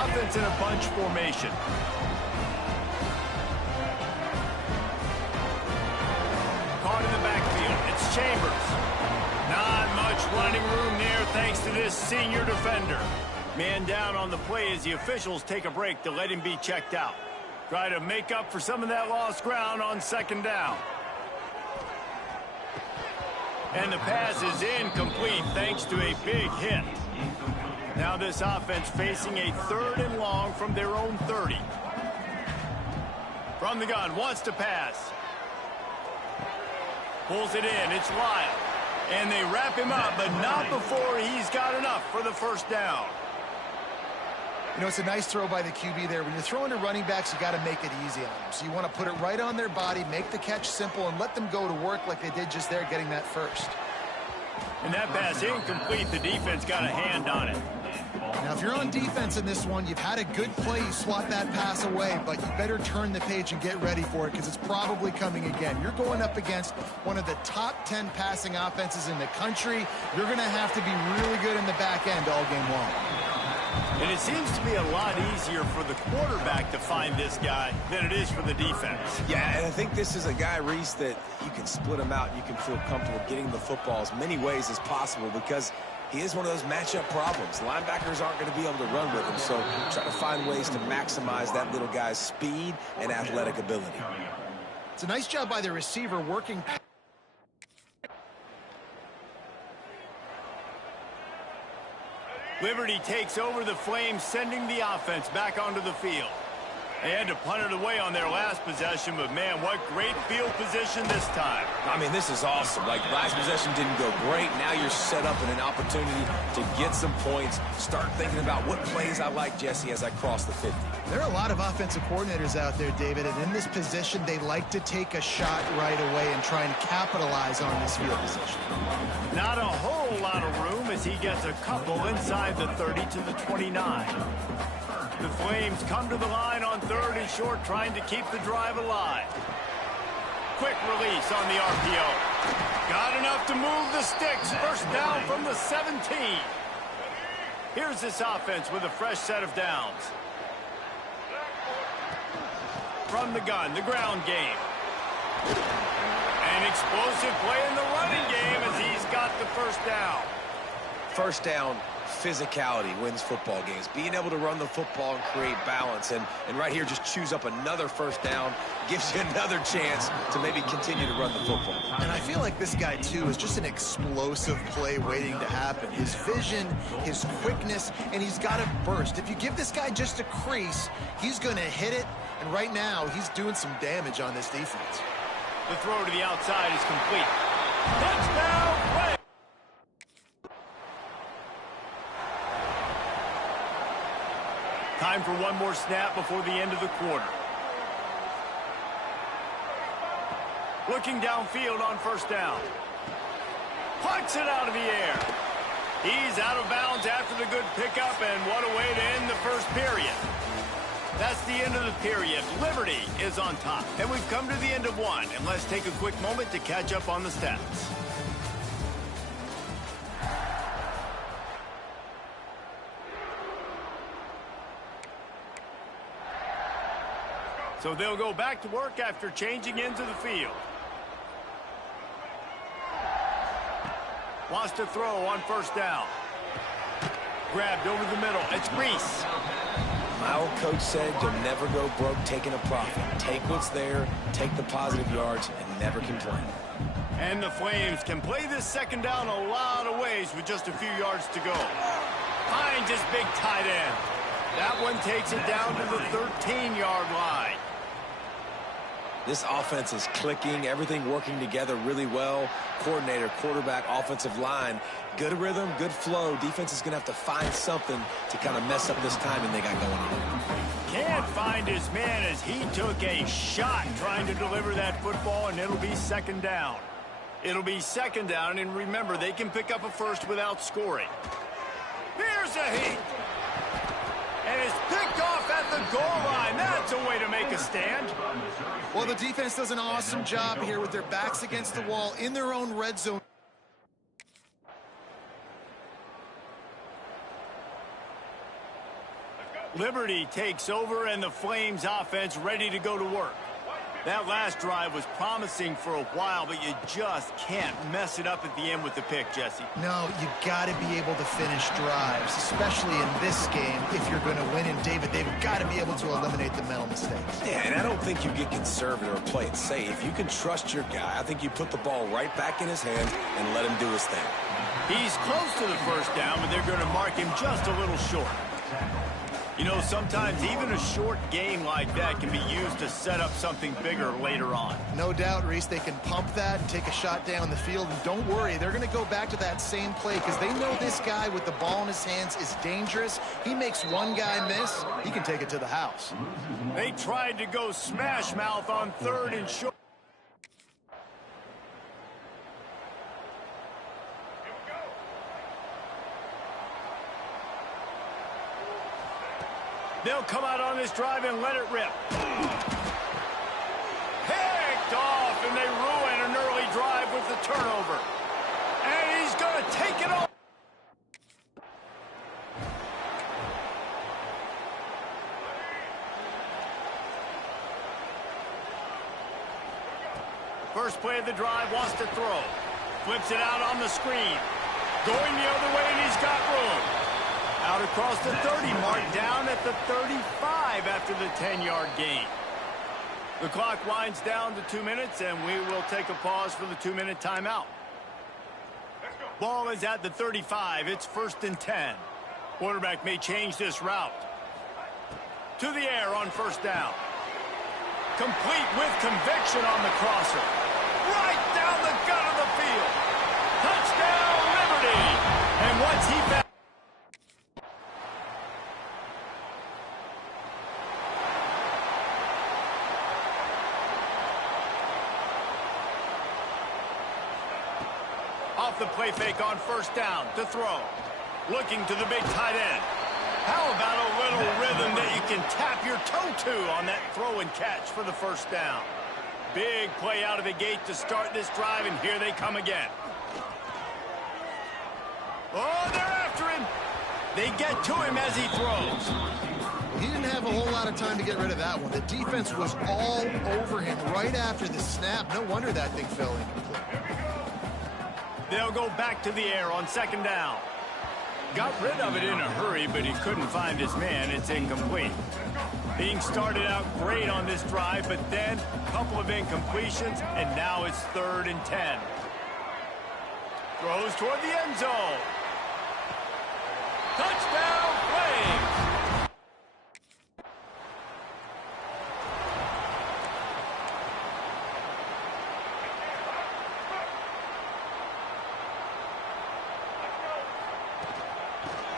Offense in a bunch formation. Caught in the backfield. It's Chambers. Not much running room there thanks to this senior defender. Man down on the play as the officials take a break to let him be checked out. Try to make up for some of that lost ground on second down. And the pass is incomplete thanks to a big hit. Now this offense facing a 3rd and long from their own 30. From the gun, wants to pass. Pulls it in, it's Lyle. And they wrap him up, but not before he's got enough for the first down. You know, it's a nice throw by the QB there. When you're throwing to running backs, you got to make it easy on them. So you want to put it right on their body, make the catch simple, and let them go to work like they did just there, getting that first. And that pass incomplete. The defense got a hand on it. Now, if you're on defense in this one, you've had a good play, you swat that pass away, but you better turn the page and get ready for it because it's probably coming again. You're going up against one of the top 10 passing offenses in the country. You're going to have to be really good in the back end all game long. And it seems to be a lot easier for the quarterback to find this guy than it is for the defense. Yeah, and I think this is a guy, Reese, that you can split him out. You can feel comfortable getting the football as many ways as possible because he is one of those matchup problems. Linebackers aren't going to be able to run with him, so try to find ways to maximize that little guy's speed and athletic ability. It's a nice job by the receiver working. Liberty takes over the Flames, sending the offense back onto the field. They had to punt it away on their last possession, but man, what great field position this time. I mean, this is awesome. Like, last possession didn't go great. Now you're set up in an opportunity to get some points. Start thinking about what plays I like, Jesse, as I cross the 50. There are a lot of offensive coordinators out there, David, and in this position, they like to take a shot right away and try and capitalize on this field position. Not a whole lot of room as he gets a couple inside the 30 to the 29. The Flames come to the line on 3rd and short, trying to keep the drive alive. Quick release on the RPO. Got enough to move the sticks. First down from the 17. Here's this offense with a fresh set of downs. From the gun, the ground game. An explosive play in the running game as he's got the first down. First down, physicality wins football games. Being able to run the football and create balance. And right here, just choose up another first down. Gives you another chance to maybe continue to run the football. And I feel like this guy, too, is just an explosive play waiting to happen. His vision, his quickness, and he's got to burst. If you give this guy just a crease, he's going to hit it. And right now, he's doing some damage on this defense. The throw to the outside is complete. Touchdown, play! Time for one more snap before the end of the quarter. Looking downfield on first down. Pucks it out of the air. He's out of bounds after the good pickup, and what a way to end the first period. That's the end of the period. Liberty is on top. And we've come to the end of one. And let's take a quick moment to catch up on the stats. So they'll go back to work after changing into the field. Wants to throw on first down. Grabbed over the middle. It's Reese. My old coach said you'll never go broke taking a profit. Take what's there, take the positive yards, and never complain. And the Flames can play this second down a lot of ways with just a few yards to go. Finds his big tight end. That one takes it down to the 13-yard line. This offense is clicking, everything working together really well. Coordinator, quarterback, offensive line, good rhythm, good flow. Defense is going to have to find something to kind of mess up this timing they got going on. Can't find his man as he took a shot trying to deliver that football, and it'll be second down. It'll be second down, and remember, they can pick up a first without scoring. Here's a heat. And it's picked off at the goal line. That's a way to make a stand. Well, the defense does an awesome job here with their backs against the wall in their own red zone. Liberty takes over, and the Flames offense ready to go to work. That last drive was promising for a while, but you just can't mess it up at the end with the pick, Jesse. No, you got to be able to finish drives, especially in this game. If you're going to win, and David, they've got to be able to eliminate the mental mistakes. Yeah, and I don't think you get conservative or play it safe. You can trust your guy. I think you put the ball right back in his hands and let him do his thing. He's close to the first down, but they're going to mark him just a little short. You know, sometimes even a short game like that can be used to set up something bigger later on. No doubt, Reese, they can pump that and take a shot down the field. And don't worry, they're going to go back to that same play because they know this guy with the ball in his hands is dangerous. He makes one guy miss, he can take it to the house. They tried to go smash mouth on third and short. They'll come out on this drive and let it rip. Picked off, and they ruin an early drive with the turnover. And he's going to take it off. First play of the drive, wants to throw. Flips it out on the screen. Going the other way, and he's got room. Out across the 30 mark, down at the 35 after the 10-yard gain. The clock winds down to 2 minutes, and we will take a pause for the 2-minute timeout. Ball is at the 35. It's 1st and 10. Quarterback may change this route. To the air on first down. Complete with conviction on the crosser. Right down the gut of the field. Touchdown, Liberty. And once he found off the play fake on first down to throw. Looking to the big tight end. How about a little rhythm that you can tap your toe to on that throw and catch for the first down? Big play out of the gate to start this drive, and here they come again. Oh, they're after him. They get to him as he throws. He didn't have a whole lot of time to get rid of that one. The defense was all over him right after the snap. No wonder that thing fell incomplete. They'll go back to the air on second down. Got rid of it in a hurry, but he couldn't find his man. It's incomplete. Being started out great on this drive, but then a couple of incompletions, and now it's 3rd and 10. Throws toward the end zone. Touchdown, Flames!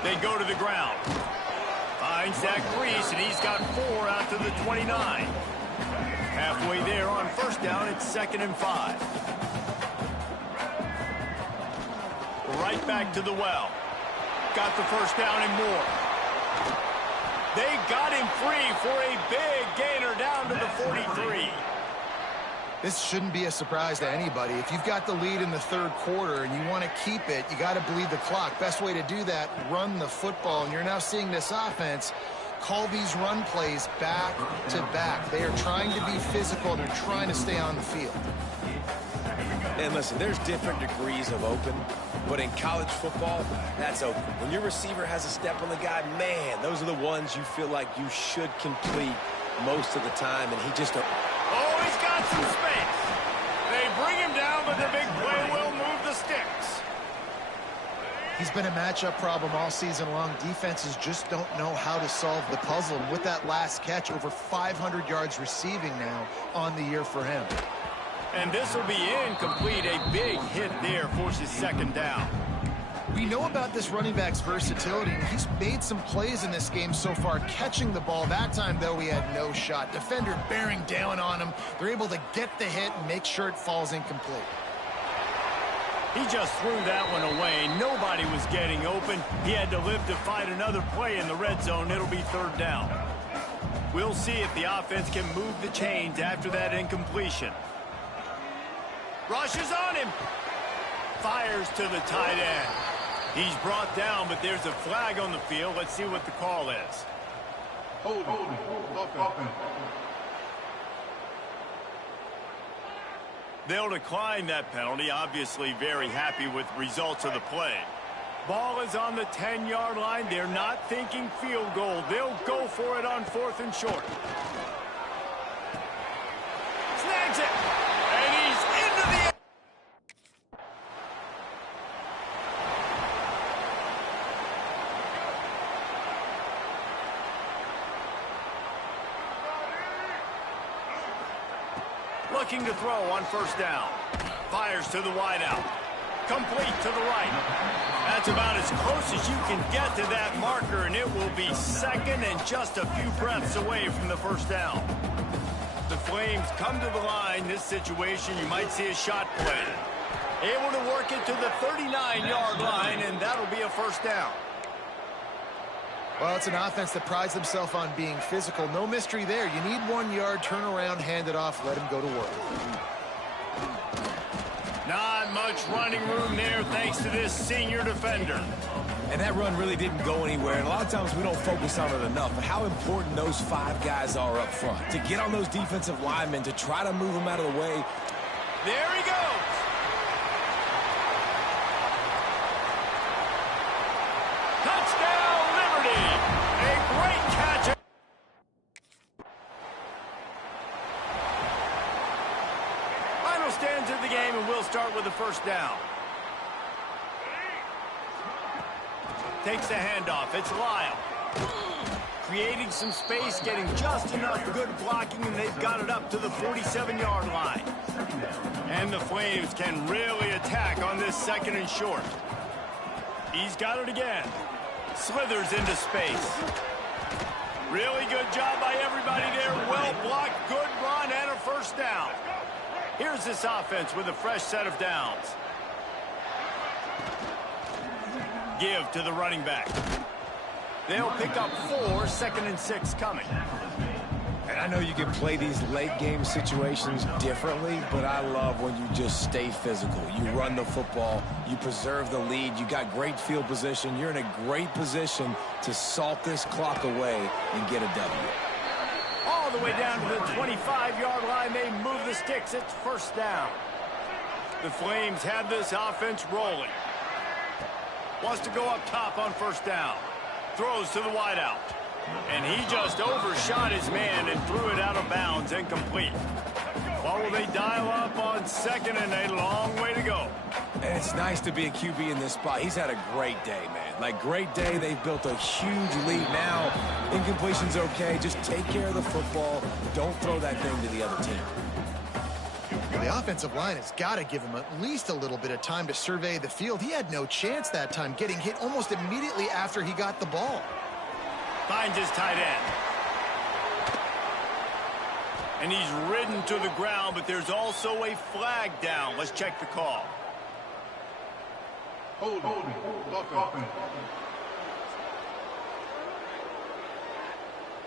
They go to the ground. Finds Zach Reese, and he's got 4 out to the 29. Halfway there on first down, it's 2nd and 5. Right back to the well. Got the first down and more. They got him free for a big gainer down to the 43. This shouldn't be a surprise to anybody. If you've got the lead in the 3rd quarter and you want to keep it, you got to bleed the clock. Best way to do that, run the football. And you're now seeing this offense call these run plays back to back. They are trying to be physical, and they're trying to stay on the field. And listen, there's different degrees of open, but in college football, that's open. When your receiver has a step on the guy, man, those are the ones you feel like you should complete most of the time, and he just... Oh, he's got some space. They bring him down, but the big play will move the sticks. He's been a matchup problem all season long. Defenses just don't know how to solve the puzzle. And with that last catch, over 500 yards receiving now on the year for him. And this will be incomplete. A big hit there forces second down. We know about this running back's versatility. He's made some plays in this game so far, catching the ball. That time, though, he had no shot. Defender bearing down on him. They're able to get the hit and make sure it falls incomplete. He just threw that one away. Nobody was getting open. He had to live to fight another play in the red zone. It'll be third down. We'll see if the offense can move the chains after that incompletion. Rushes on him. Fires to the tight end. He's brought down, but there's a flag on the field. Let's see what the call is. Hold offense. They'll decline that penalty. Obviously very happy with results of the play. Ball is on the 10-yard line. They're not thinking field goal. They'll go for it on 4th and short. Snags it. And he's into the end. Looking to throw on first down. Fires to the wideout. Complete to the right. That's about as close as you can get to that marker, and it will be second and just a few breaths away from the first down. The Flames come to the line. This situation, you might see a shot play. Able to work it to the 39-yard line, and that'll be a first down. Well, it's an offense that prides themselves on being physical. No mystery there. You need 1 yard, turn around, hand it off, let him go to work. Not much running room there thanks to this senior defender. And that run really didn't go anywhere. And a lot of times we don't focus on it enough. But how important those 5 guys are up front. To get on those defensive linemen, to try to move them out of the way. There he goes. Touchdown, Liberty. A great catch. Final stands of the game, and we'll start with the first down. Takes the handoff. It's Lyle. Creating some space, getting just enough good blocking, and they've got it up to the 47-yard line. And the Flames can really attack on this 2nd and short. He's got it again. Slithers into space. Really good job by everybody there. Well blocked, good run, and a first down. Here's this offense with a fresh set of downs. Give to the running back. They'll pick up 4, 2nd and 6 coming. And I know you can play these late game situations differently, but I love when you just stay physical. You run the football, you preserve the lead, you got great field position, you're in a great position to salt this clock away and get a W. All the way down to the 25-yard line, they move the sticks. It's first down. The Flames have this offense rolling. Wants to go up top on first down. Throws to the wideout. And he just overshot his man and threw it out of bounds, incomplete. What will they dial up on 2nd and a long way to go? And it's nice to be a QB in this spot. He's had a great day, man. Like, great day. They've built a huge lead now. Incompletion's okay. Just take care of the football. Don't throw that thing to the other team. Well, the offensive line has got to give him at least a little bit of time to survey the field. He had no chance that time, getting hit almost immediately after he got the ball. Finds his tight end. And he's ridden to the ground, but there's also a flag down. Let's check the call. Hold offense.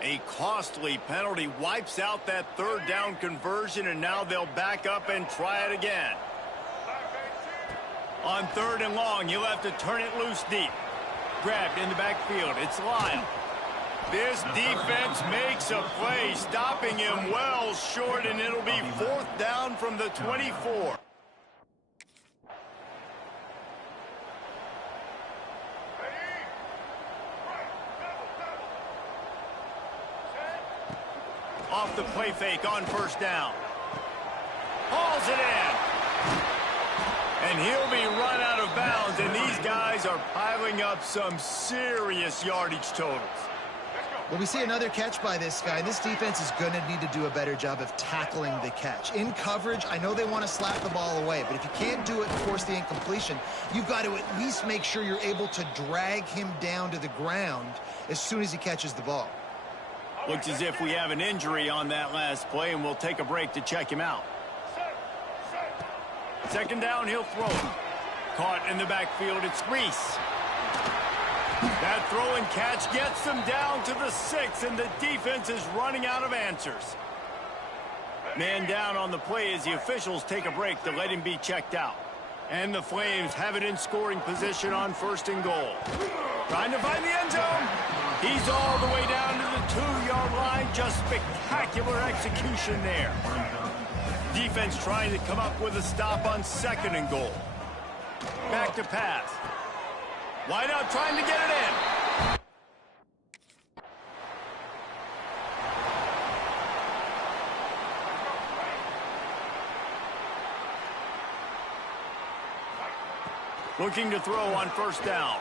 A costly penalty wipes out that 3rd down conversion, and now they'll back up and try it again. On 3rd and long, he'll have to turn it loose deep. Grabbed in the backfield. It's Lyle. This defense makes a play, stopping him well short, and it'll be 4th down from the 24. Off the play fake on first down. Hauls it in. And he'll be run out of bounds, and these guys Flames are piling up some serious yardage totals. Well, we see another catch by this guy. This defense is going to need to do a better job of tackling the catch. In coverage, I know they want to slap the ball away, but if you can't do it and force the incompletion, you've got to at least make sure you're able to drag him down to the ground as soon as he catches the ball. Looks as if we have an injury on that last play, and we'll take a break to check him out. Second down, he'll throw it. Caught in the backfield, it's Reese. That throw and catch gets them down to the 6, and the defense is running out of answers. Man down on the play as the officials take a break to let him be checked out. And the Flames have it in scoring position on 1st and goal. Trying to find the end zone. He's all the way down to the 2-yard line. Just spectacular execution there. Defense trying to come up with a stop on 2nd and goal. Back to pass. Wide out trying to get it in. Looking to throw on 1st down.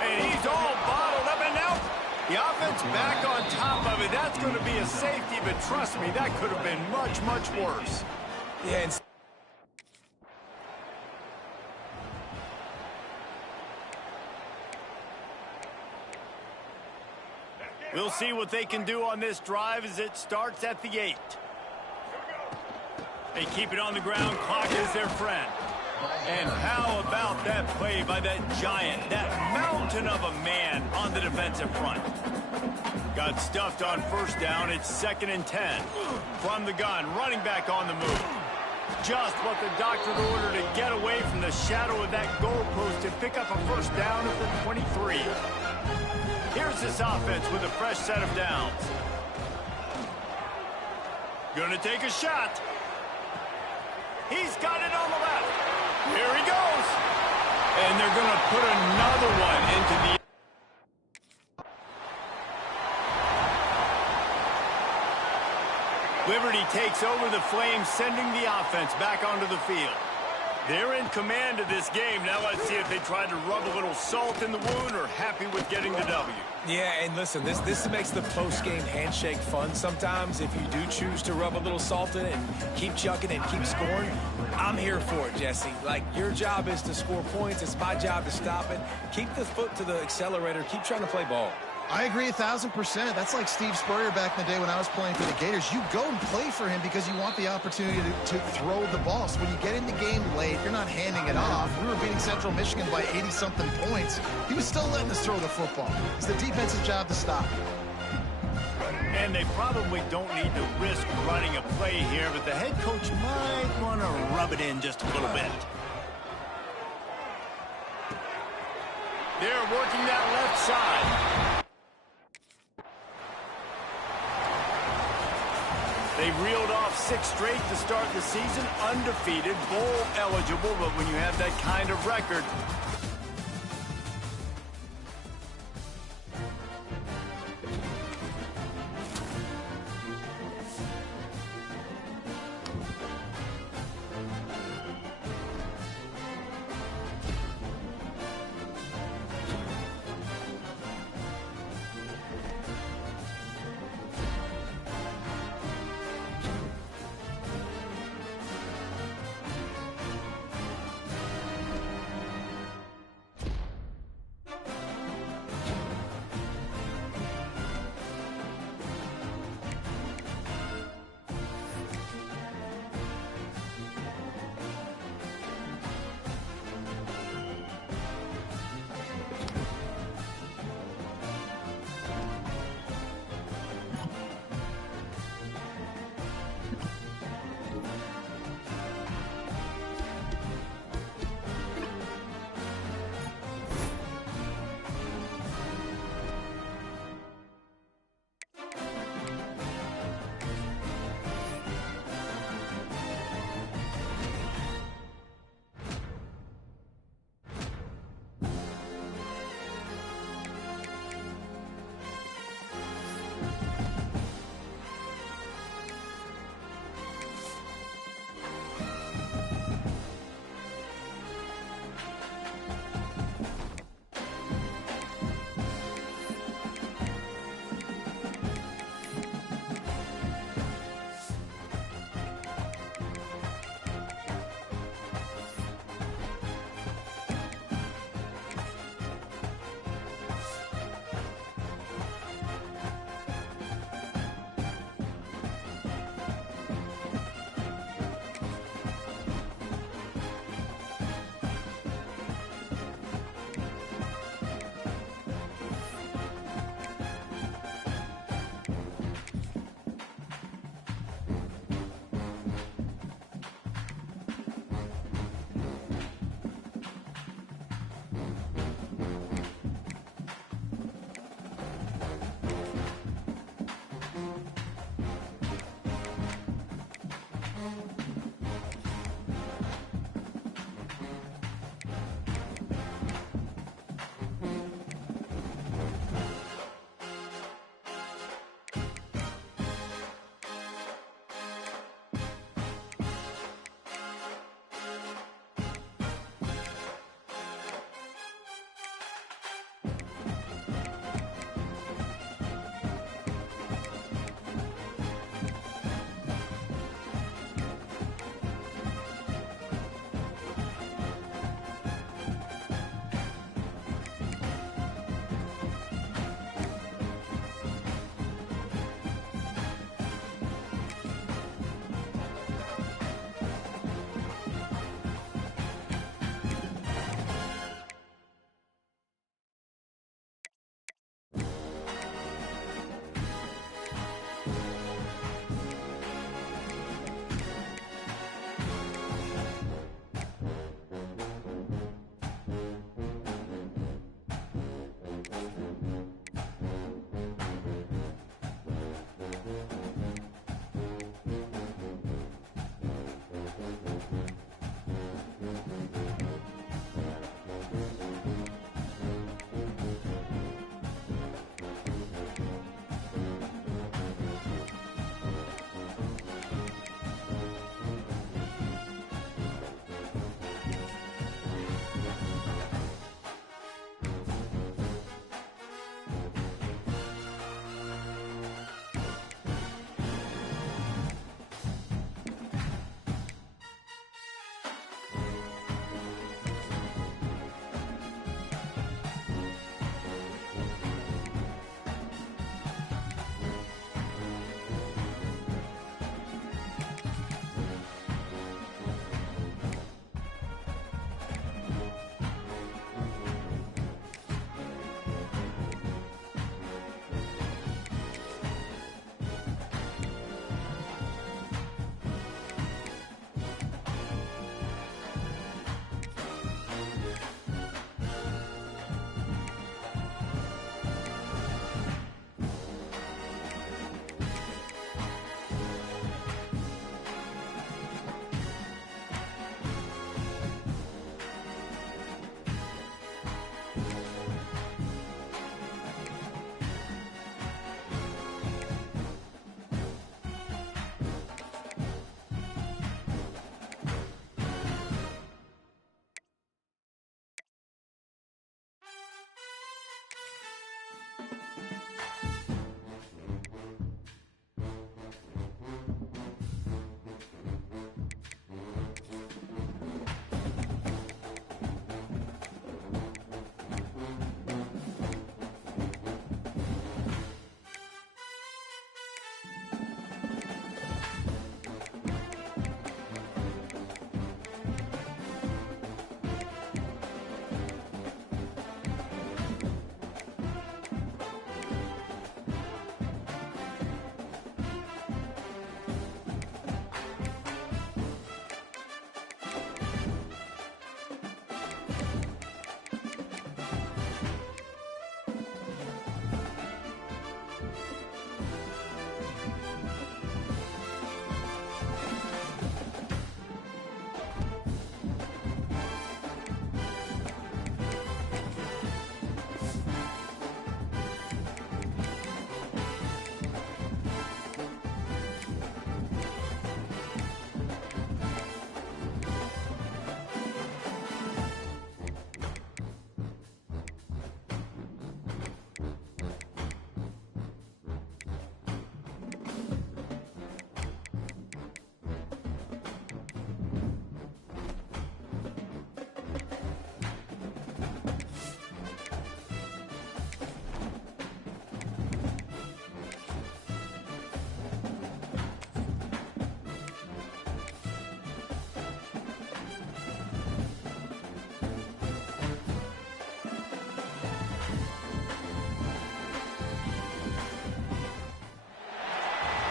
And he's all bottled up, and now the offense back on top of it. That's going to be a safety, but trust me, that could have been much, much worse. Yeah, and we'll see what they can do on this drive as it starts at the 8. They keep it on the ground. Clock is their friend. And how about that play by that giant, that mountain of a man on the defensive front? Got stuffed on 1st down. It's 2nd and 10. From the gun, running back on the move. Just what the doctor ordered to get away from the shadow of that goalpost and pick up a 1st down at the 23. Here's this offense with a fresh set of downs. Gonna take a shot. He's got it on the left. Here he goes. And they're gonna put another one into the... Liberty takes over the Flames, sending the offense back onto the field. They're in command of this game. Now let's see if they try to rub a little salt in the wound or happy with getting the W. yeah, and listen, this makes the post-game handshake fun sometimes. If you do choose to rub a little salt in it and keep chucking and keep scoring, I'm here for it, Jesse. Like, your job is to score points. It's my job to stop it. Keep the foot to the accelerator. Keep trying to play ball. I agree 1,000%. That's like Steve Spurrier back in the day when I was playing for the Gators. You go and play for him because you want the opportunity to throw the ball. So when you get in the game late, you're not handing it off. We were beating Central Michigan by 80-something points. He was still letting us throw the football. It's the defensive job to stop. And they probably don't need to risk running a play here, but the head coach might want to rub it in just a little bit. They're working that left side. They reeled off 6 straight to start the season, undefeated, bowl eligible, but when you have that kind of record,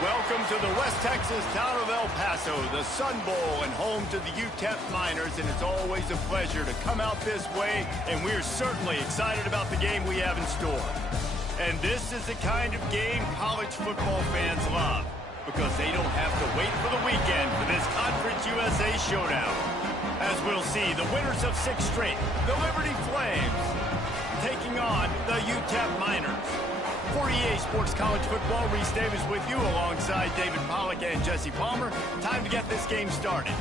Welcome to the West Texas town of El Paso, the Sun Bowl, and home to the UTEP Miners, and it's always a pleasure to come out this way, and we're certainly excited about the game we have in store. And this is the kind of game college football fans love, because they don't have to wait for the weekend for this Conference USA showdown. As we'll see, the winners of 6 straight, the Liberty Flames, taking on the UTEP Miners. For EA Sports College Football, Reese Davis with you alongside David Pollack and Jesse Palmer. Time to get this game started.